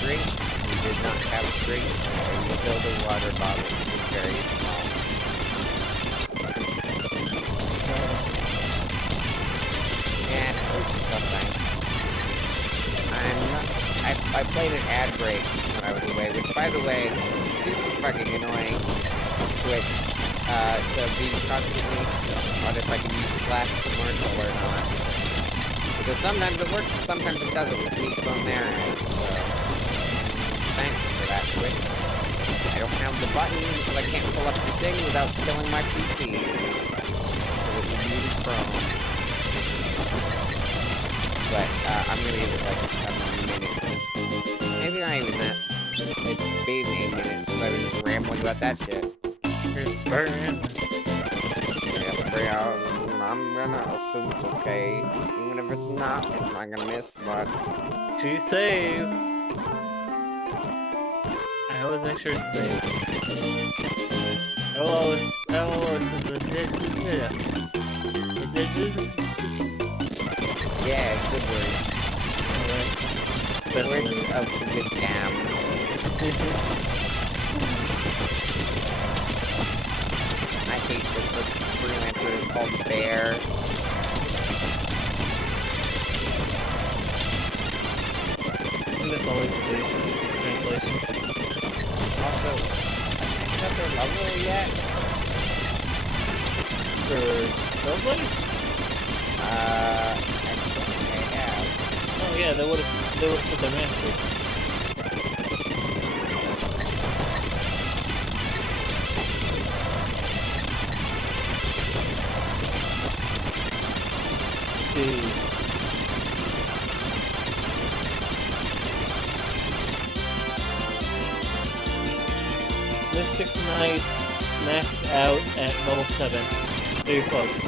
Drinks. We did not have drinks. fill the water bottle is very small. Yeah, at least it's something. I played an ad break when I was away, which, by the way, is fucking annoying. Twitch, to be constantly on if I can use slash commercial or not. Because sometimes it works and sometimes it doesn't, which means on their end, so... Thanks for that, Twitch. I don't have the button because I can't pull up the thing without killing my PC. So it would be prone. But, I'm gonna give it like a minute. Maybe not even that. It's been 8 minutes since I was just rambling about that shit. I'm gonna assume it's okay. Even if it's not gonna miss much. To save. I always make sure it's saved. I will always Yeah, good words. Best Words words. of wisdom. I hate that the freelancer is called Bear. That's always translation. Also, is that their level yet? For Snowblade? I don't think they have. Oh yeah, they would've put their master. See. Mystic Knights max out at level 7. Very close.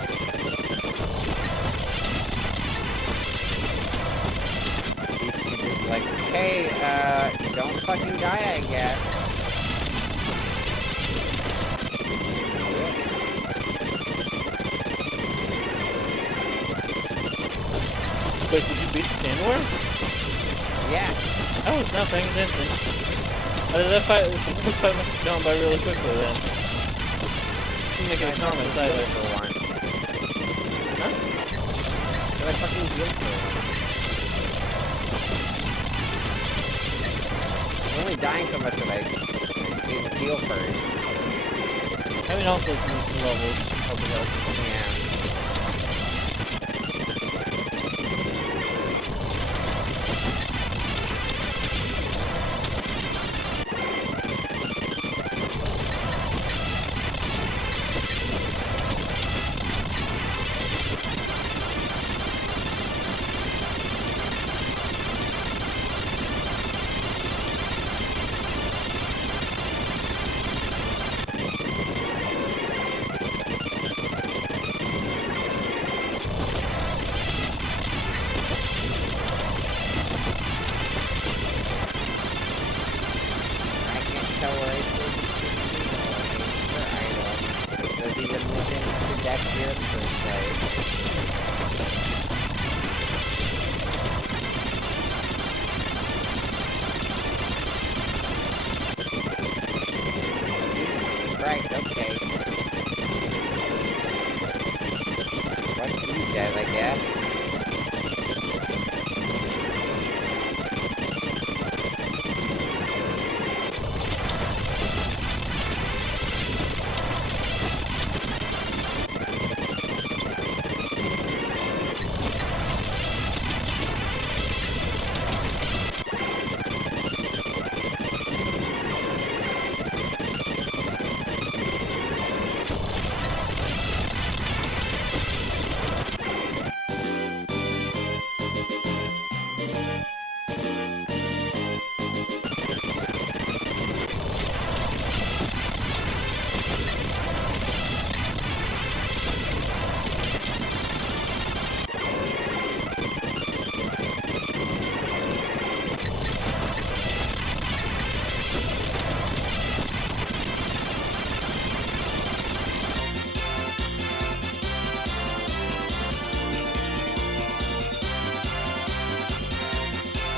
These people like, hey, don't fucking die, I guess. Wait, did you beat the Sandworm? Yeah. I was not paying attention. That fight must have gone by really quickly then. Didn't make any comments either. For once. Huh? But I fucking healed for once. I'm only dying so much that I didn't heal first. I mean, also some levels help it out. Yeah. Right, okay. What you guys, I guess.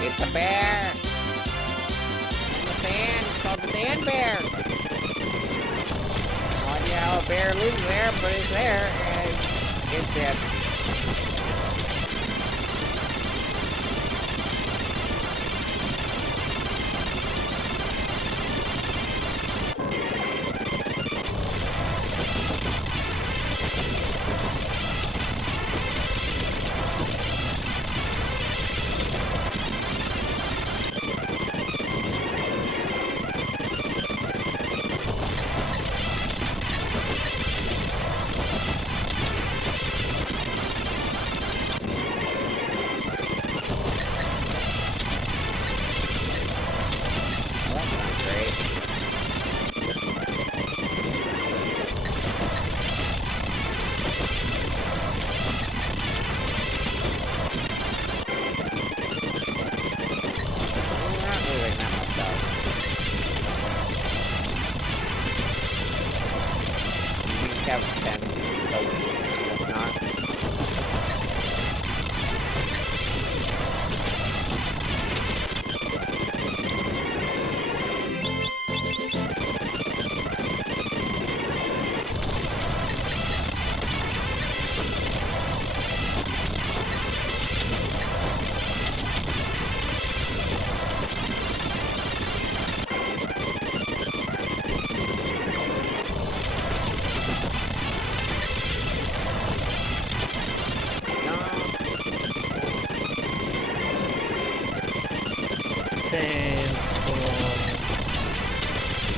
It's a bear! In the sand! called the sand bear. No idea how a bear lives there, but it's there, and it's dead. Have tents, whatnot.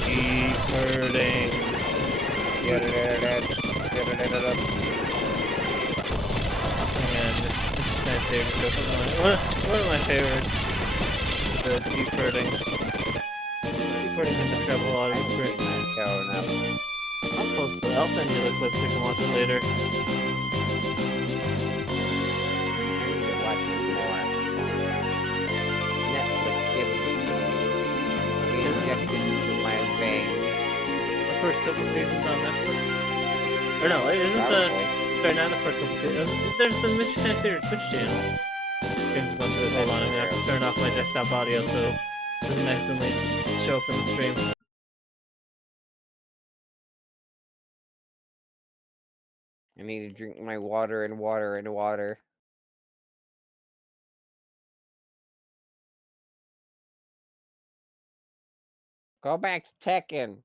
Keep hurting. Man, this is my favorite joke. One of my favorites. The keep hurting. Keep hurting can describe a lot of this great. I'll send you the clip so you can watch it later. Injected into my veins. The first couple seasons on Netflix? Or no, isn't sorry, not the first couple seasons. There's the Mr. Science Theater Twitch channel. Streams a bunch of it. Hold on, I'm gonna have to turn off my desktop audio so it doesn't accidentally show up in the stream. I need to drink my water and water and water. Go back to Tekken.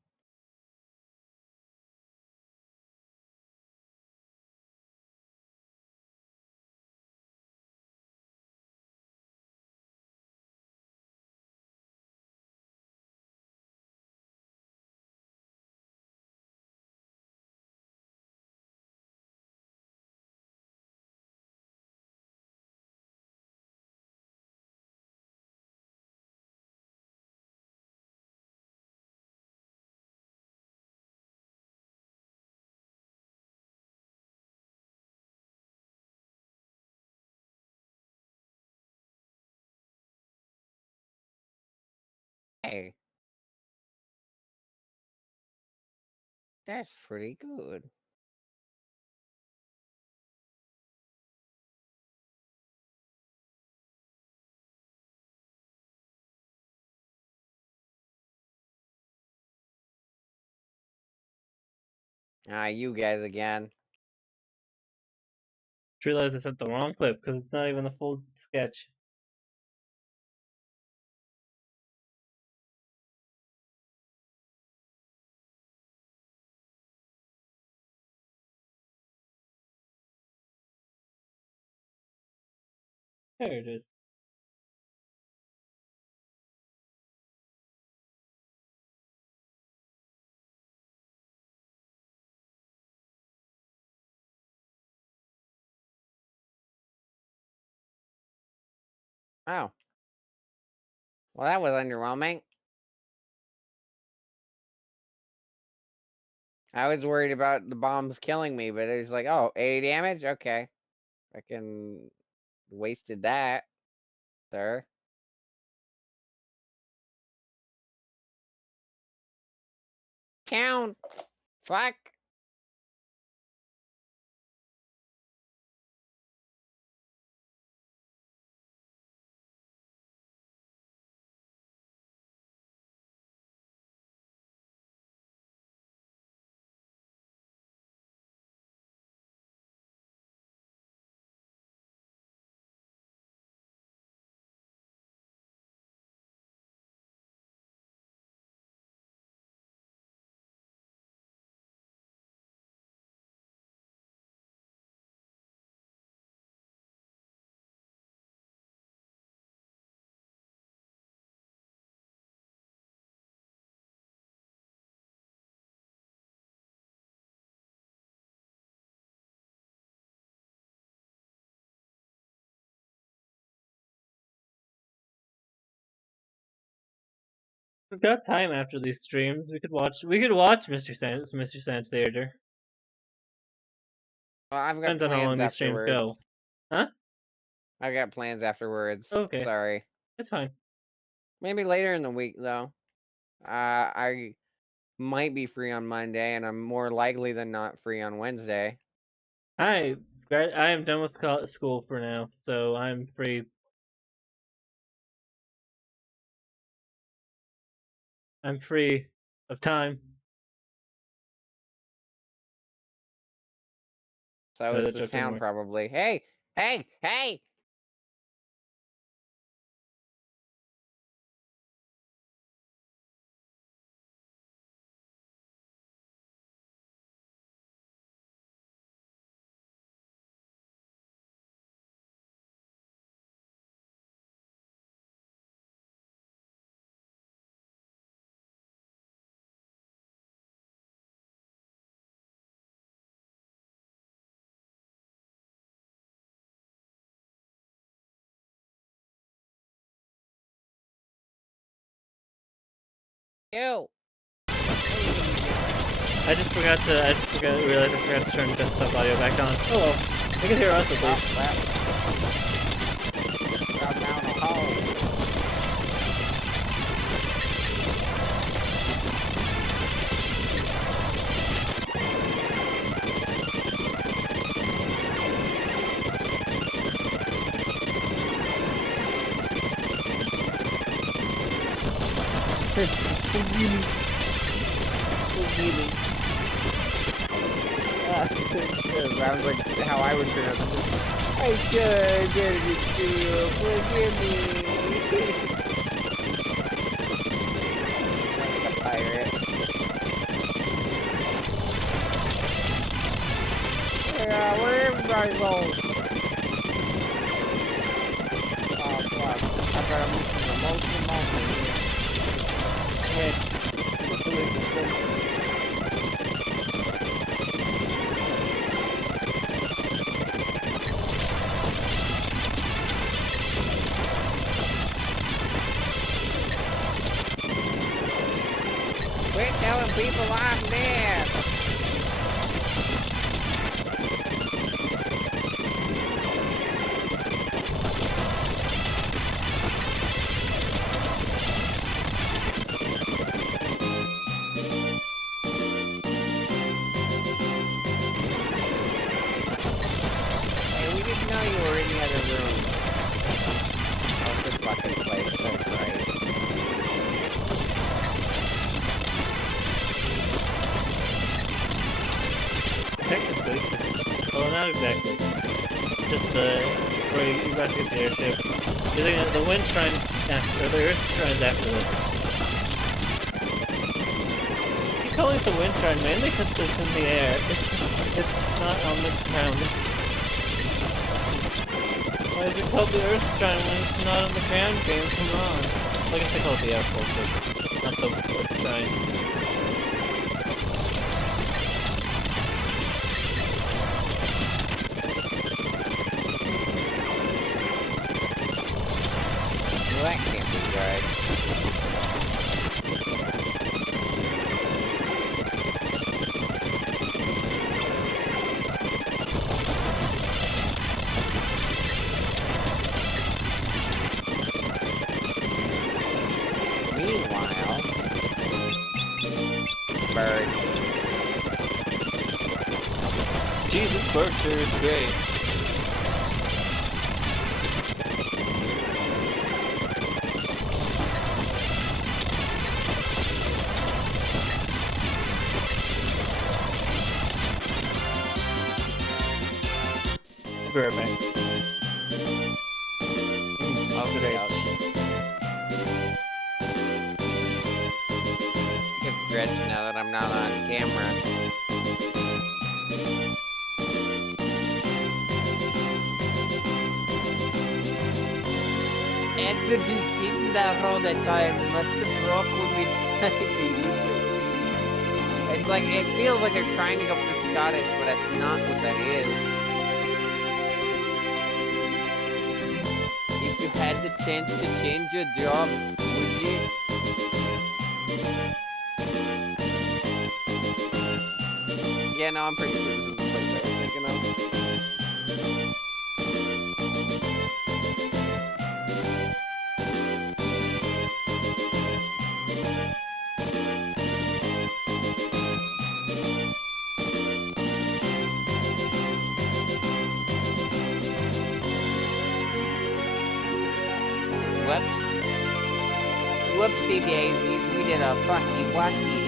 Hey. That's pretty good. Ah, you guys again. Just realized I sent the wrong clip because it's not even a full sketch. There it is. Oh. Well, that was underwhelming. I was worried about the bombs killing me, but it was like, oh, 80 damage? Okay. I can wasted that, sir. Town. Fuck. We've got time after these streams. We could watch Mr. Science Theater. Well, I've got Depends on how long plans these streams go. afterwards. Huh? I've got plans afterwards. Okay. Sorry. It's fine. Maybe later in the week though. I might be free on Monday, and I'm more likely than not free on Wednesday. I am done with school for now, so I'm free. I'm free of time. So No, is that the joke didn't sound work. probably. Hey! Hey! Hey! You! I just realized I forgot to turn desktop audio back on. Oh well. I can hear us at least. Drop down a hole. Sounds like how I would pronounce it. I should did it to you. Forgive me. Like a pirate. Yeah, where everybody goes? Oh fuck! I bet I'm missing the most emotion here. Quit telling people I'm there! Hey, we didn't know you were in the other room. Oh, this fucking place, that's right. Technically, well, not exactly. Just where you about to get the airship. The wind shrines after the earth shrines after this. You call it the wind shrine mainly because it's in the air. It's not on the ground. Why is it called the earth shrine when it's not on the ground? Game, come on. I guess they call it the air fortress, not the earth shrine. Well, that can't be good. Meanwhile, bird. Gee, this bird sure is great. I'll be right back. Okay, It's stretched now that I'm not on camera. After just sitting there all the time, must have broke with me trying to use it. It's like, it feels like they're trying to go for Scottish, but that's not what that is. If you had the chance to change your job, would you? Yeah, no, I'm pretty sure this is the place I was thinking of. Whoops. Whoopsie daisies, we did a fucky wacky.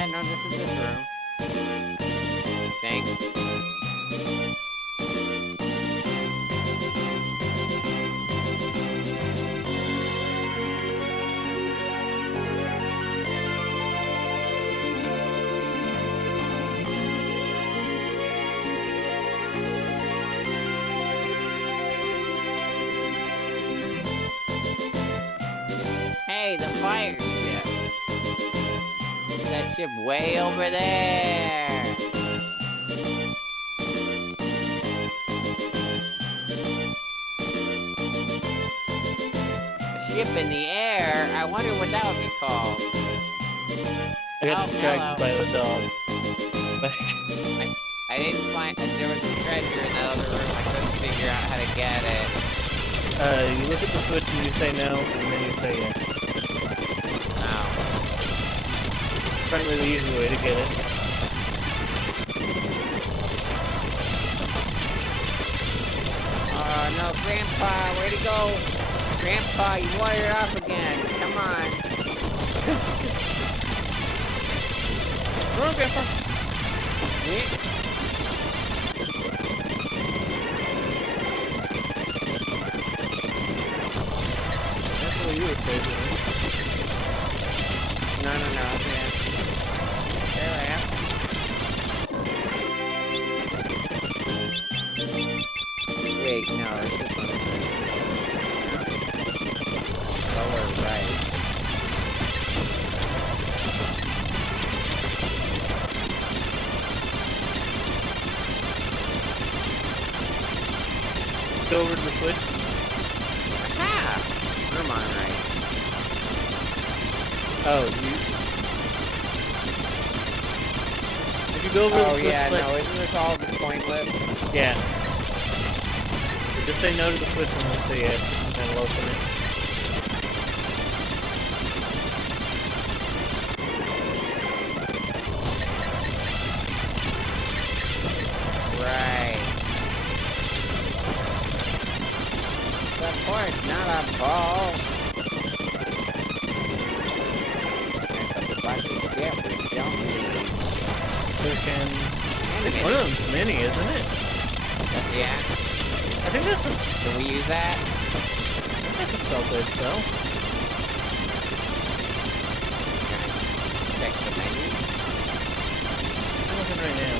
Yeah, no, this is this room. I think. Hey, the fire ship. That ship way over there. A ship in the air? I wonder what that would be called. I got Oh, distracted by the dog. I didn't find... there was a treasure in that other room. I couldn't figure out how to get it. You look at the switch and you say no, and then you say yes. Oh. Probably the easy way to get it. Oh, no, Grandpa, where'd he go? Grandpa, you wandered off again. Come on. Come on, Grandpa. That's what you were crazy, right? No, yeah. There I am. Wait, no, it's this one. Lower right. Go over to the switch. Aha! I'm on right. Oh, you... If you go over to the switch... Yeah, like... no, isn't this all just pointless? Yeah. Just say no to the switch and then say yes, and then we'll open it. Right. Of course, not a ball. There's a bunch of shit we don't need. Freaking... One of them's mini, isn't it? Yeah. I think that's a... Can we use that? That's a spell-based spell. Check the menu. I'm looking right now.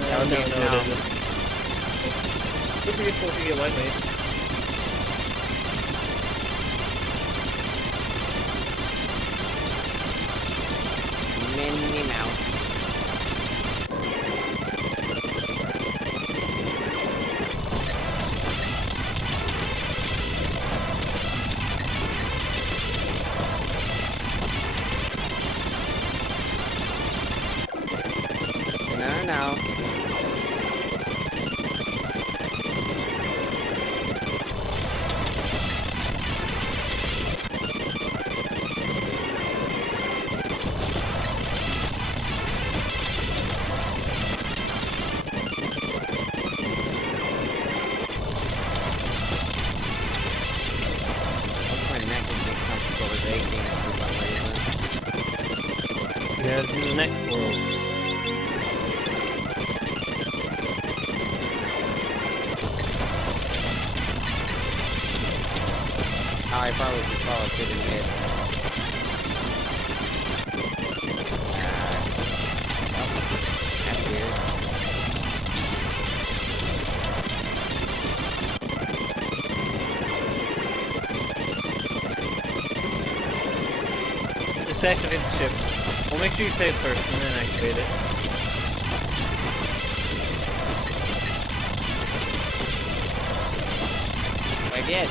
Okay, No, no. it isn't. Good for you supposed to get white mate. Minnie Mouse. No. My neck is getting comfortable with aching for some reason. You gotta do the next world. Oh, I probably should follow it in mid. That's weird. Just activate the ship. Well, make sure you save first and then activate it. I did.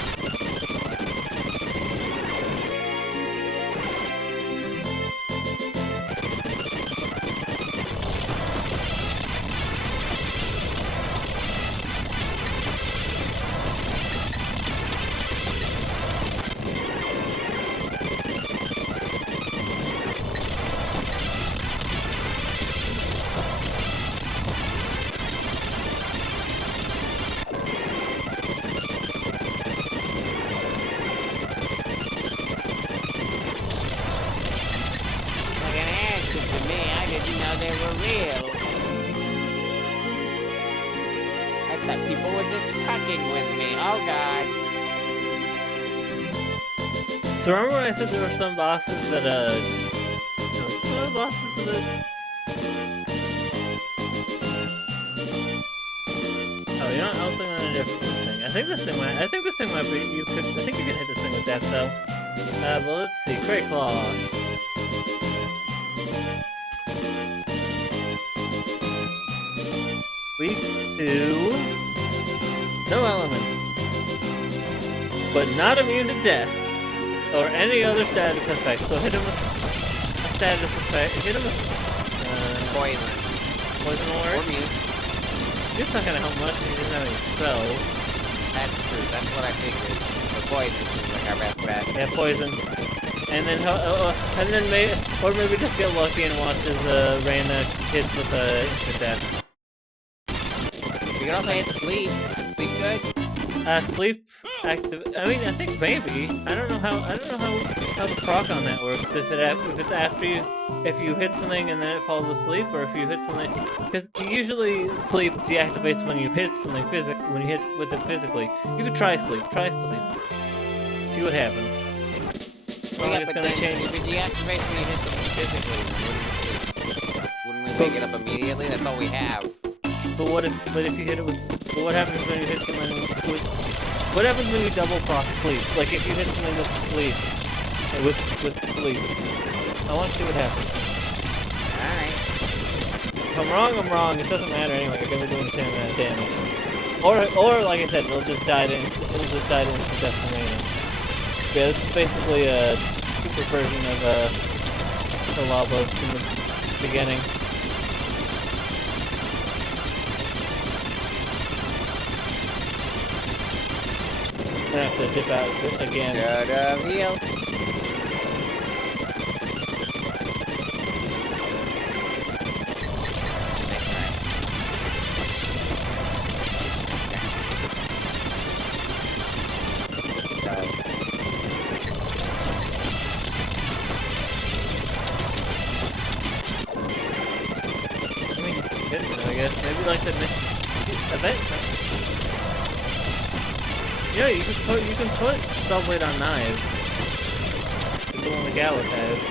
know they were real. I thought people were just fucking with me. Oh god. So remember when I said there were some bosses that, some bosses that... Oh, you know what? I'll think on a different thing. I think this thing might be, I think you can hit this thing with that, though. But let's see, Cray Claw. Weak to... No elements. But not immune to death. Or any other status effect. So hit him with a status effect. Hit him with... Poison. Poison will Or work. mute. It's not gonna help much because he doesn't have any spells. That's true. That's what I figured. The poison seems like our best bet. Yeah, poison. And then, or maybe just get lucky and watch as Reyna hits with instant death. We can also hit sleep. Sleep good? Sleep active. I mean, I think maybe. I don't know how the proc on that works. If it's after you, if you hit something and then it falls asleep, or if you hit something, because usually sleep deactivates when you hit something when you hit with it physically. You could try sleep. Try sleep. See what happens. Well, yeah, It's but gonna then change. if it deactivates when you hit something physically, wouldn't we pick it up immediately? That's all we have. But if you hit it with, but what happens when you hit something with, what happens when you double proc sleep? Like if you hit something with sleep, with sleep. I want to see what happens. Alright. If I'm wrong, it doesn't matter anyway, you're gonna be doing the same amount of damage. Or like I said, it'll just die to instant death from Reyna. Yeah, this is basically a super version of the Lobos from the beginning. I'm gonna have to dip out again. Should heal. I mean, I guess. Maybe like the... I bet... Yeah, you can put Spellblade on knives. Like the one the Gallop has.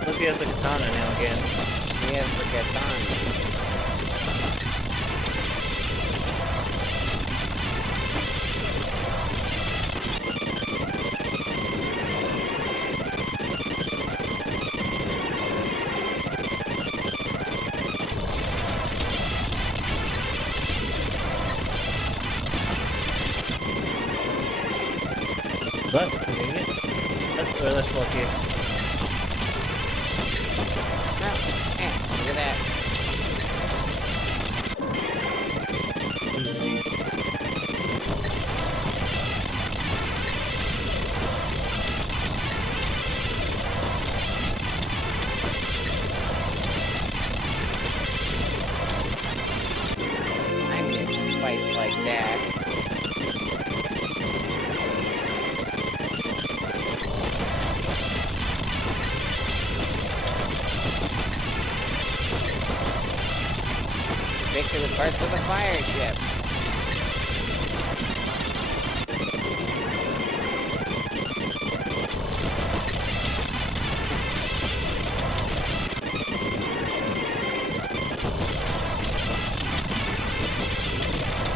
Unless he has the katana now again. He has the katana. That's convenient. That's lucky. Oh, hey, look at that. Easy. I miss fights like that. Mix it with parts of the fire ship.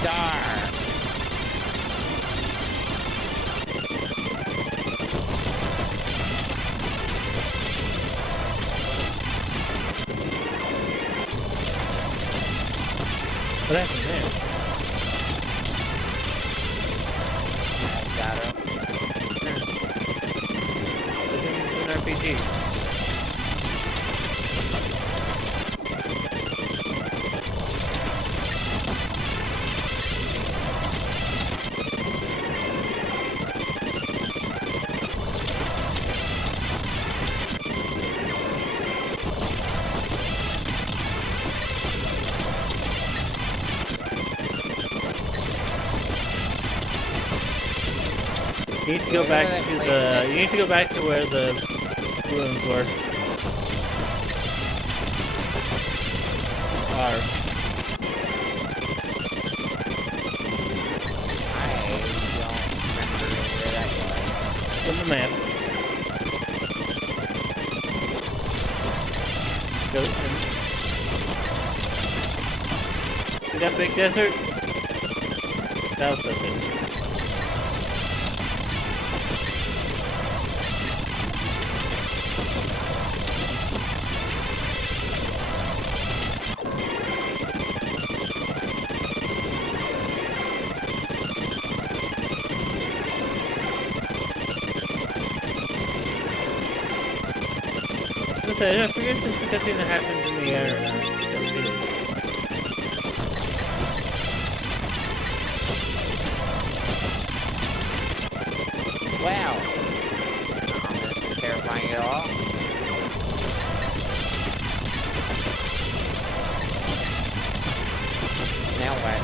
Dar. What happened there? Got her. I think this is an RPG. You need to go back to the. You need to go back to where the ruins were. R. I don't remember where that was. On the map. Go in that big desert. That was the thing. I forget if it's the cutscene that happens in the air or not. It is. Wow. Ominous and terrifying at all. Now what?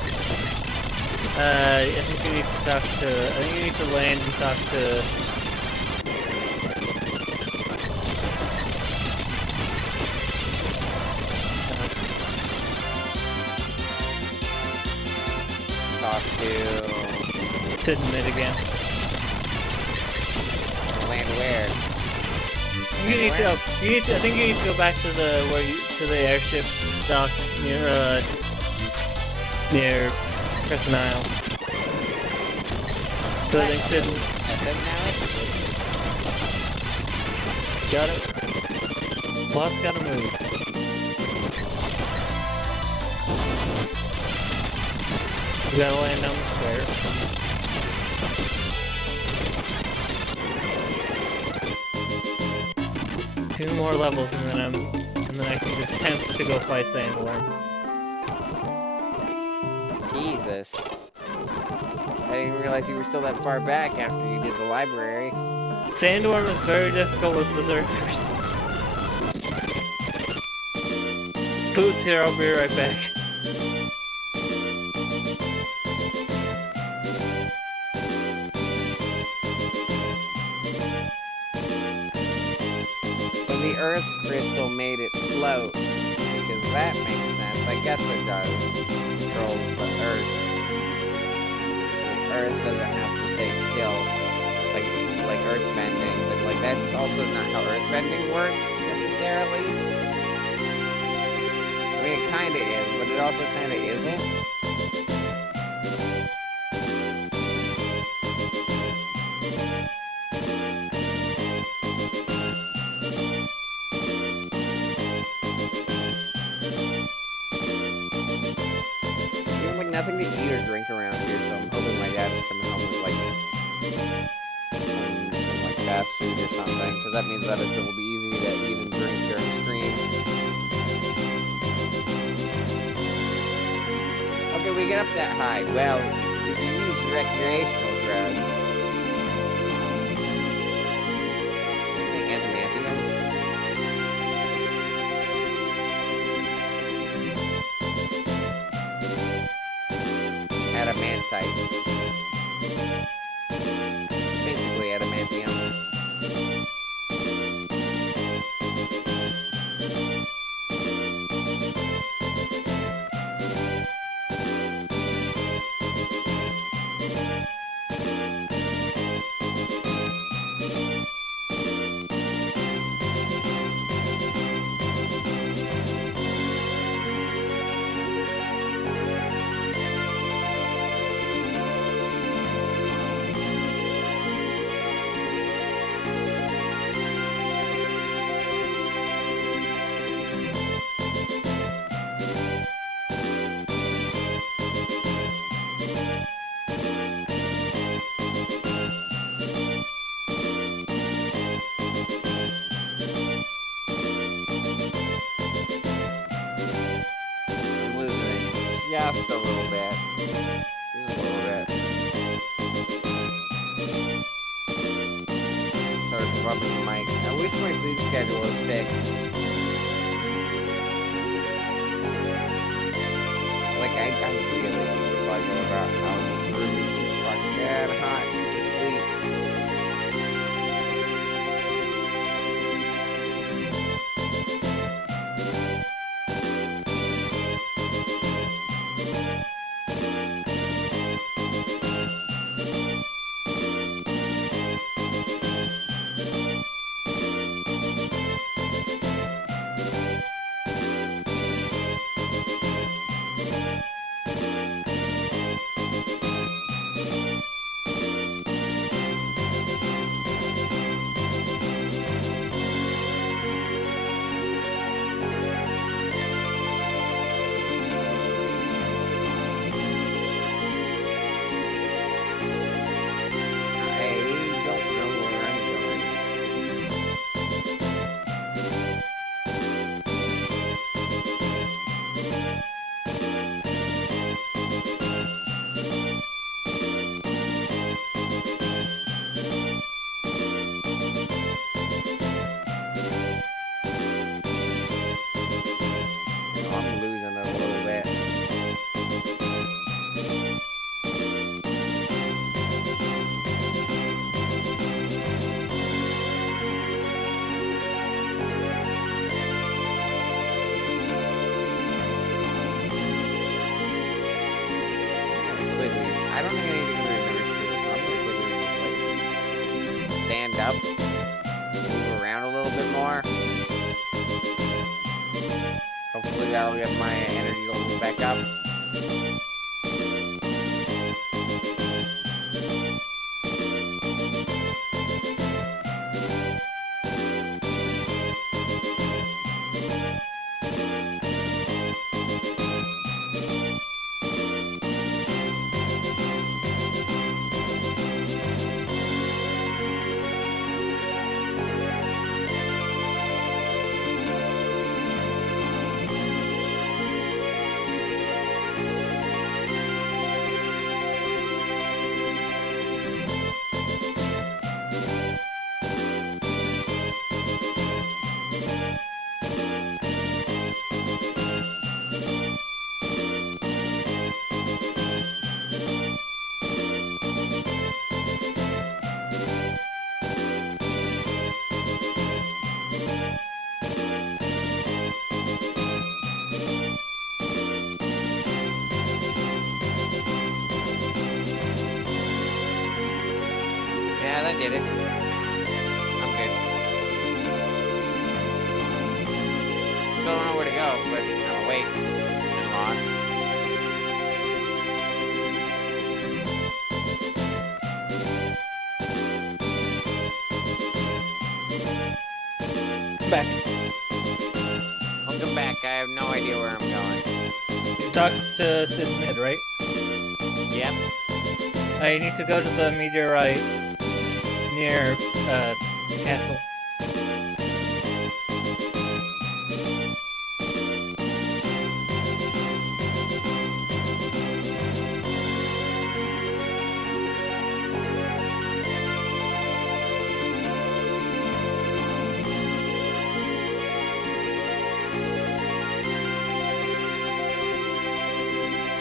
I think you need to talk to. I think you need to land and talk to. Talk to Sit in it again. land where? You need to. You need to. I think you need to go back to the to the airship dock near Crescent Isle. So I think Sid. Got it. Plot's gotta move. You gotta land on the square. Two more levels and then I can attempt to go fight Sandworm. Jesus. I didn't realize you were still that far back after you did the library. Sandworm is very difficult with berserkers. Food's here, I'll be right back. So the Earth crystal made it float. Because that makes sense. I guess it does. Control the Earth. So the Earth doesn't have to stay still. Like Earth bending. But like that's also not how Earth bending works necessarily. I mean it kinda is, but it also kinda isn't. Nothing to eat or drink around here, so I'm hoping my dad is coming home with like some like fast food or something, because that means that it will be easy to eat and drink during stream. Okay, we get up that high. Well, if you use recreational drugs, say adamantium. Adamantite. Basically adamantium. Just a little bit. Just a little bit. Sorry for bumping the mic. I wish my sleep schedule was fixed. Like, I really need to bug about how this room is too fucking hot to sleep. stand up, move around a little bit more. Hopefully that'll get my energy levels back up. Yeah, that did it. I'm good. Still don't know where to go, but I'm awake and lost. Come back. I'll come back. I have no idea where I'm going. You talked to Sid Mid, right? Yep. You need to go to the meteorite near, castle.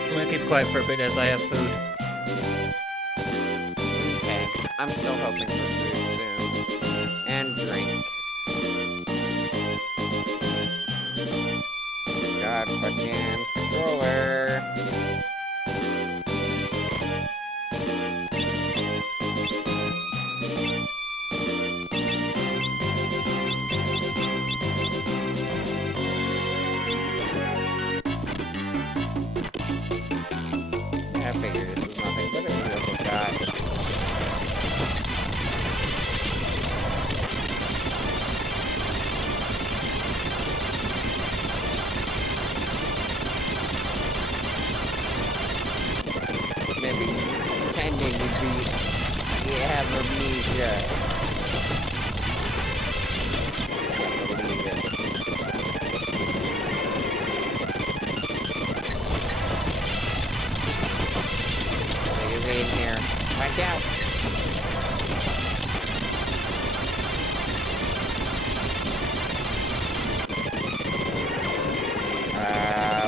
I'm gonna keep quiet for a bit as I have food. Okay. I'm still hoping for food soon. And drink. God fucking controller. I figured this was nothing but a miracle shot. Maybe pretending to be, have amnesia. Can't believe it. Niggas in here. Watch out.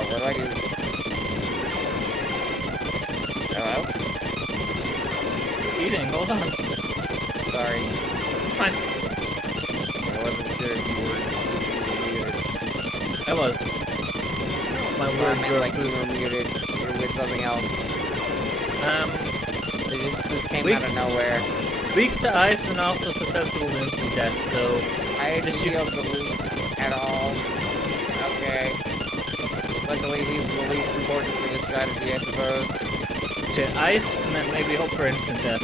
What do I do? Hello? Eating, hold on. Sorry. Fine. I wasn't sure if you were muted. I was. My I word meant broke like you through. were muted. You were with something else. It just came Weak- out of nowhere. Weak to ice and also susceptible to instant death, so I didn't Did you- feel the loot at all. Okay. Luckily, he's the least important for this strategy, I suppose. to ice and then maybe hope for instant death.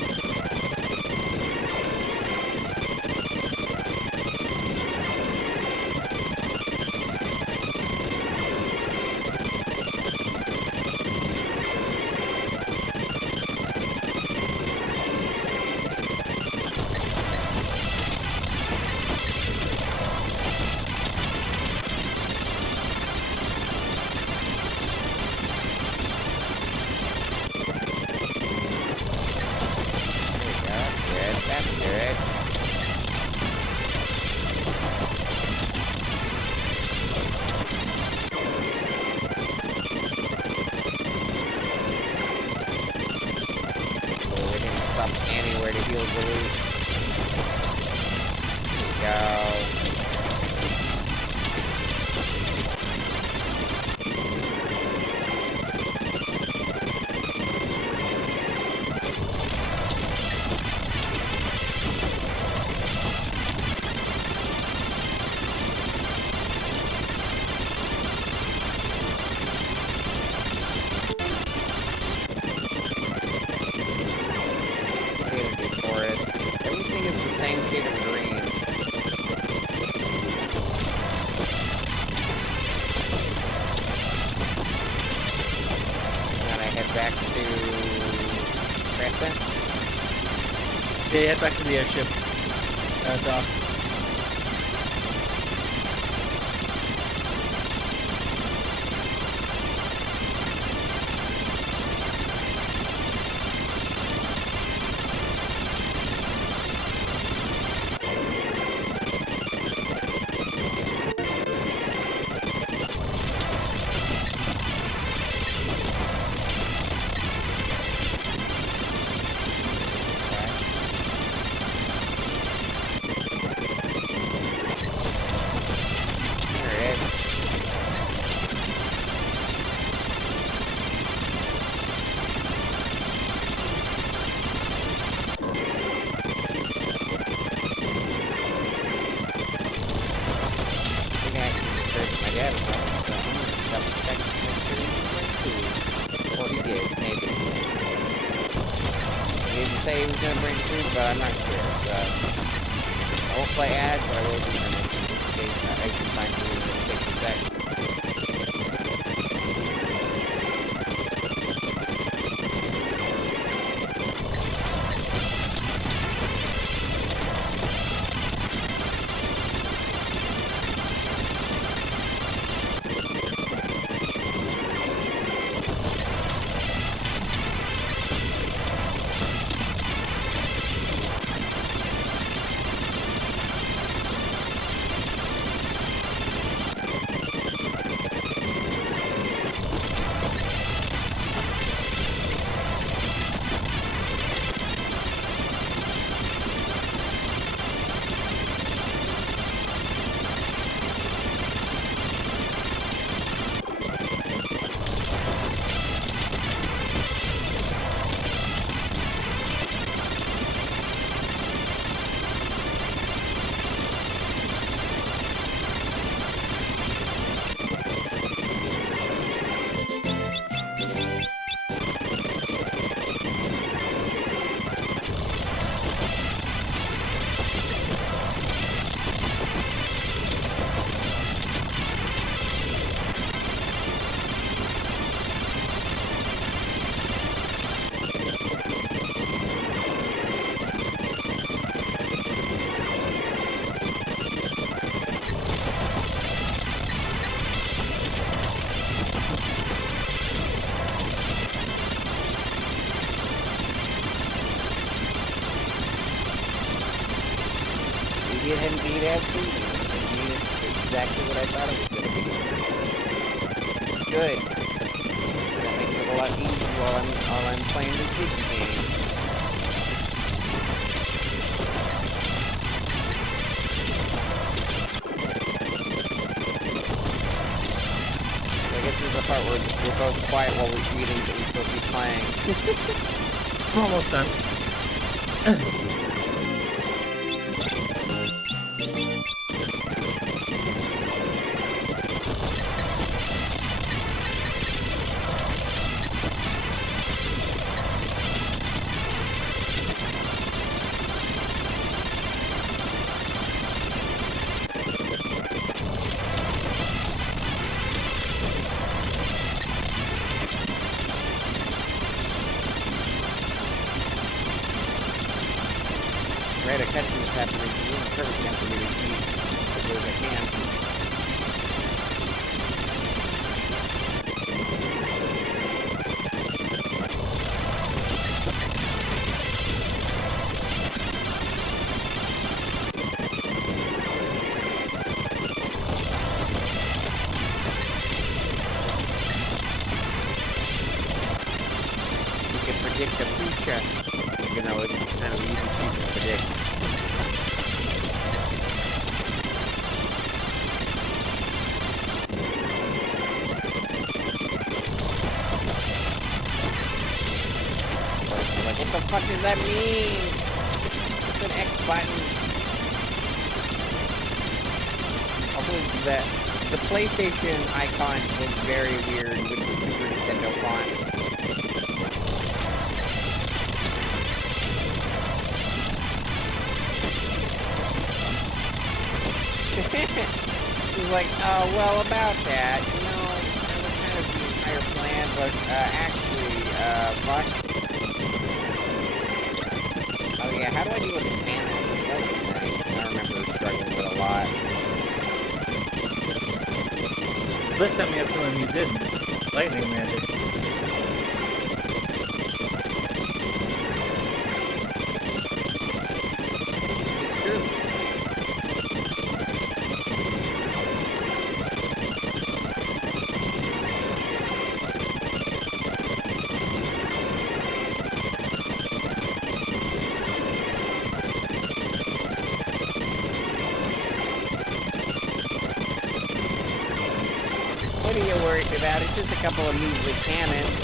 Yeah, head back to the airship. Dock. Say he was gonna bring food, but I'm not sure. So I won't play ads, but I will do them in case I can find food and take a sec. It indeed has food. Indeed, it's exactly what I thought it was going to be. It's good. That makes it a lot easier while I'm playing this video game. I guess this is the part where we're both quiet while we're eating, but we still keep playing. Almost done. Right, I catch this happening. It's really perfect time for me to eat as quickly as I can. You can predict the future. You know, it's kind of easy to predict. Like, what the fuck does that mean? It's an X button. Also, the PlayStation icon was very weird with the Super Nintendo font. She's like, oh, well, about that, you know, that was kind of the entire plan, but, actually, fuck. Oh, yeah, how do I deal with the cannon? That's the thing I remember struggling with a lot. This set me up to when you didn't. Lightning magic. This is true. What are you worried about? It's just a couple of measly cannons.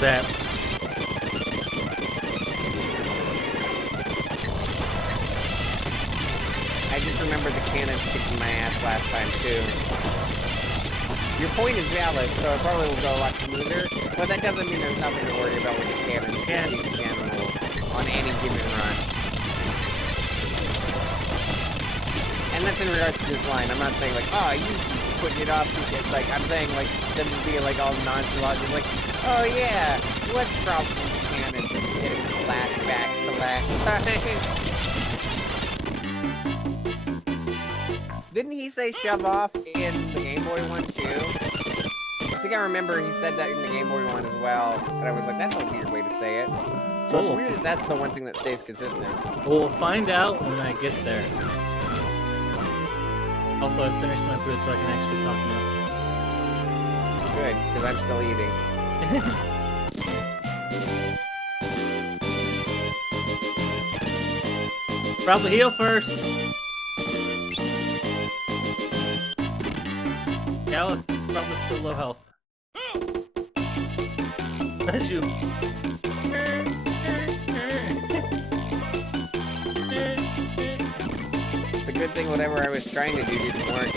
That. I just remember the cannons kicking my ass last time, too. Your point is valid, so it probably will go a lot smoother, but that doesn't mean there's nothing to worry about with the cannons. Cannon. You can roll on any given run. And that's in regards to this line. I'm not saying, like, oh, you putting it off because, like, I'm saying, like, them just being, like, all nonchalant. Just like, oh, yeah, what's the problem with the cannons? Just getting flashbacks to last time. Didn't he say shove off in the Game Boy one, too? I think I remember he said that in the Game Boy one as well. And I was like, that's a weird way to say it. So it's Cool. weird that that's the one thing that stays consistent. We'll find out when I get there. Also, I finished my food so I can actually talk now. Good, because I'm still eating. Probably heal first. Gallus is probably still low health. That's you. It's a good thing whatever I was trying to do didn't work.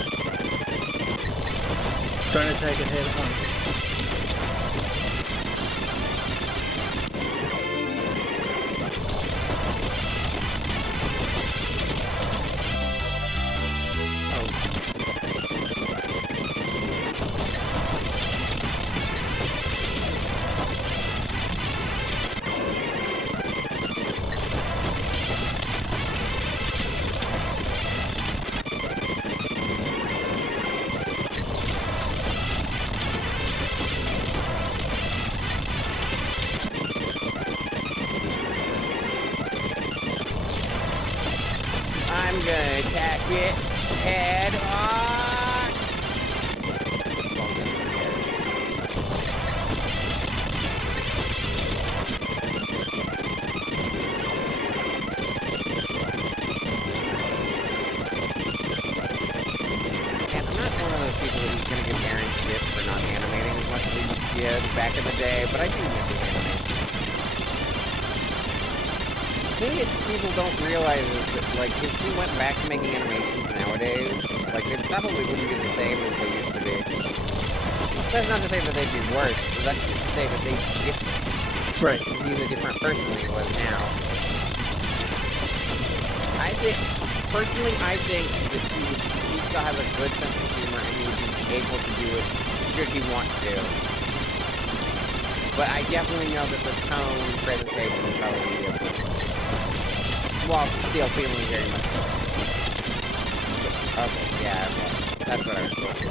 Trying to take a hit on. I'm gonna attack it head on. And I'm not one of those people who's gonna give Aaron shit for not animating as much as he did back in the day, but I do miss his animation. The thing that people don't realize is that, like, if we went back to making animations nowadays, like, they probably wouldn't be the same as they used to be. That's not to say that they'd be worse, but that's just to say that they'd be different. Right. He's a different person than he was now. I think, personally, I think that he still has a good sense of humor and he would be able to do it should he want to. But I definitely know that the tone presentation is probably different. While still feeling very much okay, yeah, okay. That's what I was supposed to do.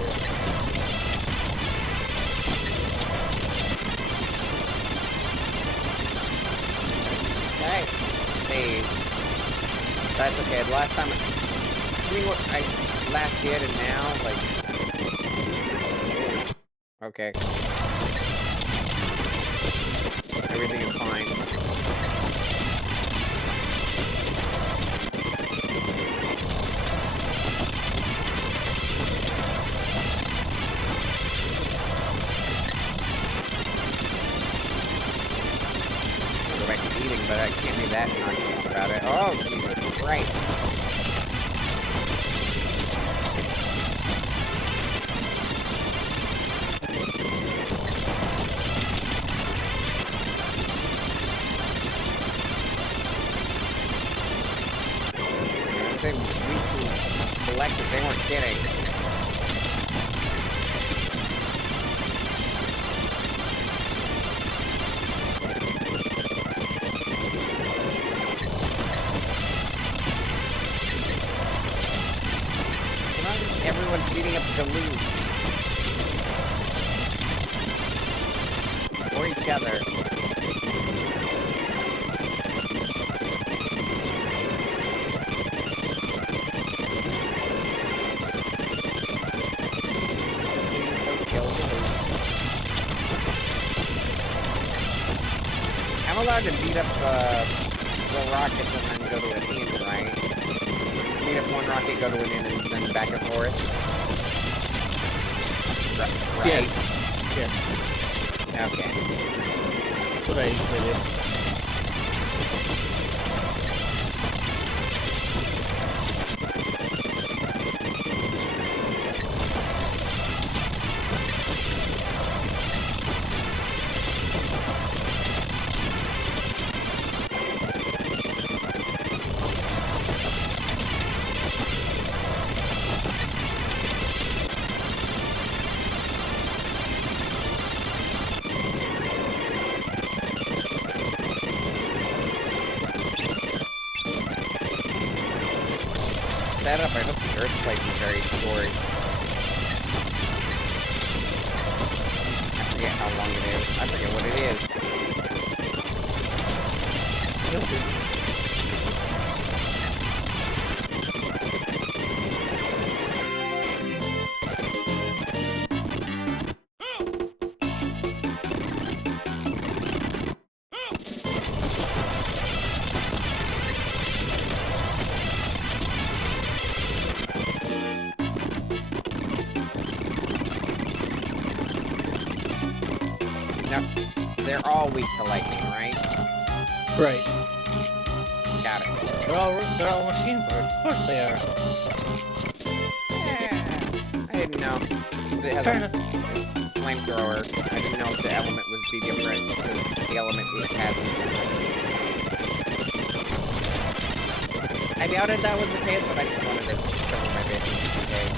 Okay. Save. That's okay. The last time between what I last did and now, like, okay. Everything is fine. Go back to eating, but I can't be that nonchalant about it. Oh, Jesus Christ. They collected, they weren't kidding. everyone's beating up Duluth. Or each other. I'm allowed to beat up the rockets and then go to an inn, right? Beat up one rocket, go to an inn, and then back and forth. Right? Yes. Yes. Okay. That's what I usually do. Set up, I hope the earthquake is very short. I forget how long it is. I forget what it is. No, they're all weak to lightning, right? Right. Got it. They're all machine birds. Of course they are. Yeah, I didn't know. 'Cause it has Fair a enough. flamethrower. I didn't know if the element would be different because the element it had was different. I doubted that was the case, but I just wanted to show my basic case.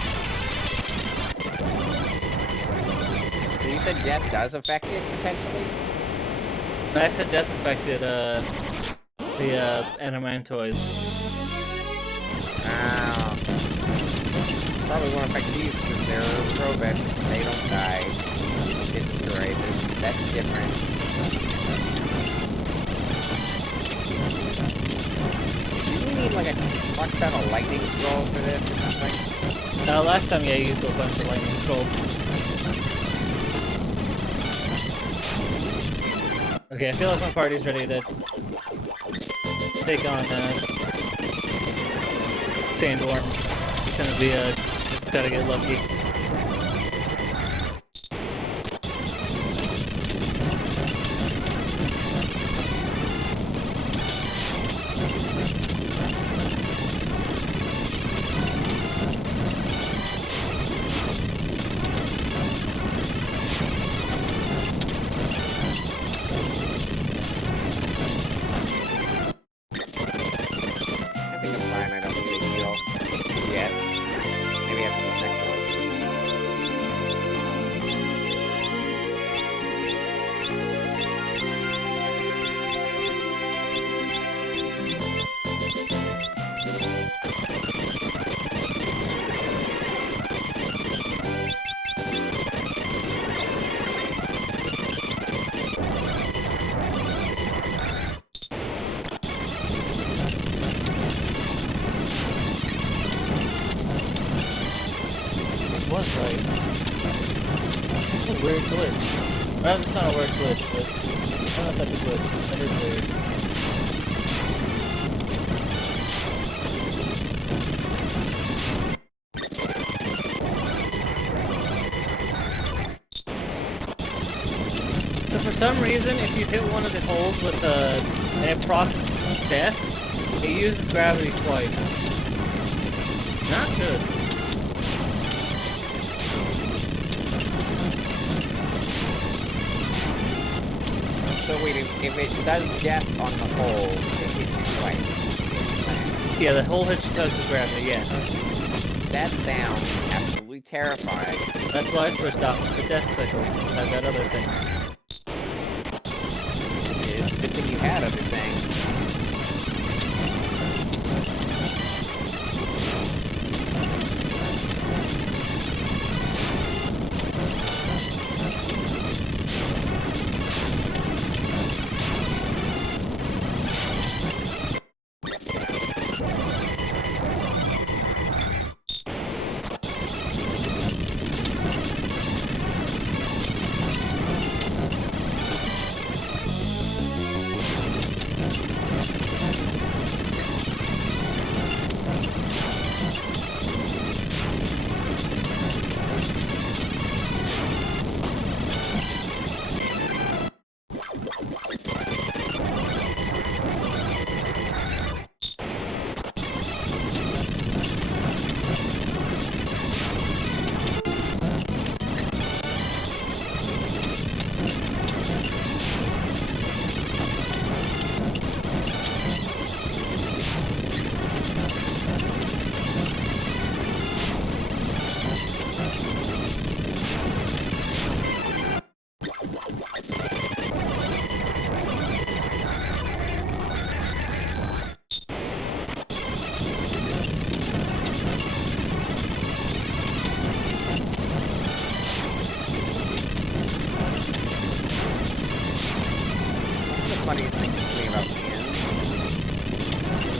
So you said death does affect it potentially? I said death affected the animantoids. Oh. Probably won't affect these because they're robots. They don't die. Get destroyed. That's different. Do we need like a fuck ton of lightning scroll for this or something? Last time, yeah, you used a bunch of lightning scrolls. Okay, I feel like my party's ready to take on Sandworm. It's gonna be just gotta get lucky. I think it's fine. I don't need a heal yet. Maybe after this next one. It was right. It's a weird glitch. Well, it's not a weird glitch, but I don't know if that's a glitch. That is weird. So for some reason, if you hit one of the holes with and it procs death, it uses gravity twice. Not good. So wait, if it does death on the hole, it hits you twice. Yeah, the hole hits you twice with gravity, yeah. That sounds absolutely terrifying. That's why I switched off the death cycles. I've got other things. It's a good thing you had other things.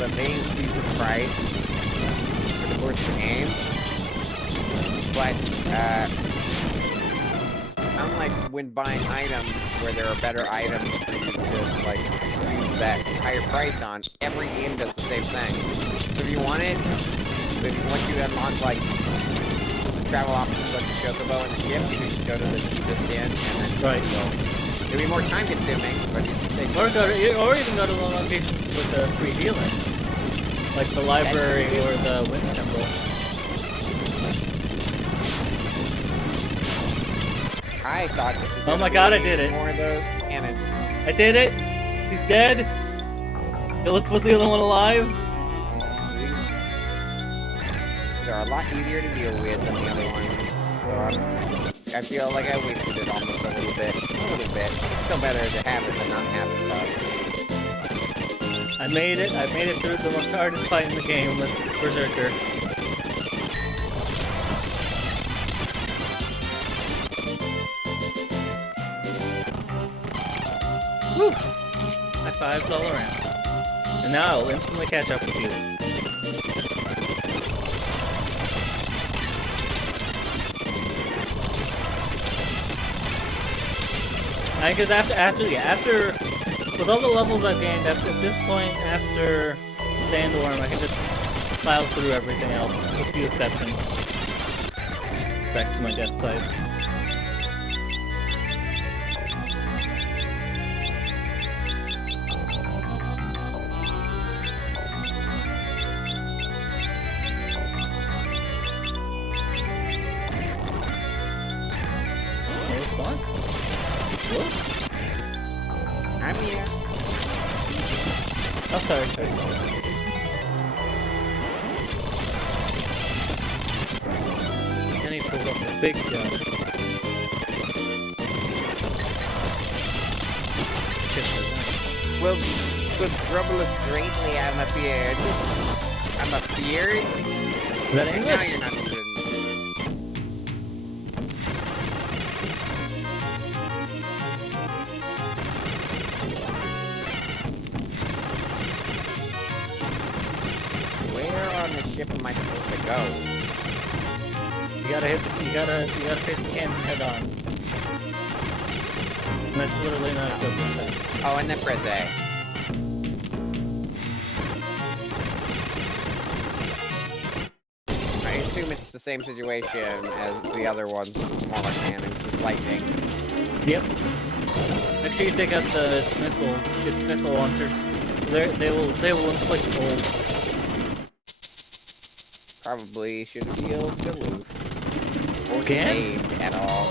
that they increase the price for the course of the game. But, unlike when buying items where there are better items for you to, like, use that higher price on, every game does the same thing. So if you want it, once you unlock, like, travel options like the Chocobo and the ship, you can just go to the cheapest inn, and then Right. it'll be more time consuming, but you can save Or even go to the location with the free healing, like the library or the wind temple. I thought this was Oh my gonna god, I be did it. more of those cannons. I did it. He's dead. Philip was the only one alive. They're a lot easier to deal with than the other ones, so I feel like I wasted it almost a little bit. It's still better to have it than not have it, though. I made it through the most hardest fight in the game with Berserker. Woo! High fives all around. And now I'll instantly catch up with you. Because after with all the levels I've gained, at this point, after Sandworm, I can just plow through everything else, with a few exceptions. Back to my death site. No response? What? I'm here. Oh, sorry. Then he pulls up the big gun. Will trouble us greatly, I'm afeared. I'm afeared? Is that Now English? you're not even... Where on the ship am I supposed to go? You gotta face the cannon head on. And that's literally not a joke this time. Oh, and then press A. I assume it's the same situation as the other ones, the smaller cannons, just lightning. Yep. Make sure you take out the missiles, get the missile launchers. They will inflict gold. Probably should have healed Galoof. Or Can? saved at all.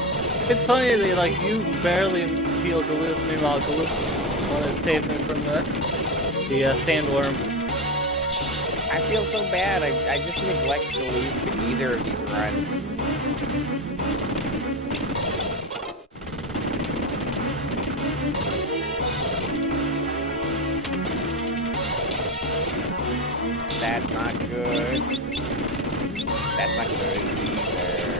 It's funny that like you barely feel Galoof, meanwhile Galoof wanted to save me from the sandworm. I feel so bad. I just neglect Galoof in either of these runs. That's not good. That's not good either.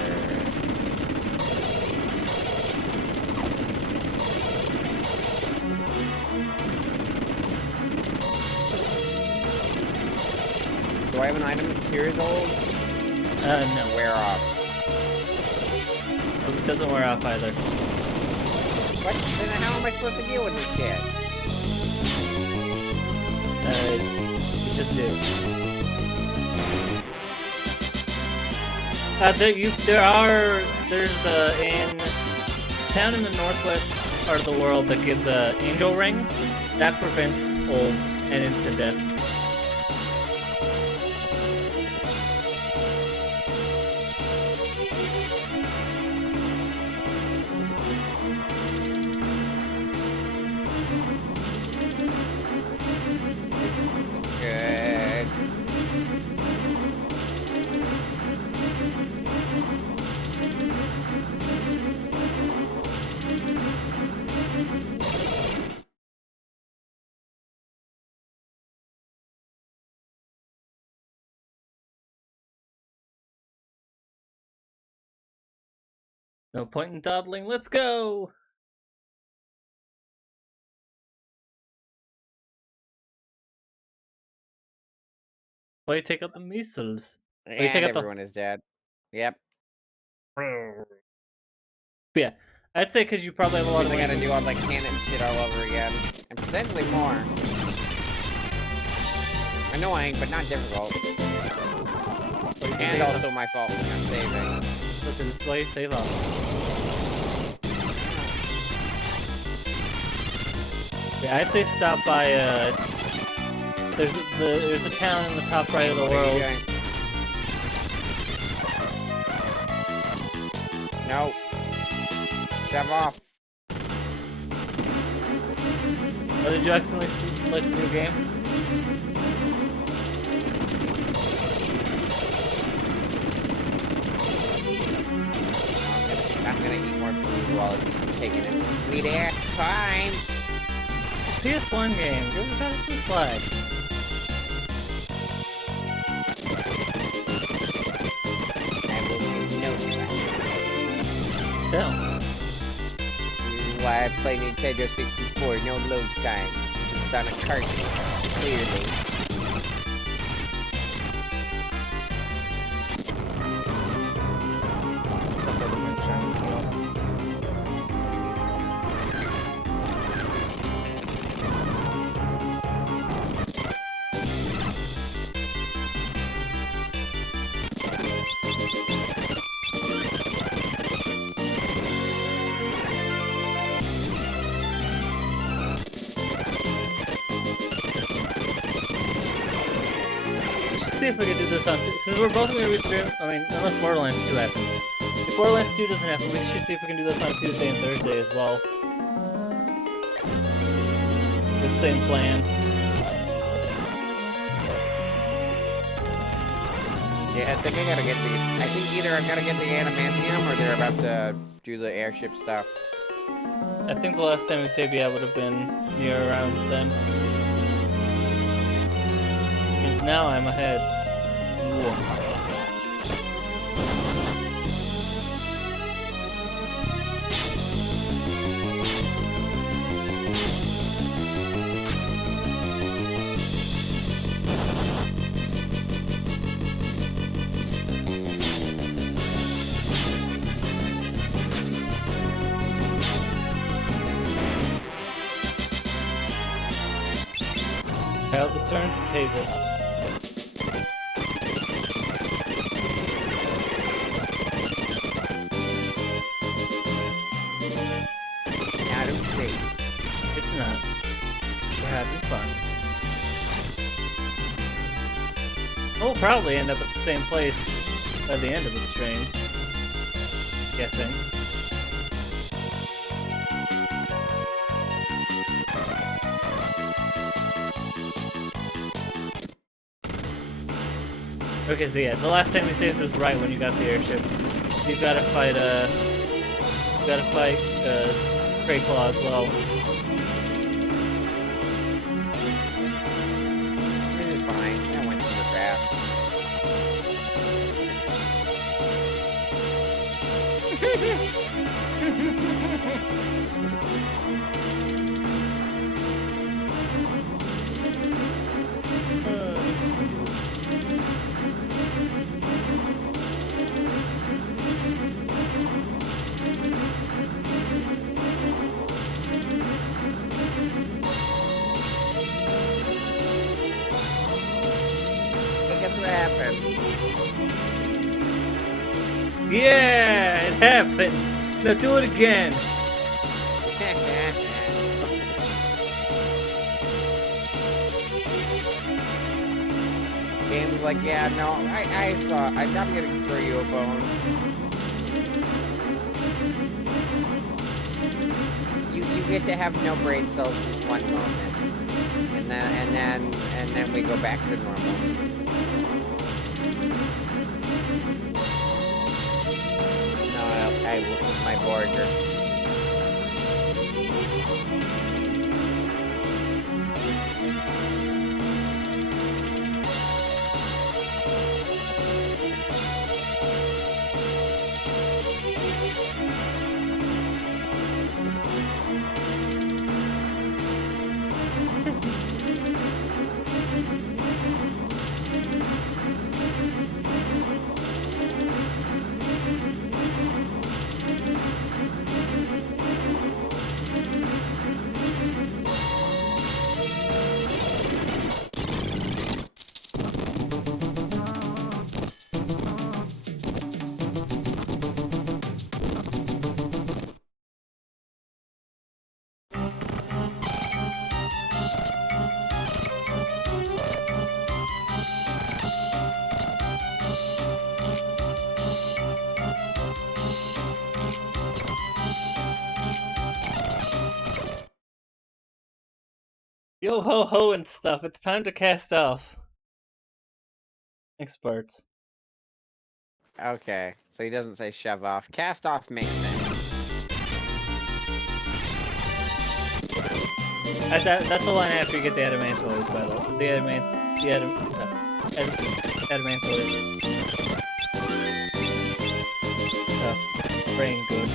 Do I have an item that cures old? No. Wear off. It doesn't wear off either. What? Then how am I supposed to deal with this shit? You just do. There's in town in the northwest part of the world that gives angel rings. That prevents old and instant death. Good. No point in dawdling. Let's go! why you take out the missiles. you And take out the- everyone is dead. Yep. Yeah, I'd say because you probably have a lot Means of. I gotta do all like cannon shit all over again. And potentially more. Annoying, but not difficult. And also my fault for not saving. Listen, this is why you save up. Yeah, I'd say stop by, there's a town in the top right of the What are you world. doing? No. Shove off. Oh, did you accidentally select a new game? I'm gonna eat more food while it's taking its sweet ass time. It's a PS1 game. Give it better some slack. I will give no slack. Tell. This is why I play Nintendo 64, no load times. It's on a cart, clearly. See if we can do this on since we're both gonna restream. I mean, unless Borderlands 2 happens. If Borderlands 2 doesn't happen, we should see if we can do this on Tuesday and Thursday as well. The same plan. Yeah, I think I gotta get the. I think either I gotta get the adamantium or they're about to do the airship stuff. I think the last time we saved, yeah, would have been near around then. Means now I'm ahead. Whoa. Held the turn to table. Not okay. It's not. We're having fun. We'll probably end up at the same place by the end of the stream. Guessing. Okay, so yeah, the last time we saved was right when you got the airship. You gotta fight, Crayclaw as well. This is fine. That went super fast. But guess what happened? Yeah, it happened. Now do it again. Game's like, yeah, no, I saw. I'm gonna throw you a bone. You get to have no brain cells just one moment, and then we go back to normal. No, I will put my border. Yo ho ho and stuff. It's time to cast off. Thanks, Bart. Okay, so he doesn't say shove off. Cast off makes sense. That's the line after you get the adamantoids, by the way. Adamantoids. Oh, brain good.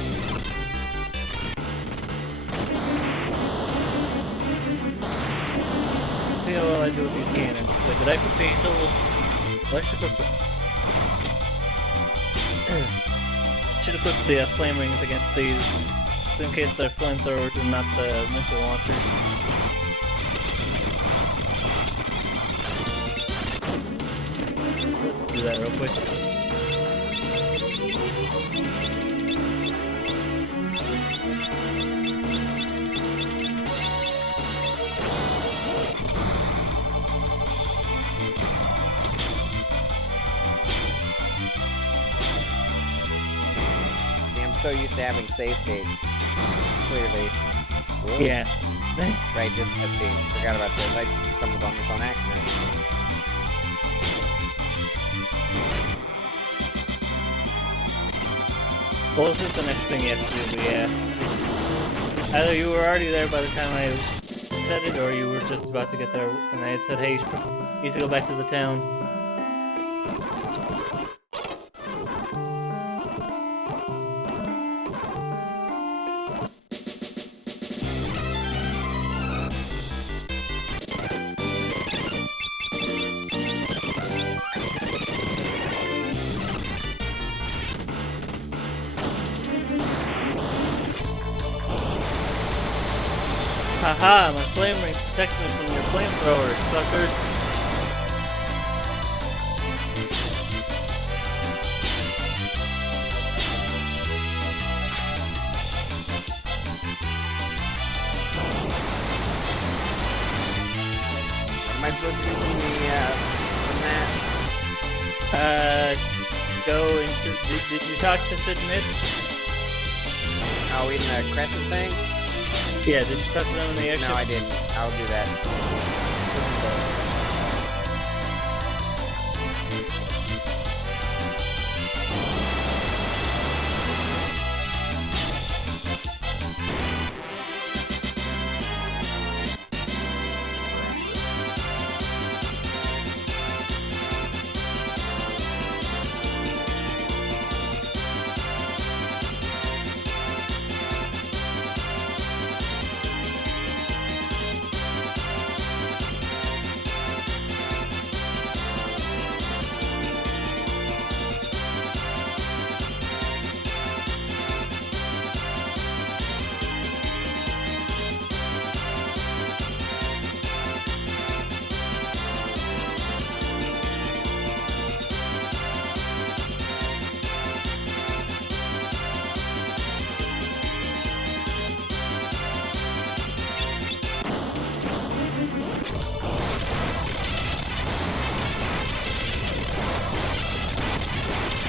Let's see how well I do with these cannons. Wait, did I put the angel? Well, I should have put the flame rings against these, just in case they're flamethrowers and not the missile launchers. Let's do that real quick. So used to having save states. Clearly. Whoa. Yeah. Right, just cutscene. Forgot about this. I stumbled on this on accident. Well, this is the next thing you have to do, but yeah. Either you were already there by the time I said it, or you were just about to get there, and I had said, hey, you need to go back to the town. Haha, my flame ring protects me from your flamethrower, suckers. Am I supposed to do from that? Go into... Did you talk to Sid Mitch? Oh, in the crescent thing? Yeah, did you talk to them in the airship? No, I didn't. I'll do that.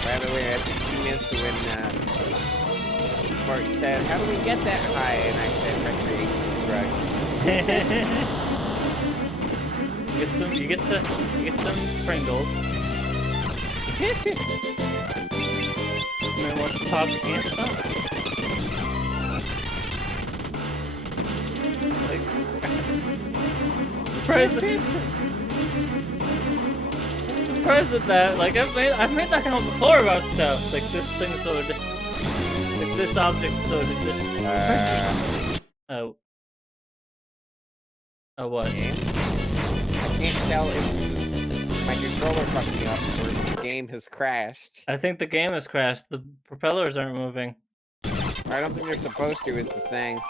By the way, I think he missed when Bart said, how do we get that high? And I said, recreation drugs. You get some Pringles. And then once you pop, you can't stop. Like, surprised at that. Like I've made that comment before about stuff. Like this thing's so like this object's so oh. Oh what? I can't tell if my controller fucked me up or if the game has crashed. I think the game has crashed. The propellers aren't moving. I don't think they're supposed to, is the thing.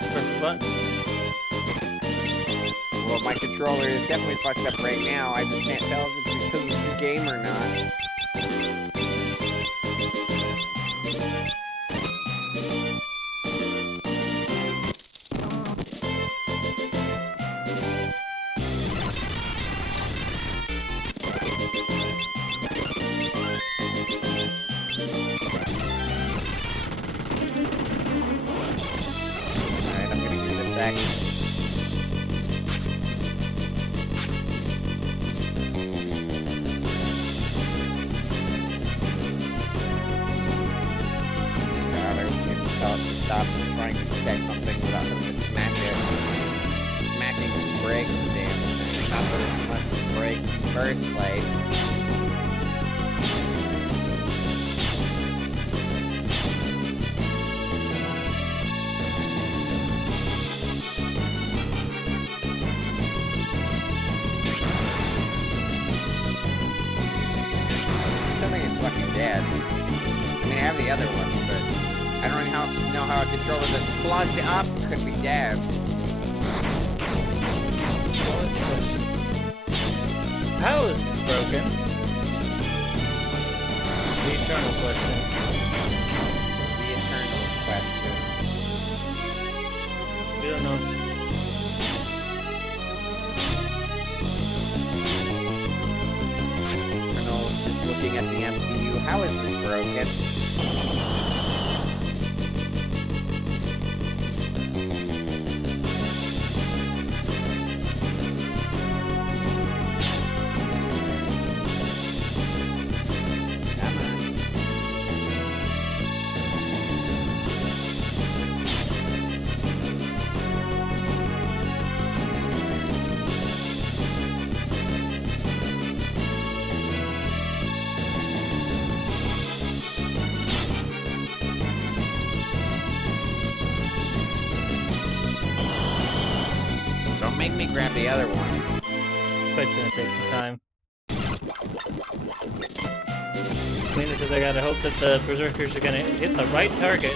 Press the button. Well, my controller is definitely fucked up right now. I just can't tell if it's because it's the game or not. Alright, I'm gonna give it a sec. type something without having to smack it. Smacking breaks the damn thing. Not that it's much to break in the first place. Assuming it's fucking dead. I mean, I have the other one, but I don't know how a controller that's plugged up could be dead. How is this broken? The eternal question. The eternal question. We don't know. Eternal's just looking at the MCU. How is this broken? Come on. Don't make me grab the other one. But it's gonna take some time. Mainly because I gotta hope that the berserkers are gonna hit the right target.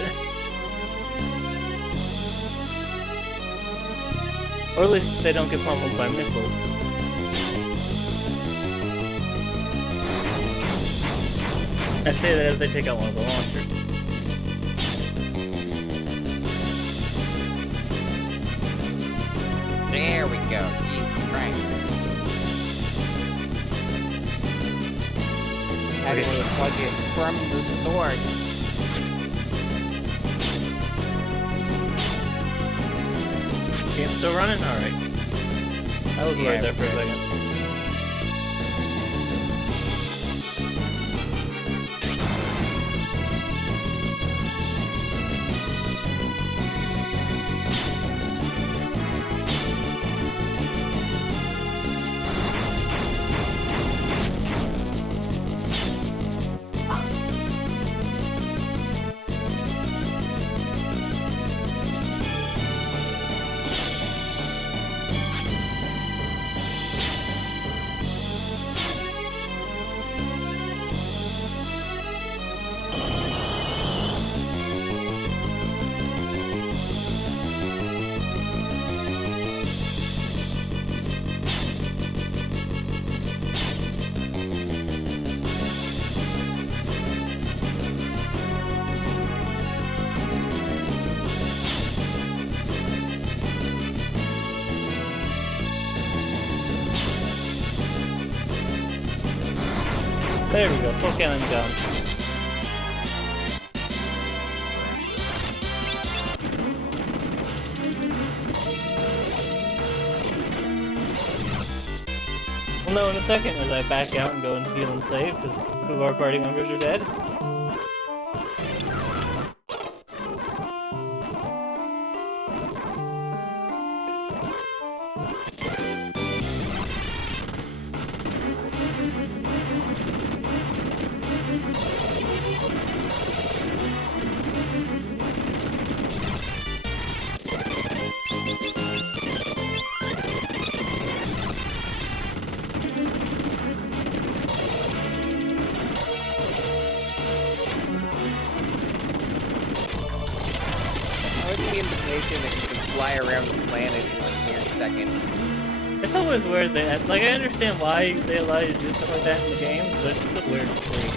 Or at least they don't get pummeled by missiles. I'd say that if they take out one of the launchers. There we go. Jesus Christ. How do we plug it from the source? Game's still running? Alright. I was Yeah, right there for a okay. second. There we go, Soul Cannon down. We'll know in a second as I back out and go and heal and save, because two of our party members are dead. I like the invitation that you can fly around the planet in like mere seconds. It's always weird that, like, I understand why they allow you to do stuff like that in the games, but it's still weird to see.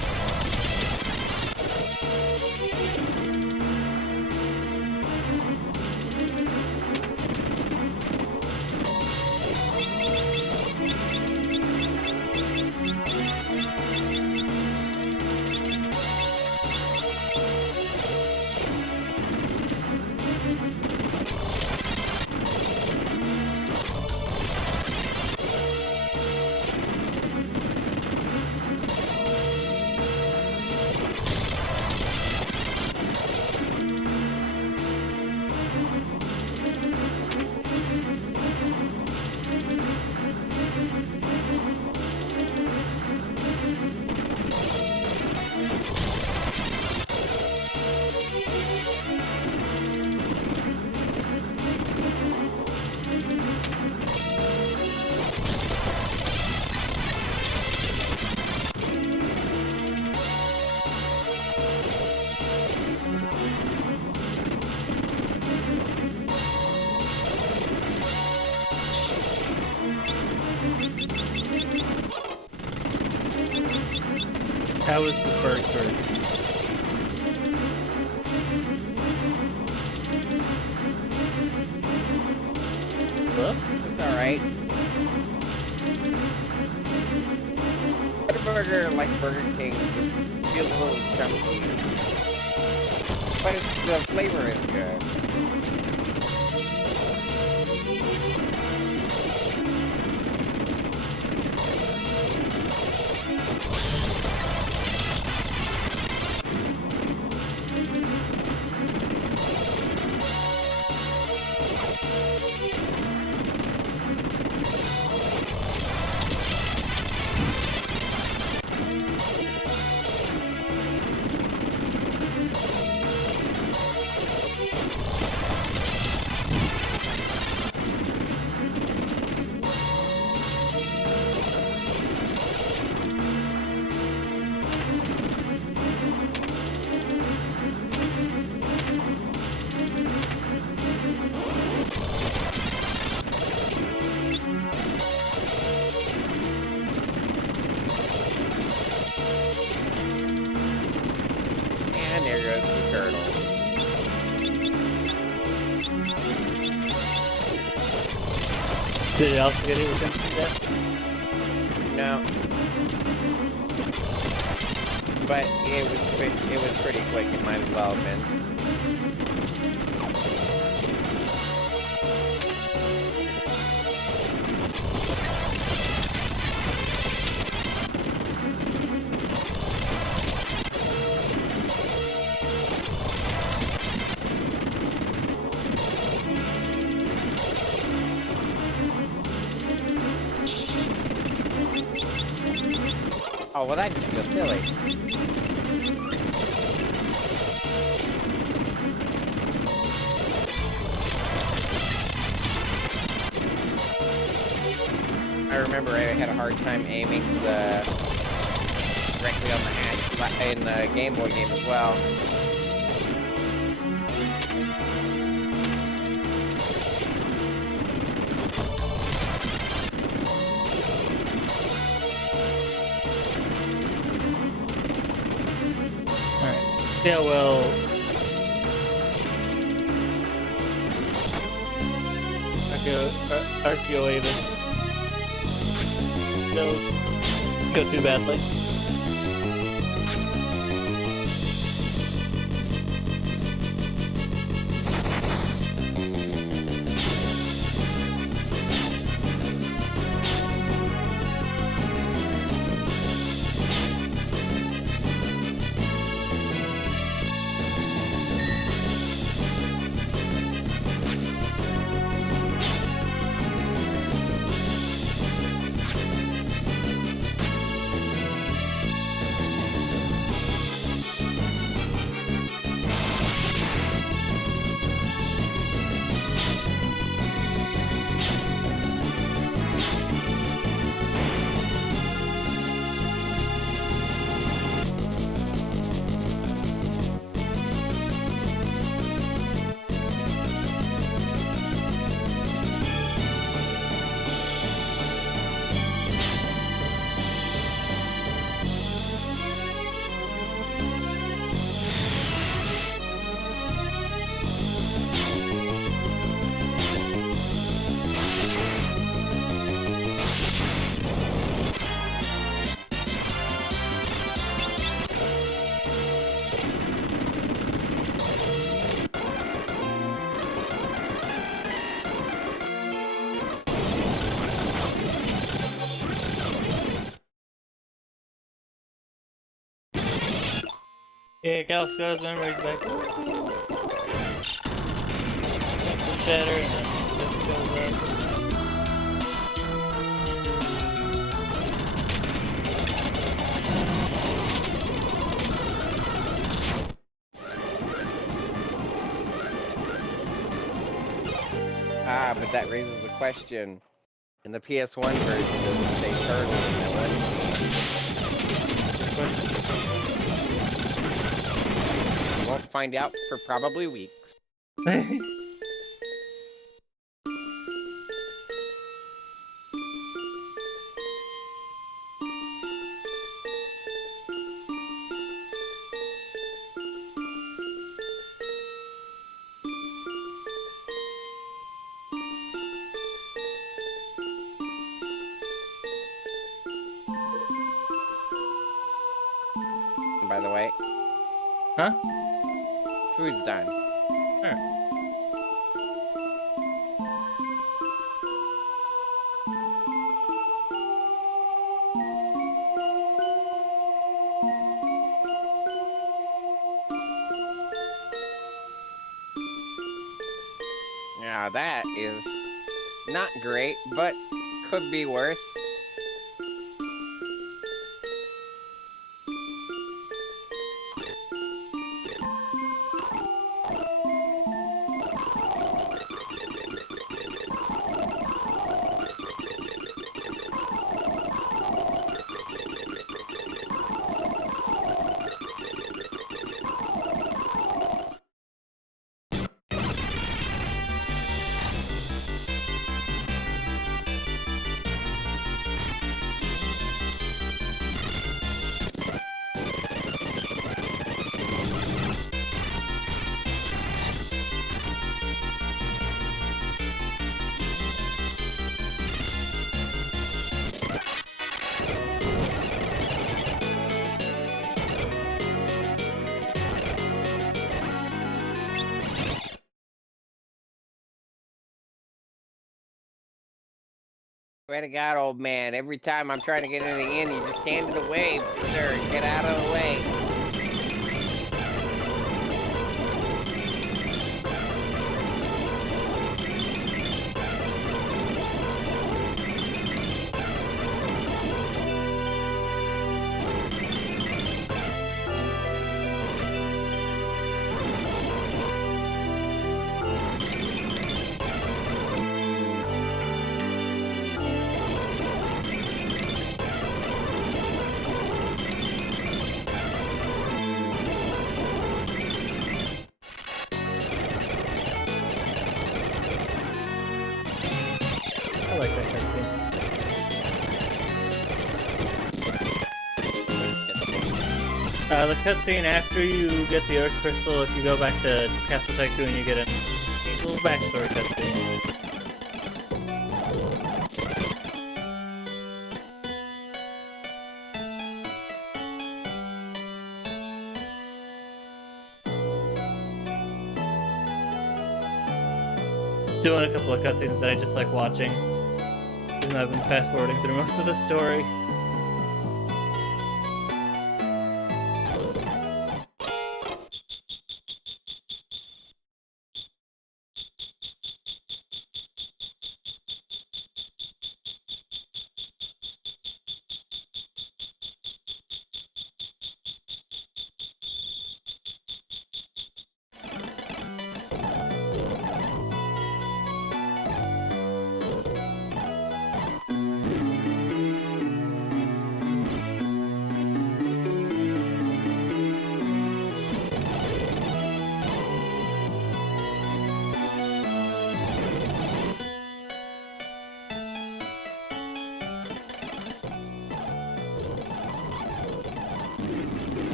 How is the burger? Hello? It's alright. Burger, like Burger King, just feels a little chunky. But the flavor is good. And there goes the turtle. Did it also get any redemption debt? No. But it was pretty quick, it might as well have been. Oh, well that just feels silly. I remember I had a hard time aiming directly on the hatch in the Game Boy game as well. Yeah, well... Archaeoavis goes go too badly. Yeah, Galaxy got his memories back. Shatter and then it goes up. Ah, but that raises a question. In the PS1 version, does it say turtle in that one? Won't find out for probably weeks. by the way. Huh? Food's done. Alright. Yeah, that is not great, but could be worse. Swear to God, old man, every time I'm trying to get in the inn, you just stand in the way, sir. Get out of the way. I like that cutscene. The cutscene after you get the Earth Crystal, if you go back to Castle Tycoon, you get a little backstory cutscene. Doing a couple of cutscenes that I just like watching, even though I've been fast forwarding through most of the story.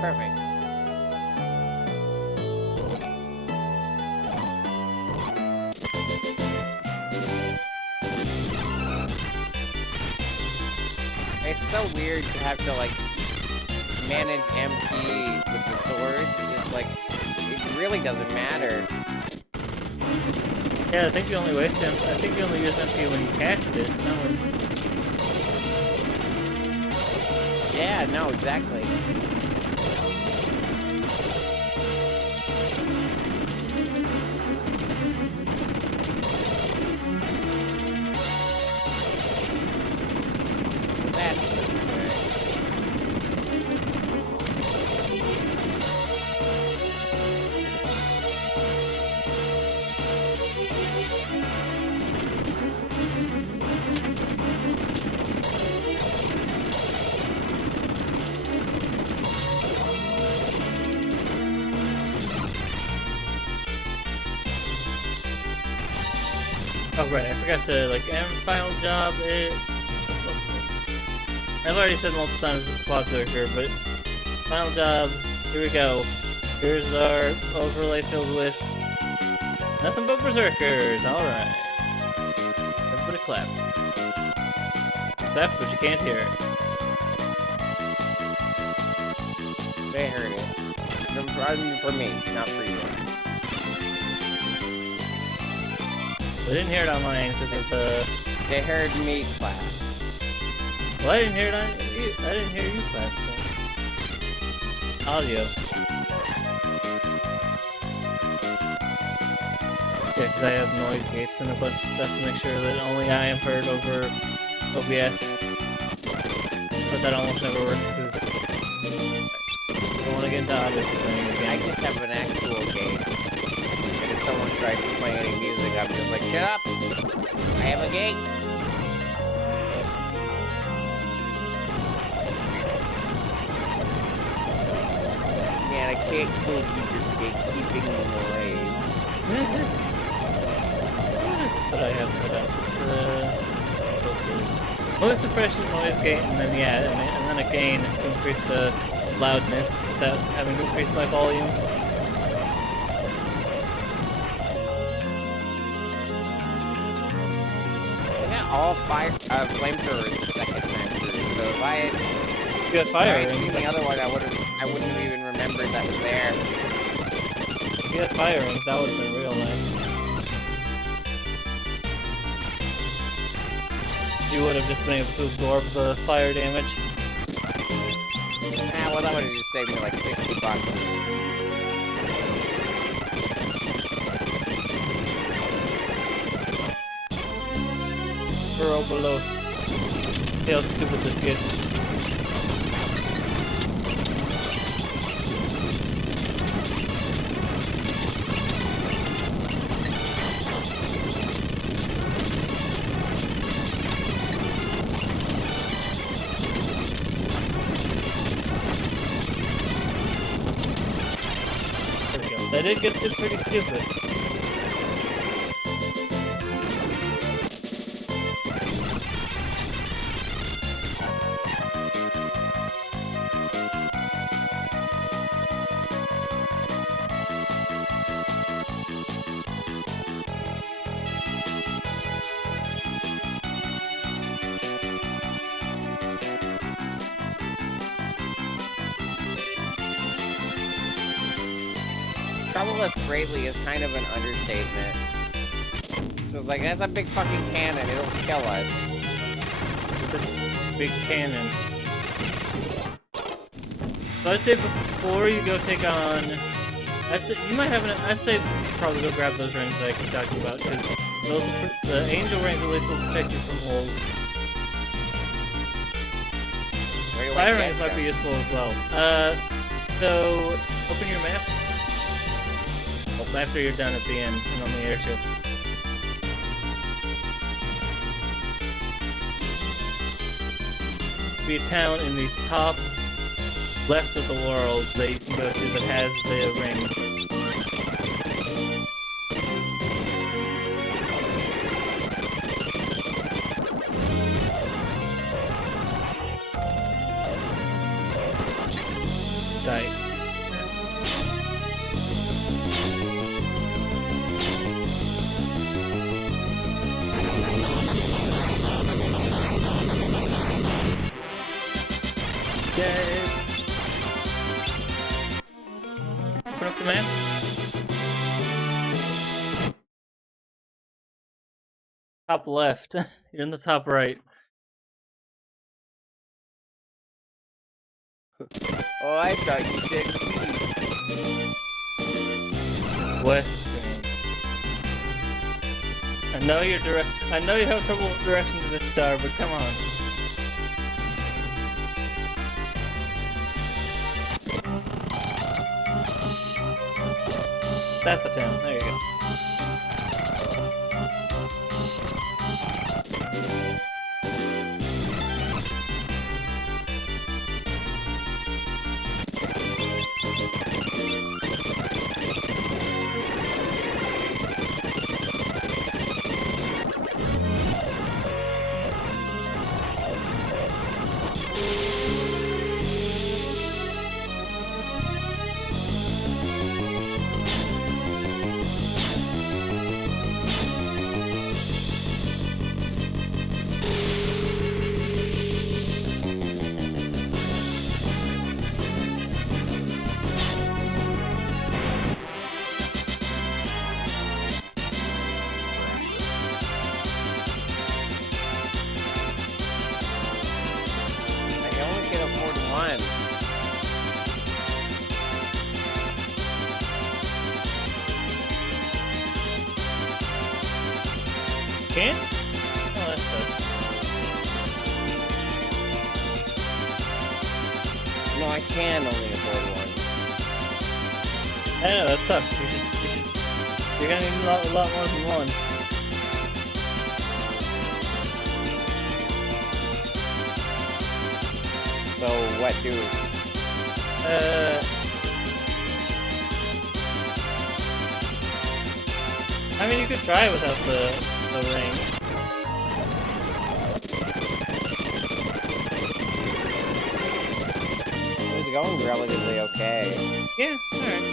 Perfect. It's so weird to have to, like, manage MP with the sword. It's just, like, it really doesn't matter. Yeah, I think you only waste MP. I think you only use MP when you cast it, not when... Yeah, no, exactly. That's the Oh right, I forgot to, like, final job, I've already said multiple times this is Quad Zerker, but final job, here we go. Here's our overlay filled with nothing but berserkers, alright. Everybody clap. theft, but you can't hear it. They heard it. I mean, for me, not for you. I didn't hear it on mine because of the. They heard me clap. Well, I didn't hear it on. I didn't hear you clap. So. Audio. Yeah, because I have noise gates and a bunch of stuff to make sure that only I am heard over OBS. But that almost never works because I don't want to get into audio playing I again. just have an actual gate. And if someone tries to play any music, I'm just like, shut up! I have a gate! Man, I can't believe you're gatekeeping noise. What is it that I have set up? It's noise suppression, noise gate, and then yeah, and then a gain to increase the loudness without having to increase my volume. I got all flamethrowers the second time through, so if I had You got fire seen rings. the other one, I wouldn't have even remembered that was there. If you had fire rings, that would have been real nice. You would have just been able to absorb the fire damage. Ah, well, that would have just saved me like $60. Burrow below. See how stupid this gets. There we go. That did get pretty stupid. Trouble us greatly is kind of an understatement. So it's like, that's a big fucking cannon, it'll kill us. It's a big cannon. So I'd say before you go take on, I'd say you might have an. I'd say you should probably go grab those rings that I keep talking about because those the angel rings at least will protect you from holes. Where do I Fire get rings might be them? useful as well. So open your map. Well, after you're done at the end and on the airship. Be a town in the top left of the world that you can go to that has the rings. Tight. Dead. Open up the map. Top left. You're in the top right. Oh, I thought you said east. West. I know you're direct. I know you have trouble with directions in this star, but come on. That's the town. There you go. can't? Oh, that sucks. No, I can only afford one. I know, that sucks. You're gonna need a lot more than one. So what do? I mean, you could try it without the ring. It was going relatively okay. Yeah, alright.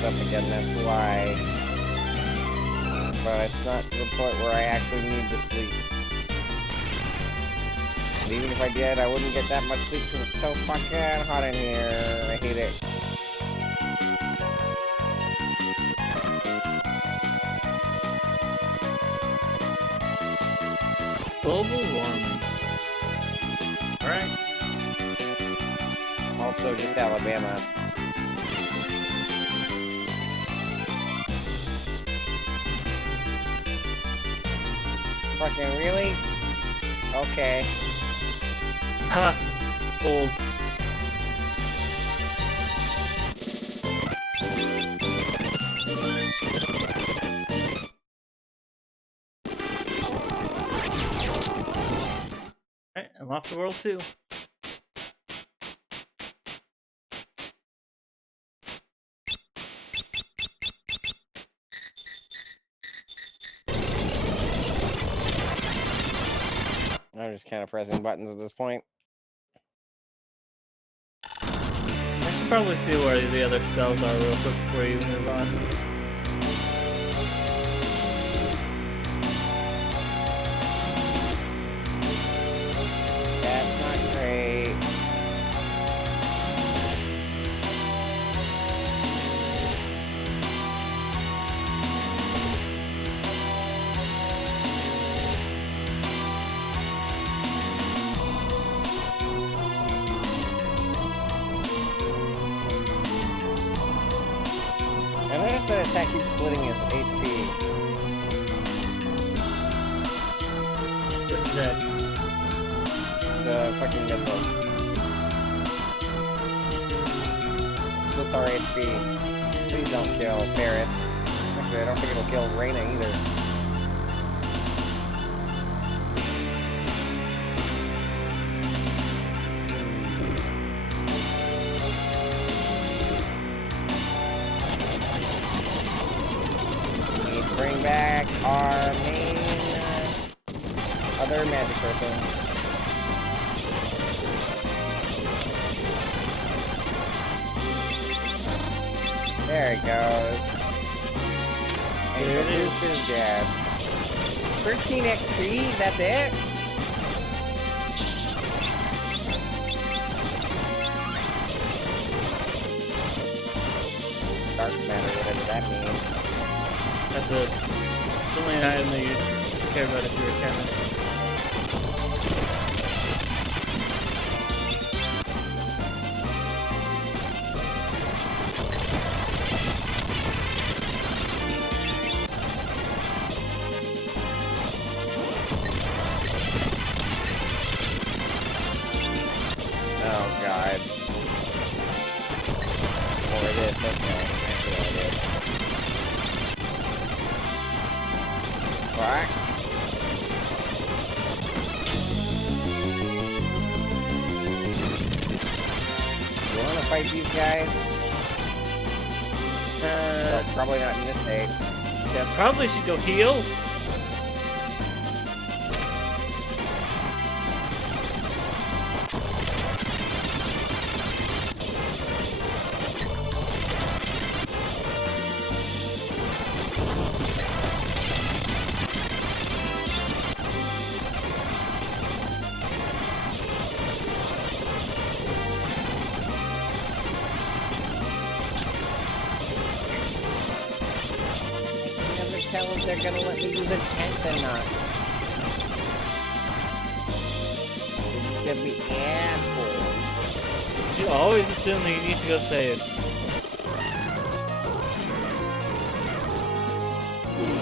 Up again, that's why. But it's not to the point where I actually need to sleep. And even if I did, I wouldn't get that much sleep because it's so fucking hot in here. I hate it. Global warming. Alright. Also, just Alabama. Fucking really? Okay. Ha! Old. Alright, I'm off to World 2. I'm just kind of pressing buttons at this point. I should probably see where the other spells are real quick before you move on. That's not great. I noticed that attack keeps splitting his HP. What's that? The fucking missile. Splits our HP. Please don't kill Ferris. Actually, I don't think it'll kill Reyna either. We need to bring back our main other magic person. There it goes. And There it Caboose is dead. 13 XP, that's it? Dark matter, whatever that means. That's it's only an item that you care about if you're a chemist. Oh god. Or it is. this, okay. I see what it is. Fuck. You wanna fight these guys? Well, probably not in this state. Yeah, probably should go heal. Tell them they're gonna let me use a tent or not. They're gonna be assholes. You always assume that you need to go save.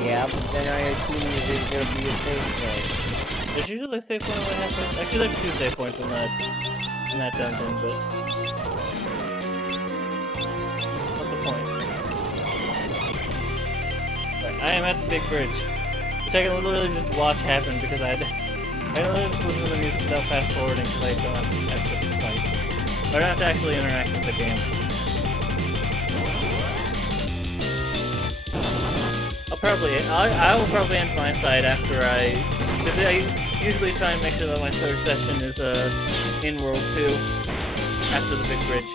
Yeah, but then I assume that there's gonna be a save point. There's usually a save point when it happens. Actually, there's 2 save points in that dungeon, but what's the point? I am at the big bridge, which I can literally just watch happen because I literally just listen to the music without fast forwarding because I don't have to actually fight. I don't have to actually interact with the game. I will probably end my side after because I usually try and make sure that my 3rd session is in World 2 after the big bridge.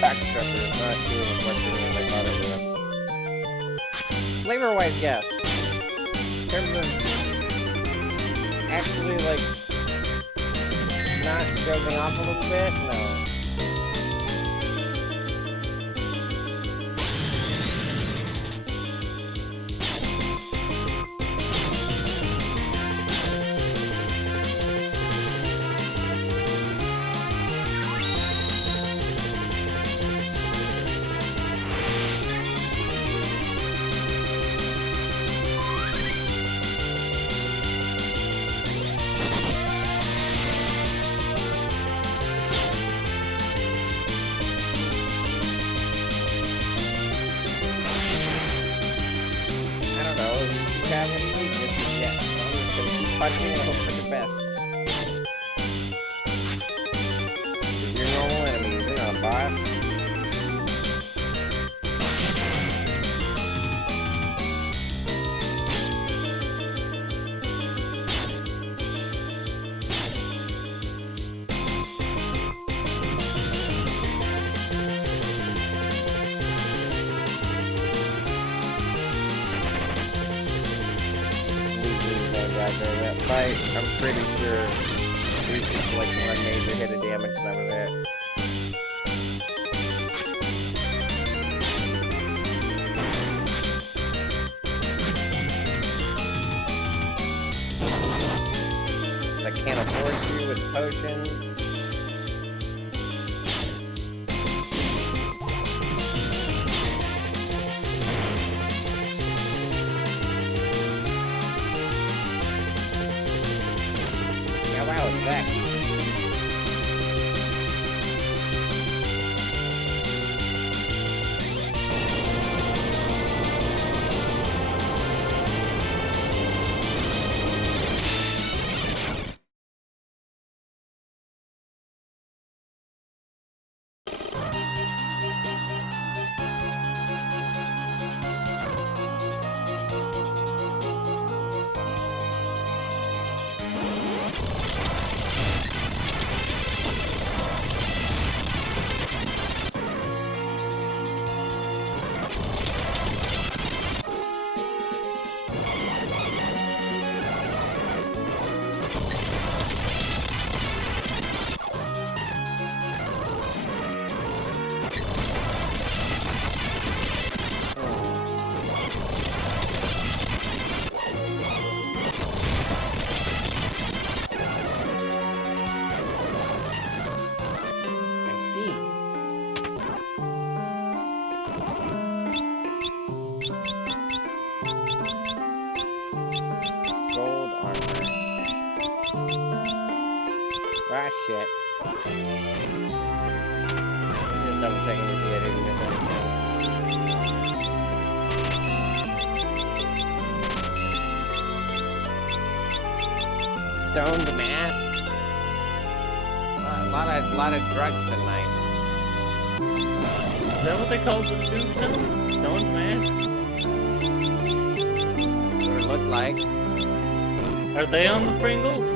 Backstrapper is not doing as much for me as I thought it would. Flavor-wise, yes. In terms of actually, like, not dozing off a little bit, no. Have any weaknesses yet. So I'm just gonna keep punching and hope for the best. You're normal enemies, you're not a boss. bad during that fight. I'm pretty sure he was just like one major hit of damage and that was it. I can't afford you with potions. Yeah, wow, exactly. Ah, shit. Just double checking to see I didn't miss anything. Stoned mask? A lot of drugs tonight. Is that what they call the soup pills? Stoned mask? What it looked like. Are they on the Pringles?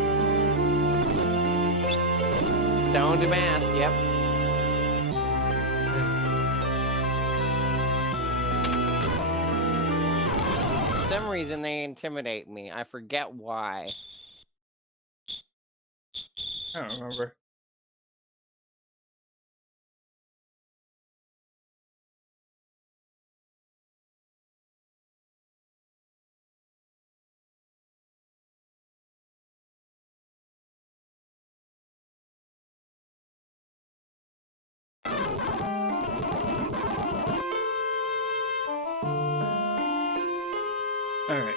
Stoned mask, yep. For some reason they intimidate me. I forget why. I don't remember. Alright.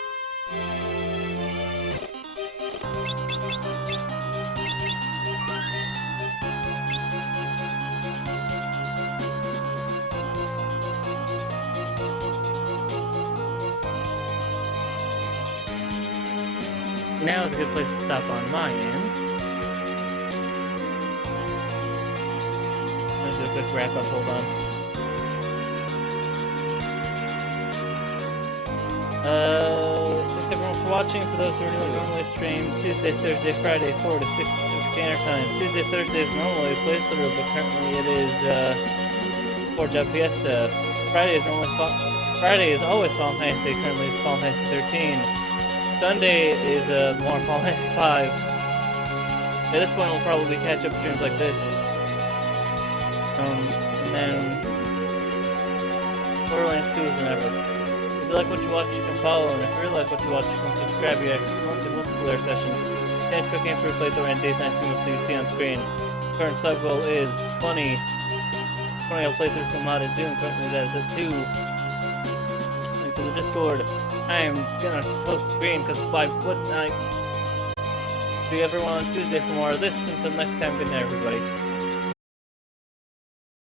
Now is a good place to stop on my end. Let's do a quick wrap up, hold on. Thanks everyone for watching. For those who are new, I normally stream Tuesday, Thursday, Friday, 4 to 6 Pacific Standard Time. Tuesday, Thursday is normally a playthrough, but currently it is Forge Up Fiesta. Friday is always Final Fantasy, currently is Final Fantasy 13. Sunday is more Final Fantasy 5. At this point, we'll probably catch up streams like this. And then Borderlands 2 is whenever. If you like what you watch, you can follow, and if you really like what you watch, you can subscribe. You access monthly multiplayer sessions, dance cooking for playthrough, and days nice things you see on screen. Current sub goal is 20. 20 I'll play through some modded Doom. Currently that is at 2. Link to the Discord. I am gonna post screen because why wouldn't I? See everyone on Tuesday for more of this. Until next time, good night, everybody.